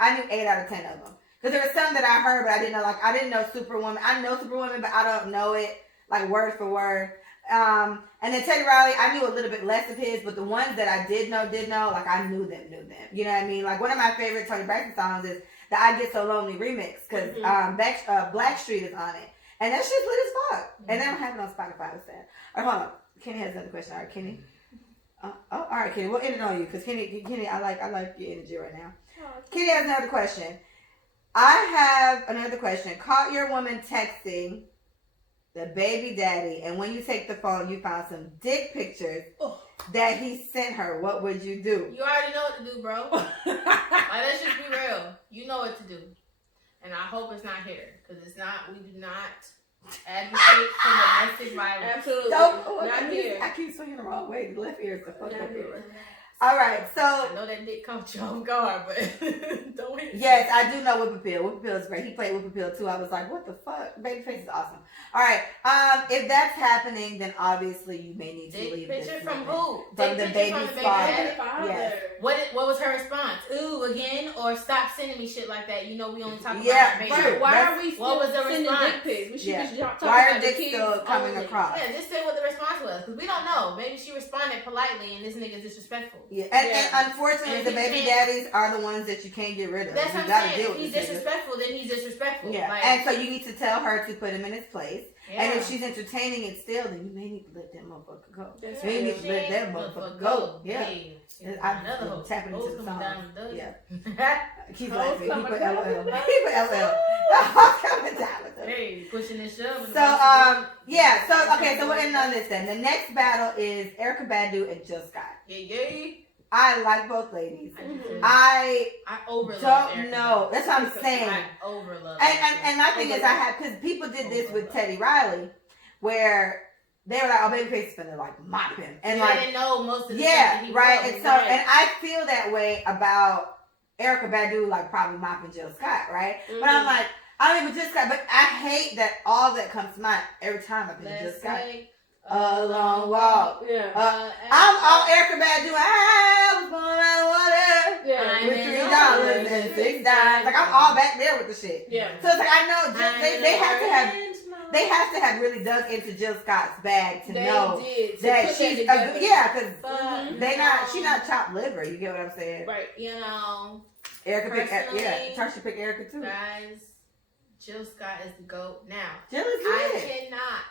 8 out of 10 of them. Because there were some that I heard, but I didn't know. Like I didn't know Superwoman. I know Superwoman, but I don't know it like word for word. And then Teddy Riley, I knew a little bit less of his, but the ones that I did know, like I knew them. You know what I mean? Like one of my favorite Tony Braxton songs is the I Get So Lonely remix, because Blackstreet is on it. And that shit's lit as fuck. And they don't have it on Spotify, what's that? All right, hold on. Kenny has another question. All right, Kenny. All right, Kenny, we'll end it on you, because Kenny, I like your energy right now. Kenny has another question. I have another question. Caught your woman texting the baby daddy, and when you take the phone, you found some dick pictures that he sent her. What would you do? You already know what to do, bro. Like, let's just be real. You know what to do. And I hope it's not here, because it's not. We do not advocate for domestic violence. Absolutely. Not here. I keep swinging the wrong way. The left ear is the fuck up here. All right, so I know that dick caught you off guard, but don't hit. Yes, I do know Whip Appeal. Whip Appeal is great. He played Whip Appeal too. I was like, what the fuck? Babyface is awesome. All right, if that's happening, then obviously you may need to leave. Picture from who? From the baby's father. Yes. What was her response? Ooh, again, or stop sending me shit like that. You know we only talk about our baby. Why are we still what was the sending response? dick pics? We should be talking Why about are the dicks kids still coming only. across? Yeah, just say what the response was, because we don't know. Maybe she responded politely, and this nigga's disrespectful. Yeah, and unfortunately, the baby daddies are the ones that you can't get rid of. That's you what gotta I'm deal saying. with If he's this disrespectful, then he's disrespectful. Yeah, like, and so you need to tell her to put him in his place. Yeah. And if she's entertaining it still, then you may need to let that motherfucker go. That's You need to let that motherfucker go. Yeah. Hey, I'm tapping into the song. Yeah. Keep Oh, laughing. He coming put down. LL. He put LL. Oh, coming down with it. Hey, pushing and shoving. So, so we're ending on this then. The next battle is Erykah Badu and Jill Scott. Yeah. I like both ladies. I overlove don't know. That's what I'm saying. I overlove and my thing is, because people did this with Teddy Riley, where they were like, "Oh, Babyface is gonna like mop him," and I didn't know most of the and so and I feel that way about Erykah Badu, like probably mopping Jill Scott, right? Mm-hmm. But I'm like, I mean, with Jill Scott, but I hate that all that comes to mind every time I think Jill Scott. A long walk. Yeah. I'm all Erykah Badu. I was born out of water. Yeah. With $3 and $6. Like I'm all back there with the shit. Yeah. So it's like I know they have to have really dug into Jill Scott's bag to know that she's because she's not chopped liver. You get what I'm saying? Right. You know, Erykah picked Tarsha picked Erykah too. Guys, Jill Scott is the GOAT. Now, Jill is I good. cannot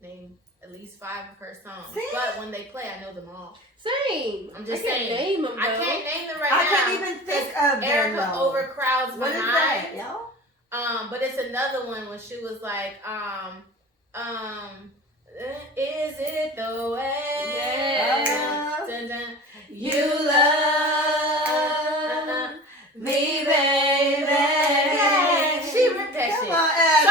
name at least 5 of her songs, See? but when they play, I know them all. Same. I'm just I can't saying. name them. I can't name them right I now. can't even think of them. Erykah overcrowds my What is mind. that, y'all? But it's another one when she was like, is it the way dun, dun, you love me, baby? She ripped that shit. So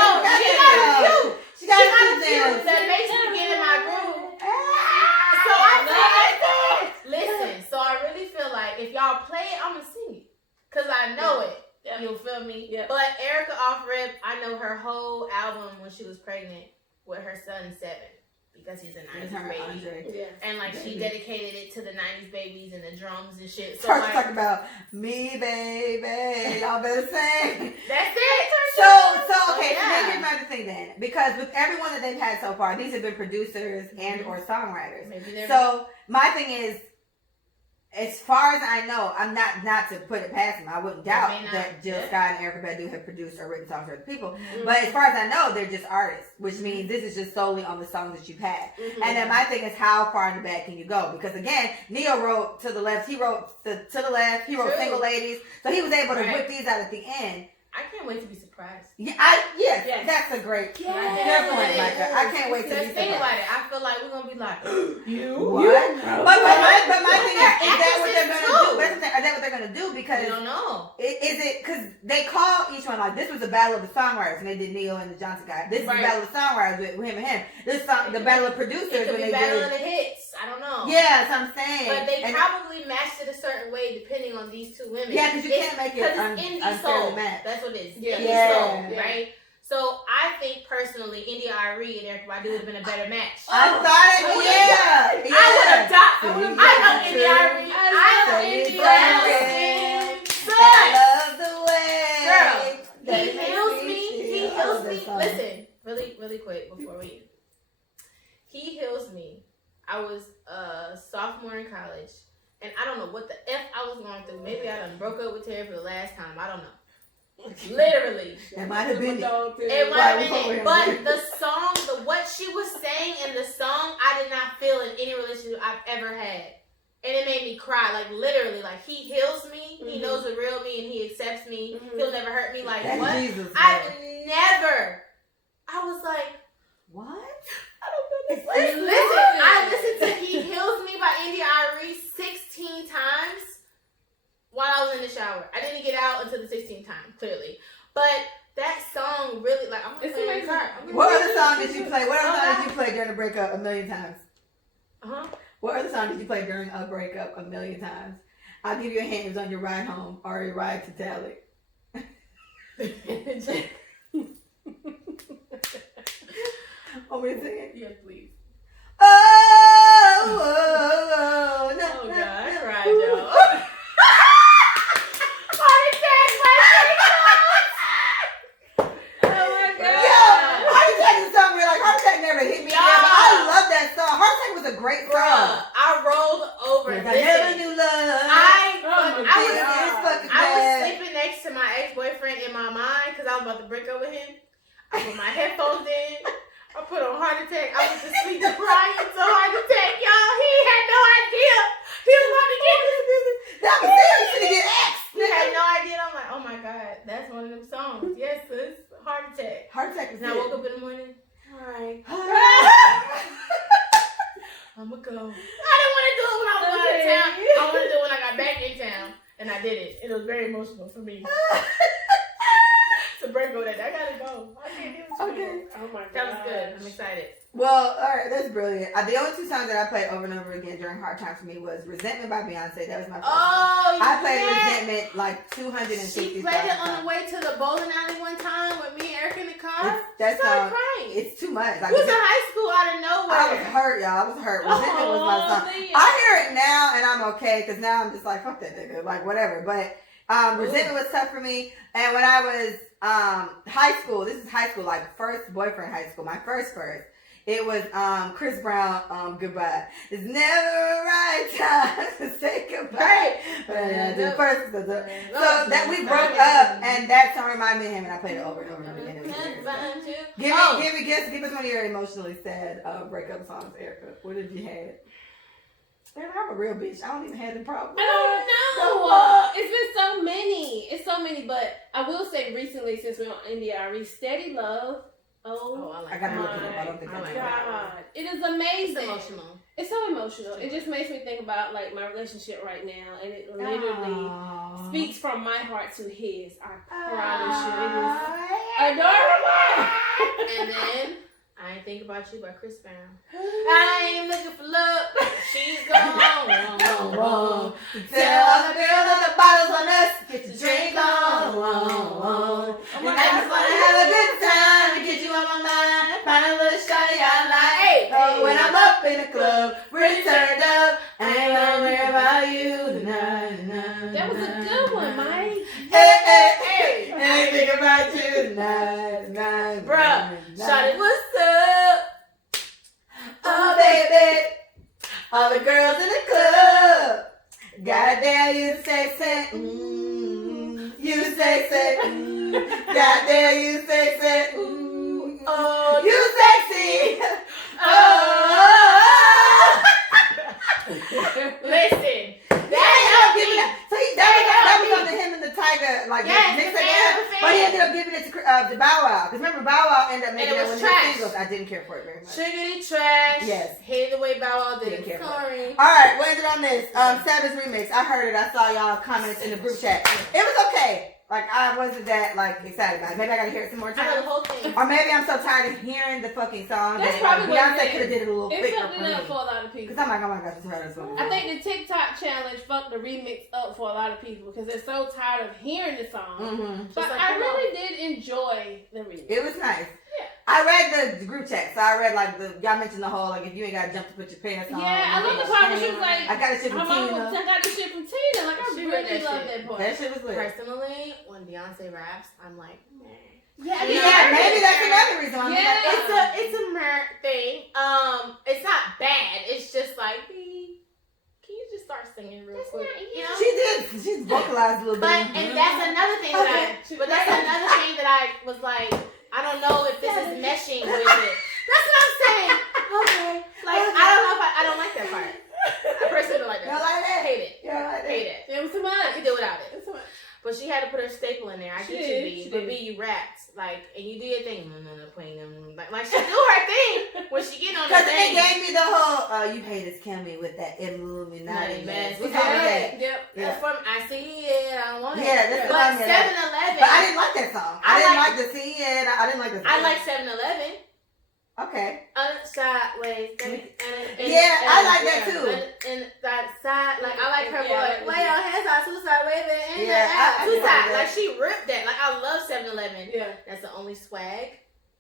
she got a few that makes me get in my groove. So I listen. So I really feel like if y'all I know it. Yeah. You feel me? Yeah. But Erica off rip, I know her whole album when she was pregnant with her son 7 because he's a 90s baby. Yeah. And like she dedicated it to the 90s babies and the drums and shit. So Church like, talk about me, baby. Y'all better sing. that's it. So okay. Yeah. So maybe another thing then, because with everyone that they've had so far, these have been producers and or songwriters. Maybe they're So my thing is, as far as I know, I'm not to put it past them. I wouldn't doubt that Jill Scott and Erica Badu have produced or written songs for other people. Mm-hmm. But as far as I know, they're just artists, which means this is just solely on the songs that you've had. Mm-hmm. And then my thing is, how far in the back can you go? Because again, Neo wrote To the Left. He wrote To the Left. He wrote True. Single Ladies. So he was able to Right. whip these out at the end. I can't wait to be surprised. Yeah, Yes. that's a great Yes. good point, Micah. I can't wait to Let's be think surprised. about it. I feel like we're gonna be like, What? But my thing is that what they're gonna Actresses do? too. That's the thing. Is that what they're gonna do? I Because don't know. is it because they call each one like this was the battle of the songwriters and they did Neo and the Johnson guy. This is the Right. battle of songwriters with him and him. This song, the battle of producers It could when be they battle did. of the hits. I don't know. Yeah, that's what I'm saying. But they And- probably matched it a certain way depending on these two women. Yeah, 'cause you can't make it because it's indie unfairly soul. matched. That's what it is. Yeah. Indie Yeah. soul, Yeah. right? So I think personally, India Arie and Erica Badu would have been a better match. I thought it. Oh, Yeah, I would have died. See, I know India Arie. I know Say India it Arie. I love the way. Girl, that he makes heals me. He feel. I love heals that me. song. Listen, really quick before we. He heals me. I was a sophomore in college, and I don't know what the F I was going through. Maybe I done broke up with Terry for the last time. I don't know. Literally. It might have been it. It might have been it. But the song, what she was saying in the song, I did not feel in any relationship I've ever had. And it made me cry. Like, literally. Like, he heals me. He knows the real me, and he accepts me. He'll never hurt me. Like, That's what? Jesus. I've girl. never. I was like, What? I don't know. listen, I listened to He Heals Me by India Arie 16 times while I was in the shower. I didn't get out until the 16th time, clearly. But that song really, like, I'm going to play it in the car. What other song did you play? What other song did you play during the breakup a million times? Uh-huh. What other song did you play during a breakup a million times? I'll give you a hint. It was on your ride home or your ride to Tally. Want me to sing it? Yes, please. Oh, oh, no, Oh, no, God. no. Right, y'all. Heart attack, Oh my God. Yo, Heart Attack is a song where like Heart Attack never hit me. Y'all. Yeah, but I love that song. Heart Attack was a great Bruh, song. I rolled over. I never Listen, knew love. I was sleeping next to my ex-boyfriend in my mind because I was about to break up with him. I put my headphones in. I put on Heart Attack. I was just sleep crying to Heart Attack, y'all. He had no idea. He was about to get this music. That was serious to get X. He had no idea. I'm like, oh my God, that's one of them songs. Yes, sis. Heart Attack. Heart Attack is And I woke up in the morning. Alright. I'ma go. I didn't want to do it when I was out of town. I wanted to do it when I got back in town. And I did it. It was very emotional for me. To break over that. I gotta go. I can't do it. Okay. Oh my God. That was good. I'm excited. Well, all right, that's brilliant. The only two songs that I played over and over again during hard times for me was "Resentment" by Beyonce. That was my first. Oh, I played yeah. "Resentment" like 250. She played it on the way to the bowling alley one time with me and Eric in the car. That Started song, crying. it's too much. Like, We was in high school out of nowhere. I was hurt, y'all. I was hurt. "Resentment" was my song. I hear it now and I'm okay because now I'm just like, fuck that nigga, like whatever. But "Resentment" was tough for me. And when I was high school, this is high school, like first boyfriend high school, my first. It was Chris Brown, "Goodbye." It's never a right time to say goodbye. So that we broke up, and that song reminded me of him, and I played it over and over and over again. It was hilarious. Give us one of your emotionally sad breakup songs, Erica. What did you have? Man, I'm a real bitch. I don't even have the problem. I don't know. It's been so many. It's so many, but I will say recently, since we're on India Arie, "Steady Love." Oh, I gotta look it up. I don't think I like know. God. It is amazing. It's emotional. It's so emotional. It just makes me think about like my relationship right now, and it literally speaks from my heart to his. I promise you, it is adorable. And then I Ain't Think About You by Chris Brown. I ain't looking for love. She's gone. Tell all the girls that the bottles on us. Get your drink That was a good one, Mike. Hey. And I think about you tonight. Bruh, Shawty, what's up? Oh, baby. All the girls in the club. Goddamn, you say. You say. Goddamn, you say. Oh, You sexy. Listen, that was on the him and the Tiger, like yes, mixtape. But he ended up giving it to Bow Wow. Because remember, Bow Wow ended up making it it was one of his trash. singles. I didn't care for it very much. Sugarly trash. Yes. Hated the way Bow Wow did Didn't care it. for Sorry. All right, we'll end it on this. Savage remix. I heard it. I saw y'all comments in the group chat. It was okay. Like, I wasn't that, excited about it. Maybe I gotta hear it some more I know the time. whole thing. Or maybe I'm so tired of hearing the fucking song. That's that, probably what Beyonce it is. could have did it a little It quicker fucked for it up me. for a lot of people. Because I'm like, oh my gosh, it's heard this one. I think the TikTok challenge fucked the remix up for a lot of people because they're so tired of hearing the song. Mm-hmm. But I really did enjoy the remix. It was nice. Yeah. I read the group chat, so I read y'all mentioned the whole if you ain't got to jump to put your pants on. Yeah, I love the part where she was like, I got this shit from Tina. I got this shit from Tina. Like, I She really read that love shit. that part. That shit was lit. Personally, when Beyonce raps, I'm like, meh. Yeah, Yeah, maybe that's another reason. I mean, Yeah. It's a mer thing. It's not bad. It's just like, B, can you just start singing real quick? You know? she did. She's vocalized a little But bit. and that's another thing that I was like, I don't know if this is meshing with it. That's what I'm saying. Okay. Like I don't know if I don't like that part. I personally don't like that. You don't like that? Hate it. You don't like that? Hate it. It was too I much. could do without it. It was too much. But she had to put her staple in there. I She get did, you, she B. But did. B, you rapped. And you did your thing. Like she do her thing when she get on the Because thing. it gave me the whole, you hate us, Cammy, with that Illuminati mess. What's wrong with that? Yep. Yeah. From I see it, I want it. Yeah, that's what But I meant. 7-Eleven. But I didn't like that song. I didn't like the see it. I didn't like the song. I like 7-Eleven. Okay. Sideways. Yeah, I like that too. And that side, like I like her Yeah, boy. Lay your hands out, two side waving in Yeah, the air. I Two like side. that. Like she ripped that. Like I love 7-Eleven. Yeah. That's the only swag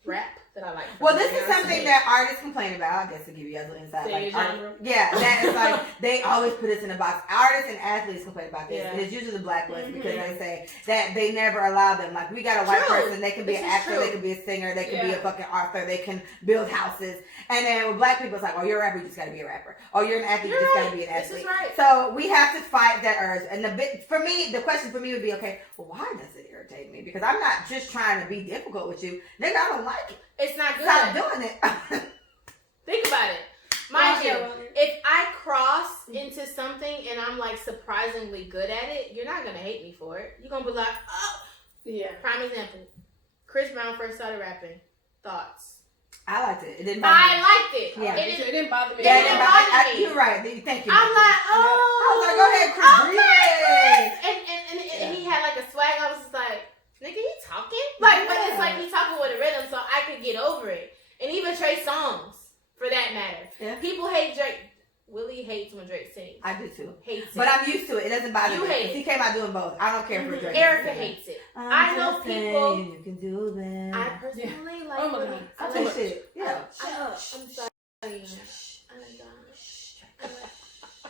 rap that I like. Well, this is something that artists complain about. I guess to give you guys a little insight. Say your genre. Yeah, that is like they always put us in a box. Artists and athletes complain about this. Yeah. And it's usually the black ones Mhm. because they say that they never allow them. Like we got a white True. person, they can be This an is actor, true. they can be a singer, they can be a Yeah. fucking author, they can build houses. And then with black people, it's like, oh, you're a rapper, you just got to be a rapper. Oh, you're an athlete, you just got to be an This athlete. is right. So we have to fight that urge. And the question for me would be, okay, well, why does it irritate me? Because I'm not just trying to be difficult with you, nigga. I don't like it. It's not good. Stop doing it. Think about it. Mind you, Yeah. if I cross into something and I'm like surprisingly good at it, you're not gonna hate me for it. You're gonna be like, oh. Yeah. Prime example. Chris Brown first started rapping. Thoughts. I liked it. It didn't bother me. I liked it. Yeah. It It didn't bother me. Yeah, it didn't it bother bothered me. You're right. Thank you. I'm like, oh. I was like, go ahead, Chris, breathe. And he had like a swag. I was just like, nigga, he talking? Like, but it's like he talking with a rhythm, so I could get over it. And even Trey Songz, for that matter. Yeah. People hate Drake. Willie hates when Drake sings. I do too. Hates it. But I'm used to it. It doesn't bother You me. hate If it. he came out doing both. I don't care for Drake. Erica hates it. I know just people- saying You can do that. I personally like Oh my Willie. God. I I say like shit. Yeah. I'm sorry. Oh my God.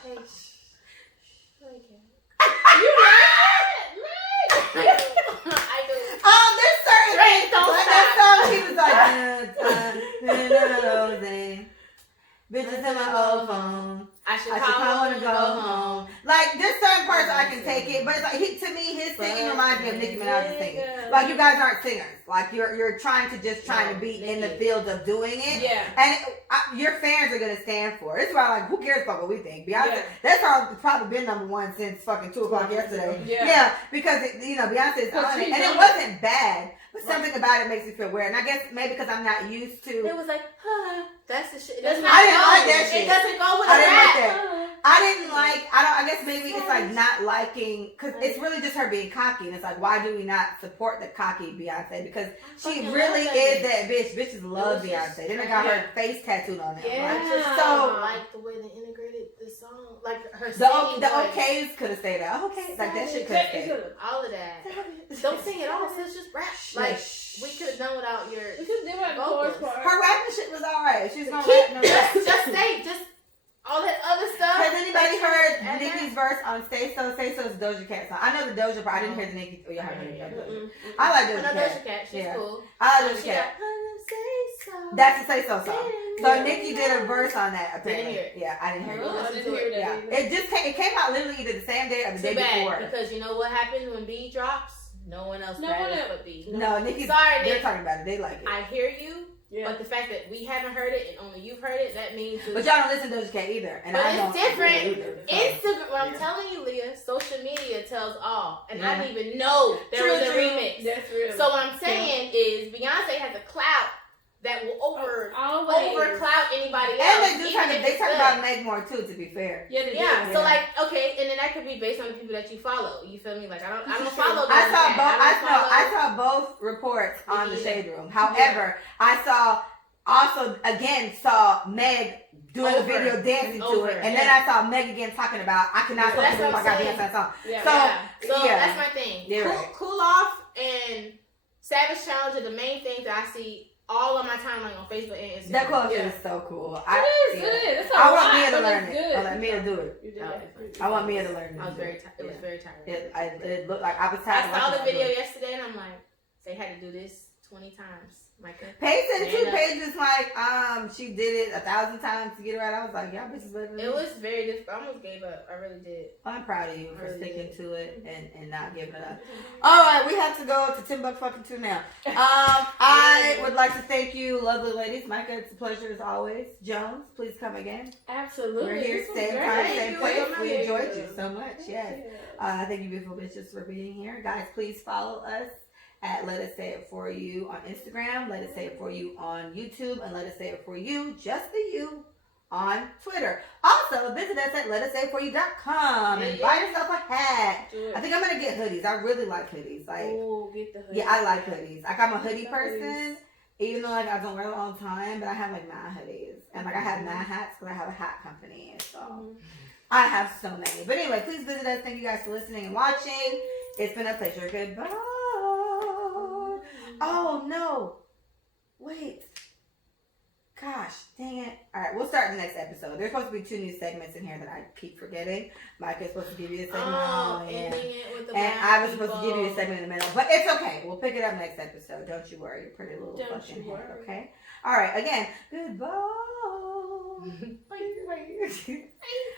Hey. You I do. There's certain Drake, things. don't Like stop. that song, he was like, bitches in my old phone. I should I should call call him and go home. Like, there's certain parts I can take it, but it's like, to me, his singing reminds me of Nicki Minaj's singing. Like, you guys aren't singers. Like, you're trying to be in the field of doing it. Yeah. And your fans are going to stand for it. It's why, like, who cares about what we think? Beyonce, Yeah. that's probably been number one since fucking 2 o'clock yesterday. Yeah. Because, Beyonce's on it. she's And it on wasn't bad, but something about it makes me feel weird. And I guess maybe because I'm not used to... It was like, that's the shit. It I doesn't didn't go. like that shit. It doesn't go with I a didn't rap. like that. I guess maybe it's like not liking, because it's really just her being cocky. And it's like, why do we not support the cocky Beyonce? Because she fucking really love that is bitch. that bitch. Bitches love It was just Beyonce. Then they got her Yeah. face tattooed on it. Yeah. I just So- don't like the way they integrated the song. Like her The singing voice. okays could have stayed out. Okay. Like that shit could have stayed. All of that. Don't sing it all. It's just rap. Like, we could have done without your... We just did like the chorus part. Her rapping shit was alright. She's gonna Keep, rap no rap. just stay. Just all that other stuff. Has anybody heard And Nicki's verse on Say So? Say So is Doja Cat song. I know the Doja part. I didn't hear the Nicki. Oh, y'all heard the Doja. I like Doja Cat. Doja Cat. She's cool. I like Doja She Cat. got, That's the Say So song. So Yeah. Nicki did a verse on that. Apparently, Didn't hear it. yeah, I didn't hear it. I didn't hear that Yeah, either. it just came. It came out literally either the same day or the Too day bad, before. because you know what happens when B drops? No one else matters but B. No, Nicki. Sorry, They're Nick. talking about it. They like it. I hear you, Yeah. but the fact that we haven't heard it and only you've heard it, that means. But y'all don't listen to Doja Cat either, and But I it's don't different. either. So. Instagram. What I'm Yeah. telling you, Leah, social media tells all, and Yeah. I didn't even know there True, was a true. remix. That's real. So what I'm saying is, Beyonce has a clout that will Always. overclout anybody else. And they do even talk. if They it's talk good. about Meg more too. To be fair. Yeah, they Yeah, do. so like, okay, and then that could be based on the people that you follow. You feel me? Like I don't follow. I Doja saw Cat. both. don't follow- I saw both reports on the Yeah. Shade Room. However, I saw also again saw Meg doing a Over. video dancing to Over, it, and yeah. then I saw Meg again talking about I cannot Yeah, fucking that's believe what I got I'm dance that song. Yeah. So So yeah. that's my thing. You're Cool, right. Cool Off and Savage Challenge are the main things that I see all on my timeline on Facebook and Instagram. That culture Yeah. is so cool. It is yeah. good. It's a I want lot, Mia to but learn it's it. good. I want Mia to do it. You did Oh, it. I want Mia to learn it. I was very tired. It was very tired. It looked like I was tired. I saw of the watching video it. yesterday and I'm like, they had to do this 20 times. Micah. Paige said too. Man, Paige was like, she did it 1,000 times to get it right. I was like, y'all bitches better than me. It was very difficult. I almost gave up. I really did. I'm proud of you for Really sticking did. to it and not giving it up. All right, we have to go to Timbuktu now. I would like to thank you, lovely ladies. Micah, it's a pleasure as always. Jones, please come again. Absolutely. We're here, This was same great. time, Thank same you. place. Thank We you. enjoyed you so much. Yes. Thank you, beautiful bitches, for being here. Guys, please follow us at Let Us Say It For You on Instagram, Let Us Say It For You on YouTube, and Let Us Say It For You, just the you, on Twitter. Also, visit us at letassayitforyou.com and buy yourself a hat. Do it. I think I'm going to get hoodies. I really like hoodies. Like, Oh, get the hoodie. yeah, I like hoodies. Like, I'm a hoodie Hoodies. person, even though like I don't wear them all the time, but I have like mad hoodies. And like I have mad hats because I have a hat company. So Mhm. I have so many. But anyway, please visit us. Thank you guys for listening and watching. It's been a pleasure. Goodbye. Oh, no. Wait. Gosh, dang it. All right, we'll start the next episode. There's supposed to be 2 new segments in here that I keep forgetting. Mike is supposed to give you a segment. Oh, yeah. ending it with the And black I was supposed to give you a people. segment in the middle. But it's okay. We'll pick it up next episode. Don't you worry. You pretty little Don't fucking you head, worry. okay? All right, again, goodbye. Bye. Bye.